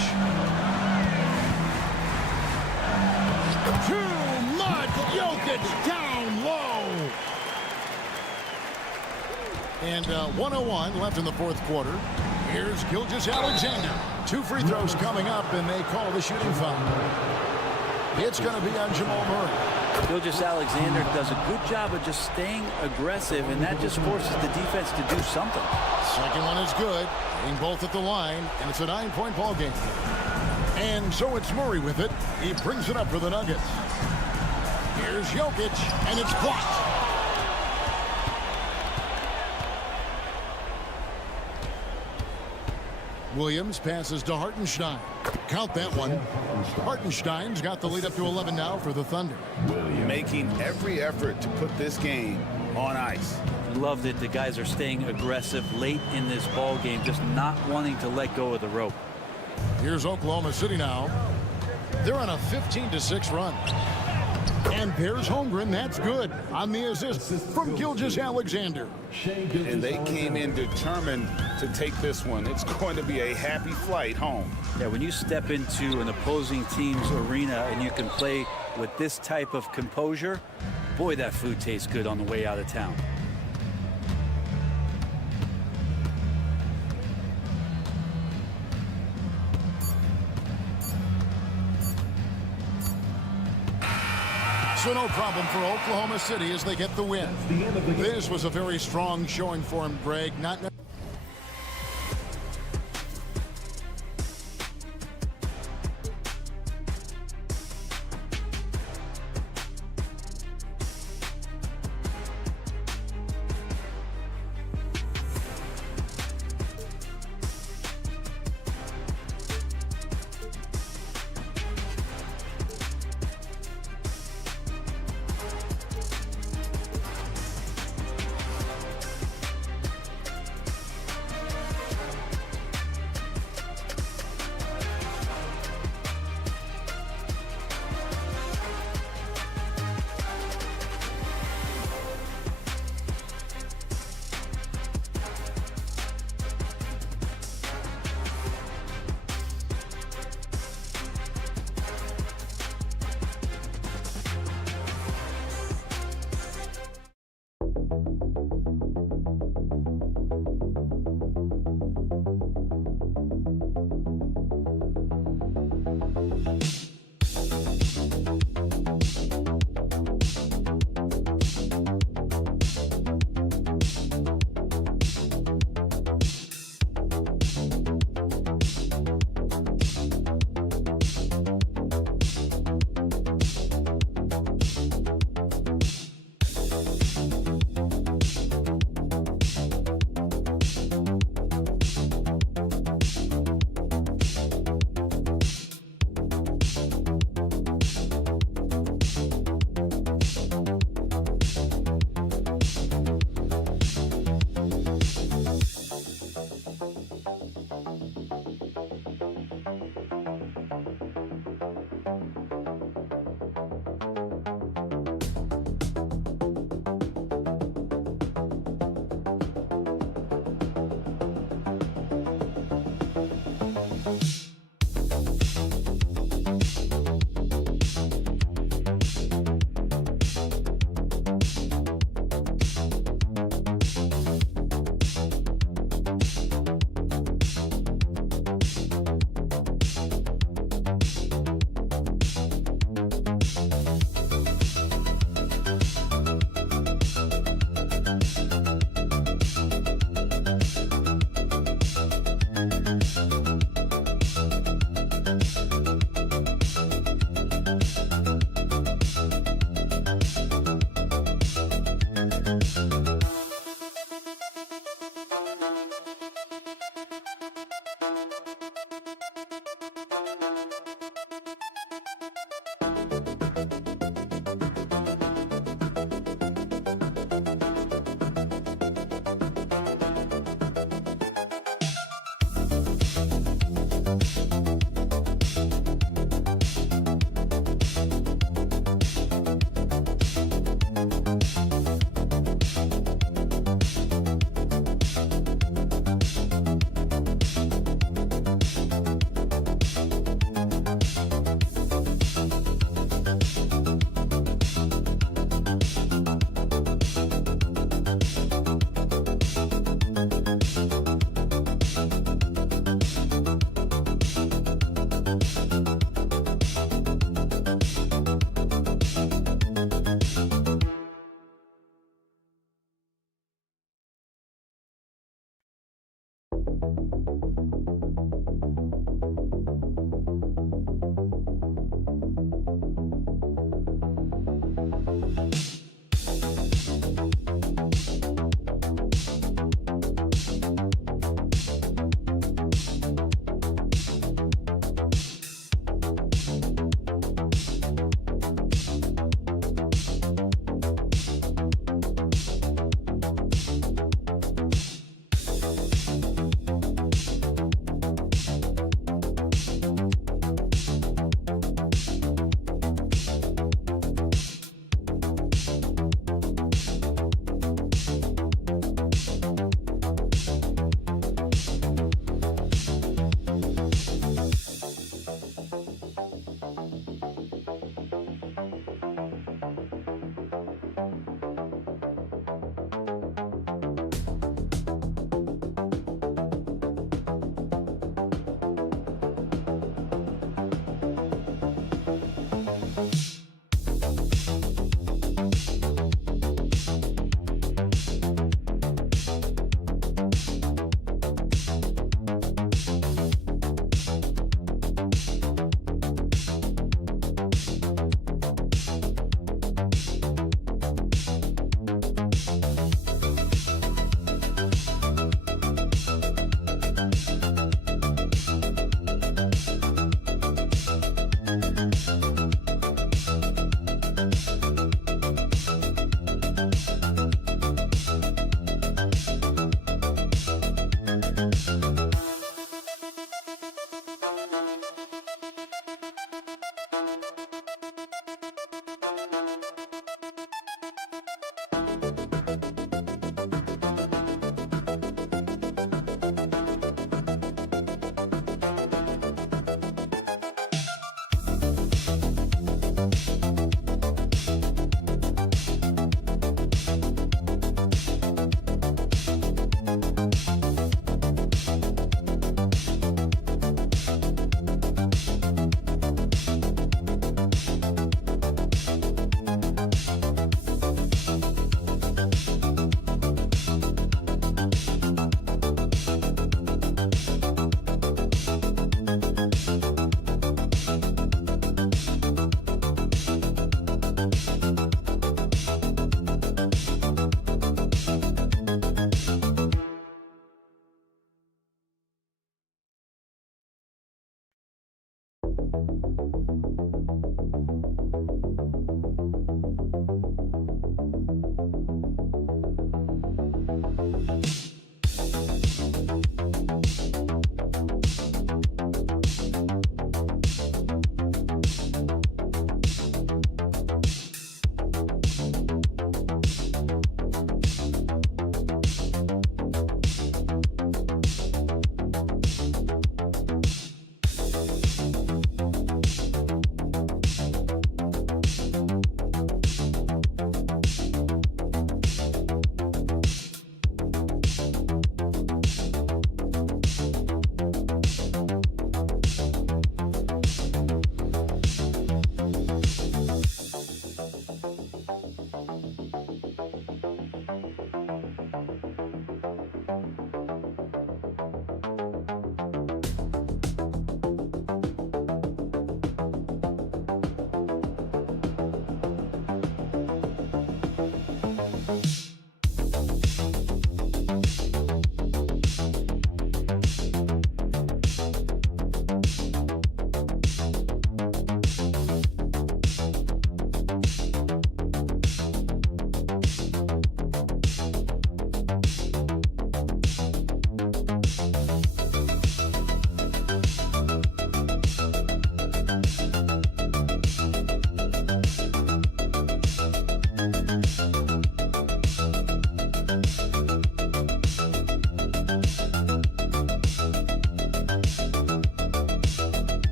Too much. Jokic down low. And 1:01 left in the fourth quarter. Here's Gilgeous-Alexander. 2 free throws coming up, and they call the shooting foul. It's going to be on Jamal Murray. Gilgeous-Alexander does a good job of just staying aggressive, and that just forces the defense to do something. Second one is good. Hitting both at the line, and it's a 9-point ball game. And so it's Murray with it. He brings it up for the Nuggets. Here's Jokic, and it's blocked. Williams passes to Hartenstein. Count that one. Hartenstein's got the lead up to 11 now for the Thunder. Making every effort to put this game on ice. Love that the guys are staying aggressive late in this ball game, just not wanting to let go of the rope. Here's Oklahoma City now. They're on a 15-6 run. And there's Holmgren. That's good on the assist from Gilgeous-Alexander. And they came in determined to take this one. It's going to be a happy flight home. Yeah, when you step into an opposing team's arena and you can play with this type of composure, boy, that food tastes good on the way out of town. So no problem for Oklahoma City as they get the win. This was a very strong showing for him, Greg. Not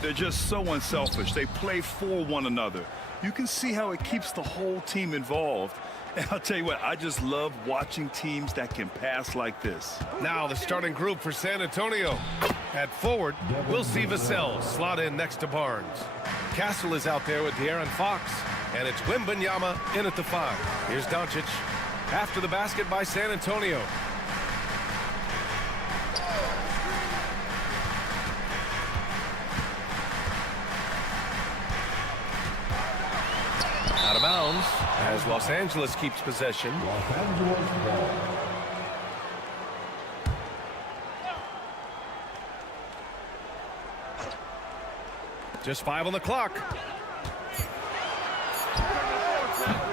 They're just so unselfish. They play for one another. You can see how it keeps the whole team involved. And I'll tell you what, I just love watching teams that can pass like this. Now the starting group for San Antonio. At forward, we'll see Vassell slot in next to Barnes. Castle is out there with De'Aaron Fox. And it's Wembanyama in at the 5. Here's Doncic. After the basket by San Antonio. Out of bounds as Los Angeles keeps possession. Just 5 on the clock.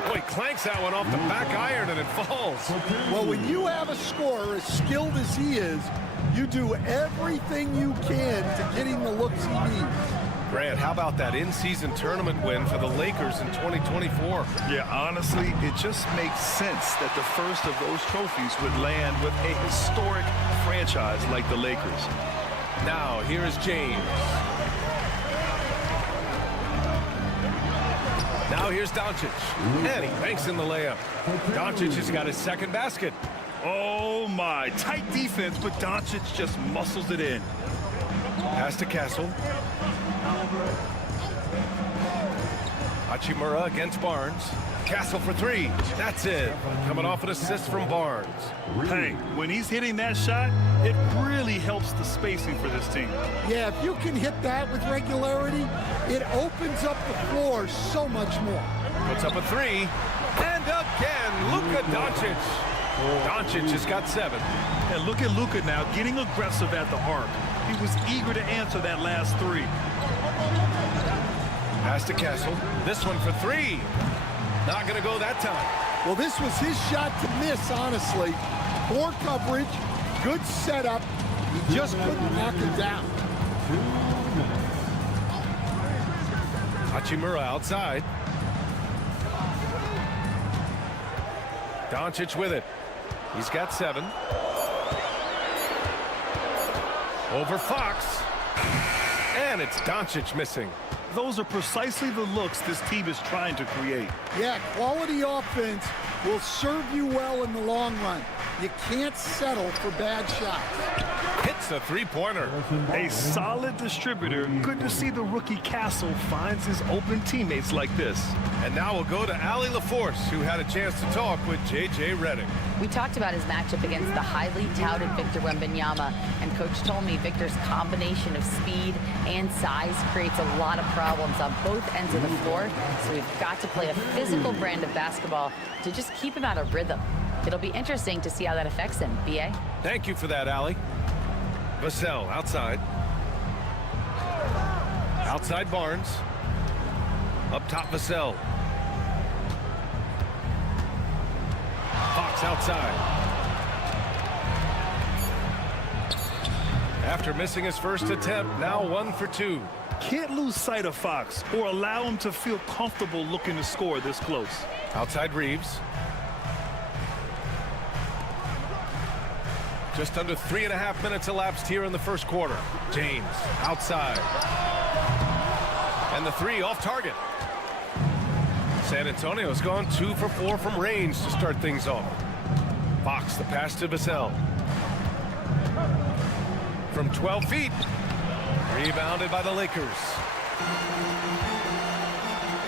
Boy, clanks that one off the back iron and it falls. Well, when you have a scorer as skilled as he is, you do everything you can to get him the looks he needs. Grant, how about that in-season tournament win for the Lakers in 2024? Yeah, honestly, it just makes sense that the first of those trophies would land with a historic franchise like the Lakers. Now, here is James. Now here's Doncic. And he banks in the layup. Doncic has got his second basket. Oh, my. Tight defense, but Doncic just muscles it in. Pass to Castle. Hachimura against Barnes. Castle for 3. That's it. Coming off an assist from Barnes. Hey, when he's hitting that shot, it really helps the spacing for this team. Yeah, if you can hit that with regularity, it opens up the floor so much more. Puts up a 3. And again, Luka Doncic. Doncic has got 7. And look at Luka now getting aggressive at the arc. He was eager to answer that last 3. Pass to Castle. This one for 3. Not going to go that time. Well, this was his shot to miss, honestly. Poor coverage, good setup. He just couldn't knock it down. Hachimura outside. Doncic with it. He's got 7. Over Fox. And it's Doncic missing. Those are precisely the looks this team is trying to create. Yeah, quality offense will serve you well in the long run. You can't settle for bad shots. Hits a three-pointer. A solid distributor. Good to see the rookie Castle finds his open teammates like this. And now we'll go to Allie LaForce, who had a chance to talk with J.J. Redick. We talked about his matchup against the highly touted Victor Wembanyama, and Coach told me Victor's combination of speed and size creates a lot of problems on both ends of the floor, so we've got to play a physical brand of basketball to just keep him out of rhythm. It'll be interesting to see how that affects him. B.A.? Thank you for that, Allie. Vassell outside. Outside Barnes. Up top Vassell. Fox outside. After missing his first attempt, now 1 for 2. Can't lose sight of Fox or allow him to feel comfortable looking to score this close. Outside Reeves. Just under 3.5 minutes elapsed here in the first quarter. James outside. And the three off target. San Antonio's gone 2 for 4 from range to start things off. Fox, the pass to Vassell. From 12 feet. Rebounded by the Lakers.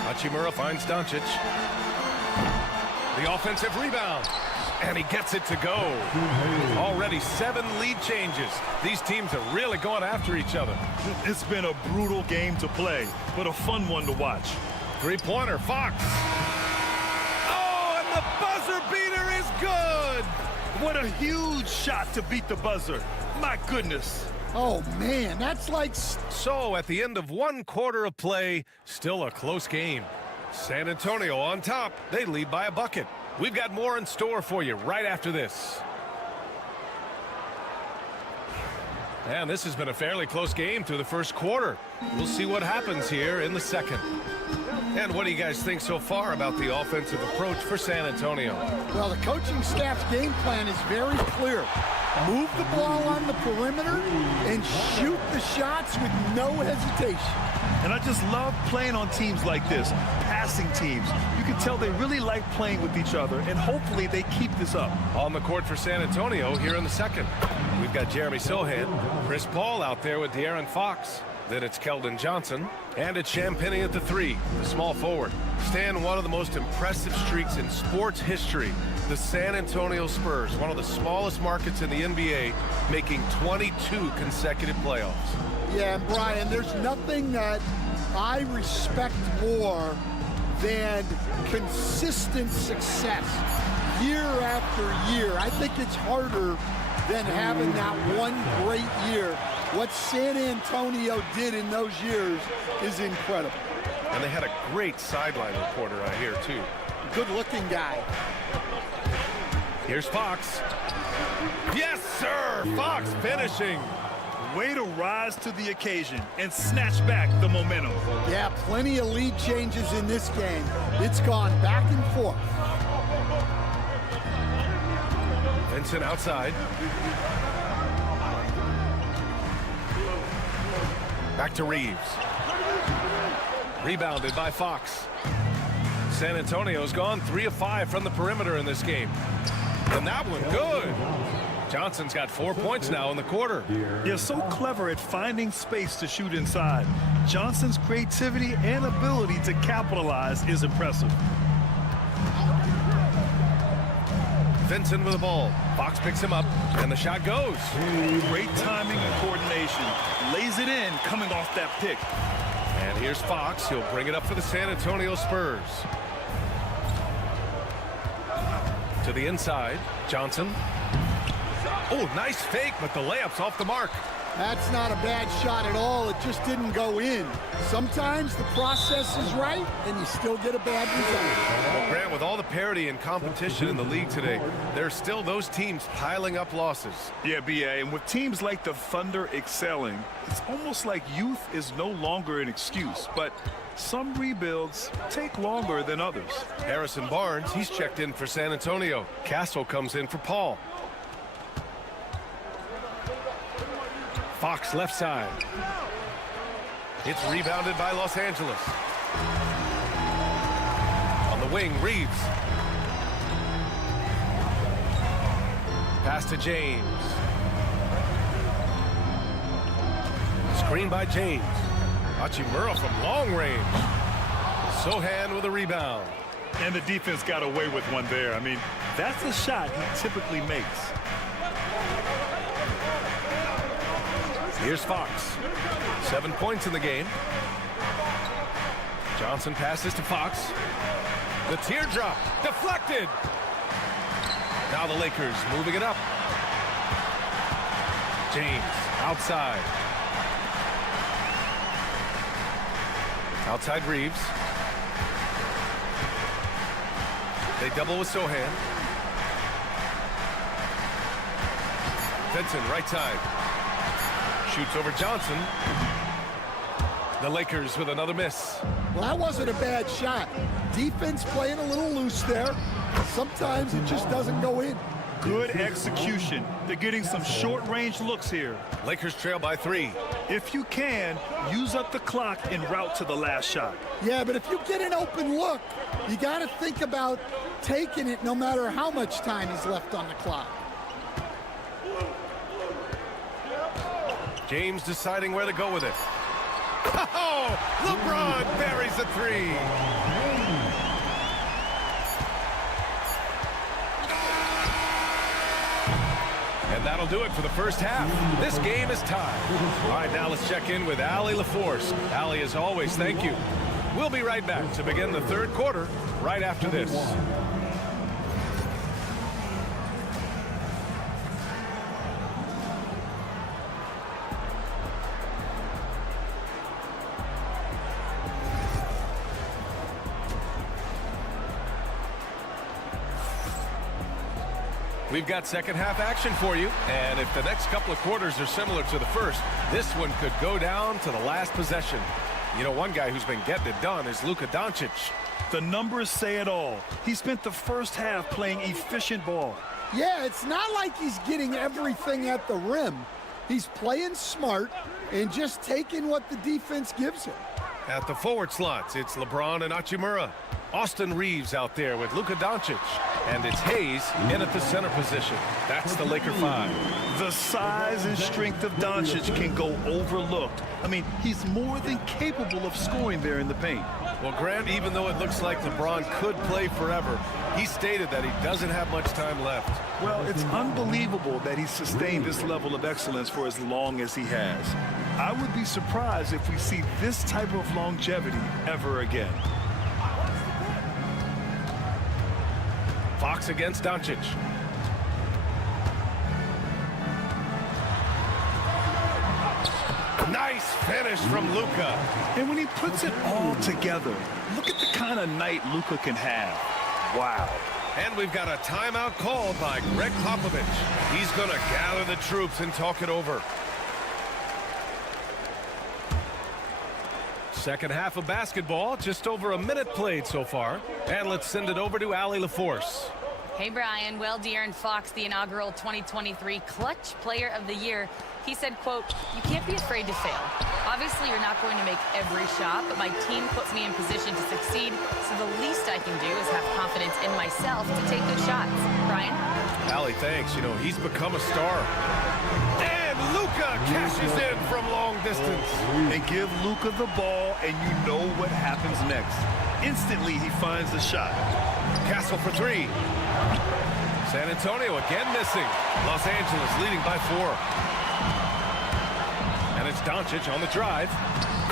Hachimura finds Doncic. The offensive rebound. And he gets it to go. Already 7 lead changes. These teams are really going after each other. It's been a brutal game to play, but a fun one to watch. Three-pointer, Fox. Oh, and the buzzer beater is good. What a huge shot to beat the buzzer. My goodness. Oh, man, that's like... So, at the end of 1 quarter of play, still a close game. San Antonio on top. They lead by a bucket. We've got more in store for you right after this. And this has been a fairly close game through the first quarter. We'll see what happens here in the second. And what do you guys think so far about the offensive approach for San Antonio? Well, the coaching staff's game plan is very clear. Move the ball on the perimeter and shoot the shots with no hesitation. And I just love playing on teams like this, passing teams. You can tell they really like playing with each other, and hopefully they keep this up. On the court for San Antonio here in the second. We've got Jeremy Sohan, Chris Paul out there with De'Aaron Fox. Then it's Keldon Johnson, and it's Champagnie at the 3, the small forward. Stan, one of the most impressive streaks in sports history. The San Antonio Spurs, one of the smallest markets in the NBA, making 22 consecutive playoffs. Yeah, and Brian, there's nothing that I respect more than consistent success year after year. I think it's harder than having that one great year. What San Antonio did in those years is incredible. And they had a great sideline reporter out here, too. Good-looking guy. Here's Fox. Yes, sir! Fox finishing. Way to rise to the occasion and snatch back the momentum. Yeah, plenty of lead changes in this game. It's gone back and forth. Vincent outside. Back to Reeves. Rebounded by Fox. San Antonio's gone 3 of 5 from the perimeter in this game. And that one good. Johnson's got 4 points now in the quarter. They're so clever at finding space to shoot inside. Johnson's creativity and ability to capitalize is impressive. Vincent with the ball. Fox picks him up, and the shot goes. Great timing and coordination. Lays it in coming off that pick. And here's Fox. He'll bring it up for the San Antonio Spurs. To the inside, Johnson. Oh, nice fake, but the layup's off the mark. That's not a bad shot at all. It just didn't go in. Sometimes the process is right, and you still get a bad result. Well, Grant, with all the parity and competition in the league today, there's still those teams piling up losses. Yeah, B.A., and with teams like the Thunder excelling, it's almost like youth is no longer an excuse, but some rebuilds take longer than others. Harrison Barnes, he's checked in for San Antonio. Castle comes in for Paul. Fox left side. It's rebounded by Los Angeles. On the wing, Reeves. Pass to James. Screen by James. Hachimura from long range. Sohan with a rebound. And the defense got away with one there. I mean, that's a shot he typically makes. Here's Fox. 7 points in the game. Johnson passes to Fox. The teardrop deflected. Now the Lakers moving it up. James outside. Outside Reeves. They double with Sohan. Benson right side. Shoots over Johnson. The Lakers with another miss. Well, that wasn't a bad shot. Defense playing a little loose there. Sometimes it just doesn't go in. Good execution. They're getting some short-range looks here. Lakers trail by 3. If you can, use up the clock en route to the last shot. Yeah, but if you get an open look, you got to think about taking it no matter how much time is left on the clock. James deciding where to go with it. Oh, LeBron buries the 3. And that'll do it for the first half. This game is tied. All right, now let's check in with Allie LaForce. Allie, as always, thank you. We'll be right back to begin the third quarter right after this. We've got second half action for you, and if the next couple of quarters are similar to the first, this one could go down to the last possession. You know, one guy who's been getting it done is Luka Doncic. The numbers say it all. He spent the first half playing efficient ball. Yeah, it's not like he's getting everything at the rim. He's playing smart and just taking what the defense gives him. At the forward slots, it's LeBron and Hachimura. Austin Reeves out there with Luka Doncic. And it's Hayes in at the center position. That's the Laker 5. The size and strength of Doncic can go overlooked. I mean, he's more than capable of scoring there in the paint. Well, Grant, even though it looks like LeBron could play forever, he stated that he doesn't have much time left. Well, it's unbelievable that he's sustained this level of excellence for as long as he has. I would be surprised if we see this type of longevity ever again. Fox against Doncic. Nice finish from Luka. And when he puts it all together, look at the kind of night Luka can have. Wow. And we've got a timeout called by Greg Popovich. He's going to gather the troops and talk it over. Second half of basketball, just over a minute played so far. And let's send it over to Allie LaForce. Hey, Brian. Well, De'Aaron Fox, the inaugural 2023 Clutch Player of the Year, he said, quote, "You can't be afraid to fail. Obviously, you're not going to make every shot, but my team puts me in position to succeed, so the least I can do is have confidence in myself to take good shots." Brian? Allie, thanks. You know, he's become a star. And Luka cashes in from long distance. And give Luka the ball, and you know what happens next. Instantly, he finds the shot. Castle for 3. San Antonio again missing. Los Angeles leading by 4. And it's Doncic on the drive.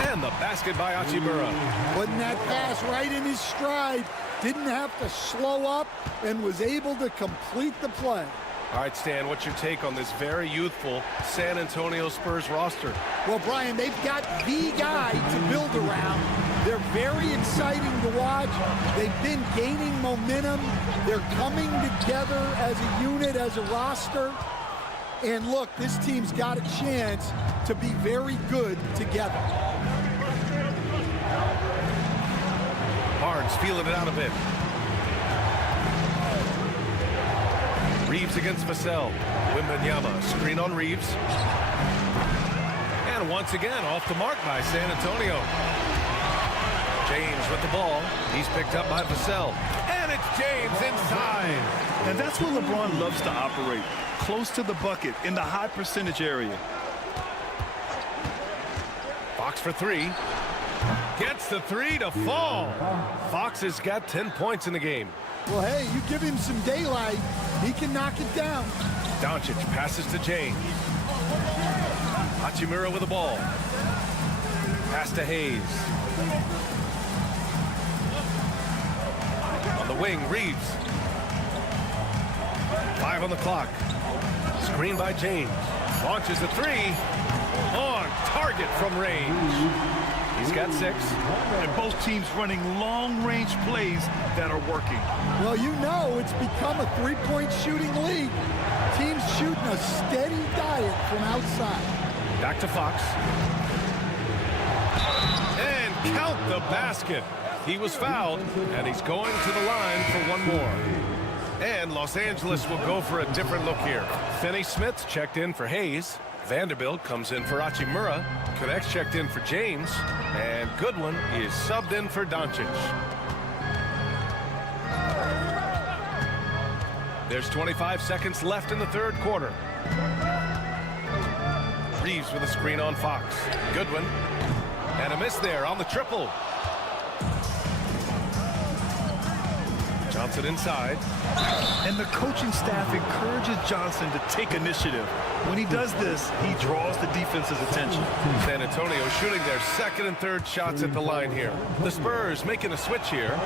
And the basket by Hachimura. Putting that pass right in his stride. Didn't have to slow up and was able to complete the play. All right, Stan, what's your take on this very youthful San Antonio Spurs roster? Well, Brian, they've got the guy to build around. They're very exciting to watch. They've been gaining momentum. They're coming together as a unit, as a roster. And look, this team's got a chance to be very good together. Barnes feeling it out a bit. Reeves against Vassell. Wembanyama, screen on Reeves. And once again, off the mark by San Antonio. James with the ball. He's picked up by Vassell. And it's James inside. And that's where LeBron loves to operate, close to the bucket in the high percentage area. Fox for three. Gets the three to fall. Fox has got 10 points in the game. Well, hey, you give him some daylight, he can knock it down. Doncic passes to James. Hachimura with the ball. Pass to Hayes. On the wing, Reeves. 5 on the clock. Screen by James. Launches a three. On target from range. He's got 6. And both teams running long-range plays that are working. Well, you know it's become a three-point shooting league. Teams shooting a steady diet from outside. Back to Fox. And count the basket. He was fouled, and he's going to the line for one more. And Los Angeles will go for a different look here. Finney-Smith checked in for Hayes. Vanderbilt comes in for Hachimura. Connects checked in for James. And Goodwin is subbed in for Doncic. There's 25 seconds left in the third quarter. Reeves with a screen on Fox. Goodwin. And a miss there on the triple. Johnson inside. And the coaching staff encourages Johnson to take initiative. When he does this, he draws the defense's attention. San Antonio shooting their second and third shots at the line here. The Spurs making a switch here.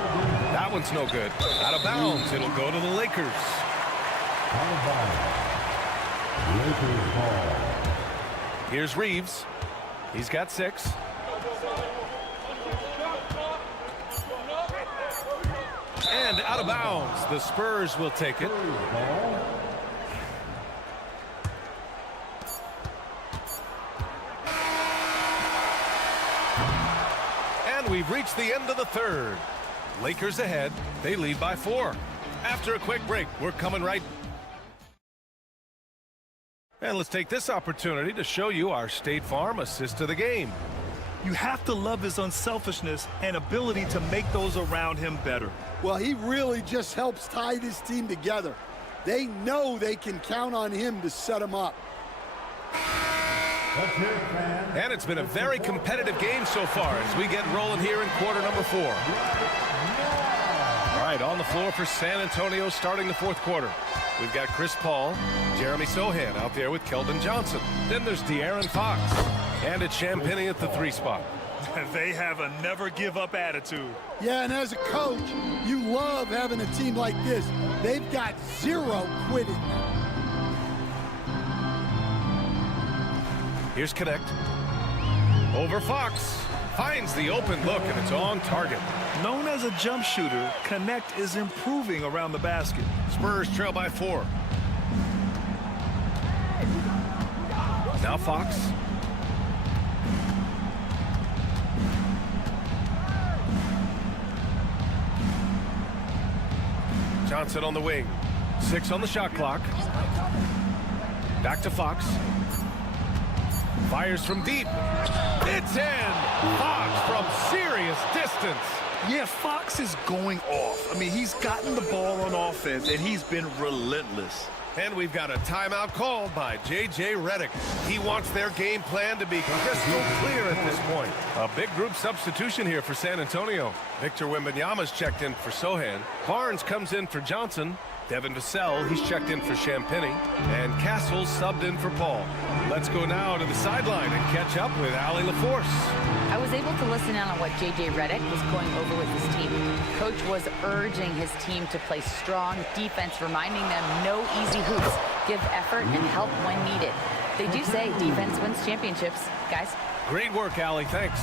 That one's no good. Out of bounds. It'll go to the Lakers. Here's Reeves. He's got 6. And out of bounds. The Spurs will take it. And we've reached the end of the third. Lakers ahead. They lead by 4. After a quick break, we're coming right. And let's take this opportunity to show you our State Farm assist of the game. You have to love his unselfishness and ability to make those around him better. Well, he really just helps tie this team together. They know they can count on him to set them up. And it's been a very competitive game so far as we get rolling here in quarter number 4. All right, on the floor for San Antonio starting the fourth quarter. We've got Chris Paul, Jeremy Sohan out there with Keldon Johnson. Then there's De'Aaron Fox. And it's Champagnie at the 3 spot. They have a never-give-up attitude. Yeah, and as a coach, you love having a team like this. They've got 0 quitting. Here's Connect. Over Fox. Finds the open look, and it's on target. Known as a jump shooter, Connect is improving around the basket. Spurs trail by 4. Now Fox. Johnson on the wing. 6 on the shot clock. Back to Fox. Fires from deep. It's in. Fox from serious distance. Yeah, Fox is going off. I mean, he's gotten the ball on offense, and he's been relentless. And we've got a timeout called by J.J. Redick. He wants their game plan to be crystal clear at this point. A big group substitution here for San Antonio. Victor Wembanyama's checked in for Sohan. Barnes comes in for Johnson. Devin Vassell, he's checked in for Champagnie. And Castle's subbed in for Paul. Let's go now to the sideline and catch up with Allie LaForce. I was able to listen in on what J.J. Redick was going over with his team. Coach was urging his team to play strong defense, reminding them no easy hoops, give effort and help when needed. They do say defense wins championships, guys. Great work, Allie. Thanks.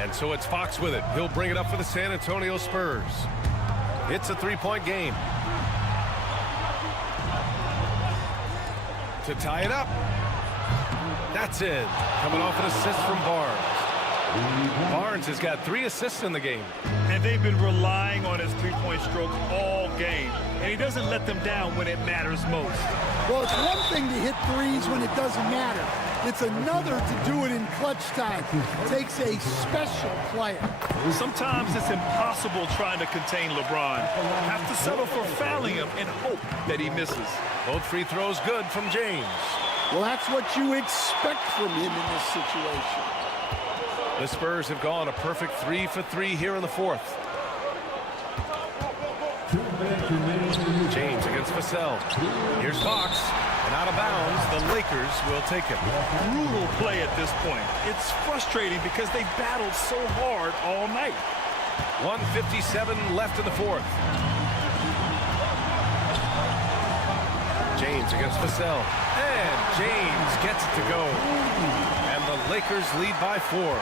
And so it's Fox with it. He'll bring it up for the San Antonio Spurs. It's a 3-point game. To tie it up. That's it. Coming off an assist from Barnes. Barnes has got 3 assists in the game. And they've been relying on his three-point stroke all game. And he doesn't let them down when it matters most. Well, it's one thing to hit threes when it doesn't matter. It's another to do it in clutch time. It takes a special player. Sometimes it's impossible trying to contain LeBron. Have to settle for fouling him and hope that he misses. Both free throws good from James. Well, that's what you expect from him in this situation. The Spurs have gone a perfect 3 for 3 here in the fourth. James against Vassell. Here's Fox. And out of bounds, the Lakers will take it. Brutal play at this point. It's frustrating because they battled so hard all night. 1:57 left in the fourth. James against Vassell. And James gets it to go. And the Lakers lead by 4.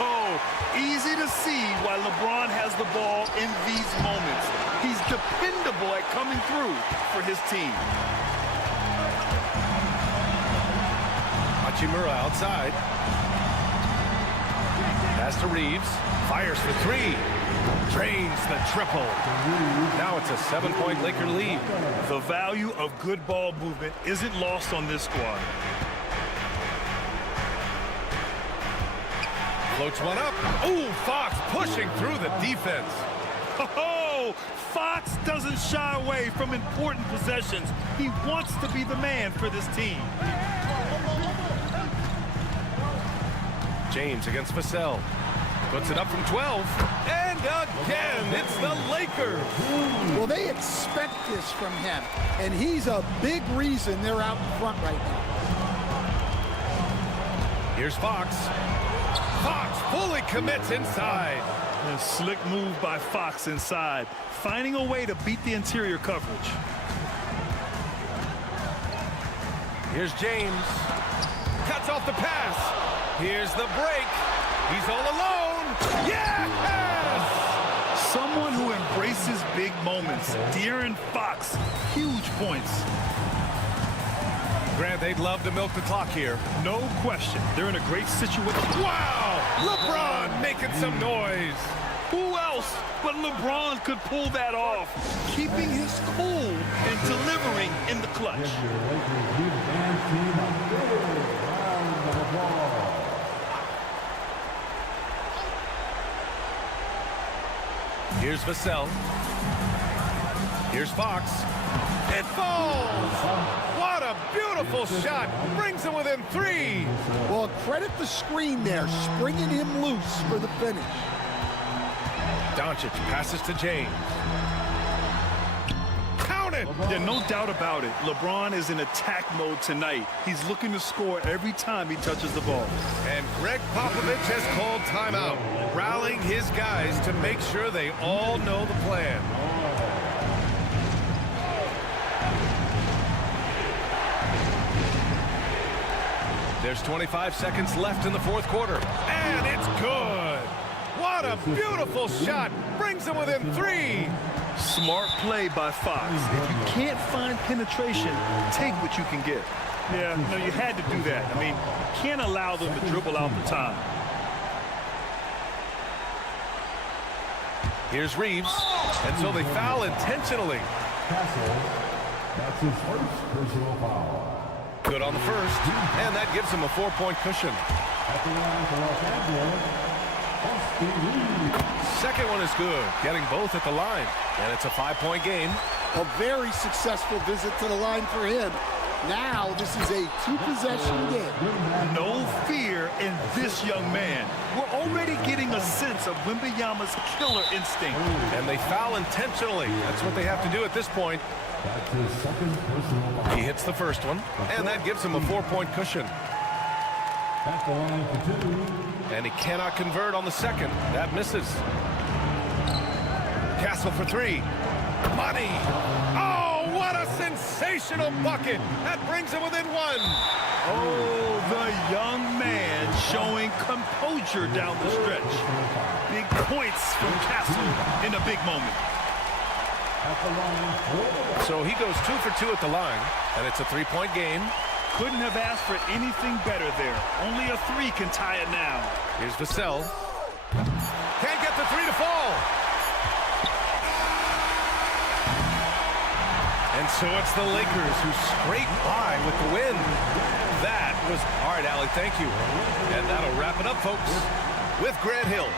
Oh, easy to see why LeBron has the ball in these moments. He's dependable at coming through for his team. Hachimura outside. Pass to Reeves. Fires for 3. Drains the triple. Now it's a 7-point Laker lead. The value of good ball movement isn't lost on this squad. Floats one up. Ooh, Fox pushing through the defense. Oh, Fox doesn't shy away from important possessions. He wants to be the man for this team. James against Vassell. Puts it up from 12. And again, it's the Lakers. Well, they expect this from him, and he's a big reason they're out in front right now. Here's Fox. Fox fully commits inside. A slick move by Fox inside, finding a way to beat the interior coverage. Here's James. Cuts off the pass. Here's the break. He's all alone. Yes! Someone who embraces big moments. De'Aaron Fox, huge points. Grant, they'd love to milk the clock here. No question. They're in a great situation. Wow! LeBron making some noise. Who else but LeBron could pull that off? Keeping his cool and delivering in the clutch. Here's Vassell. Here's Fox. It falls! What a beautiful shot! Brings him within 3. Well, credit the screen there, springing him loose for the finish. Doncic passes to James. Count it! Yeah, no doubt about it. LeBron is in attack mode tonight. He's looking to score every time he touches the ball. And Greg Popovich has called timeout, rallying his guys to make sure they all know the plan. There's 25 seconds left in the fourth quarter. And it's good. What a beautiful shot. Brings them within 3. Smart play by Fox. If you can't find penetration, take what you can get. Yeah, no, you had to do that. I mean, you can't allow them to dribble out the time. Here's Reeves. And so they foul intentionally. That's his first personal foul. Good on the first, and that gives him a 4-point cushion. At the line for Los Angeles, Second one is good, getting both at the line, and it's a 5-point game. A very successful visit to the line for him. Now this is a 2-possession game. No fear in this young man. We're already getting a sense of Wembanyama's killer instinct. And they foul intentionally. That's what they have to do at this point. that's his second personal foul. He hits the first one, and that gives him a 4-point cushion. At the line for 2. And he cannot convert on the second. That misses. Castle for 3. Money. Oh, what a sensational bucket. That brings him within 1. Oh, the young man showing composure down the stretch. Big points from Castle in a big moment. So he goes 2 for 2 at the line, and it's a 3-point game. Couldn't have asked for anything better there. Only a 3 can tie it now. Here's Vassell. Can't get the 3 to fall. And so it's the Lakers who scrape by with the win. That All right, Allie, thank you. And that'll wrap it up, folks, with Grant Hill.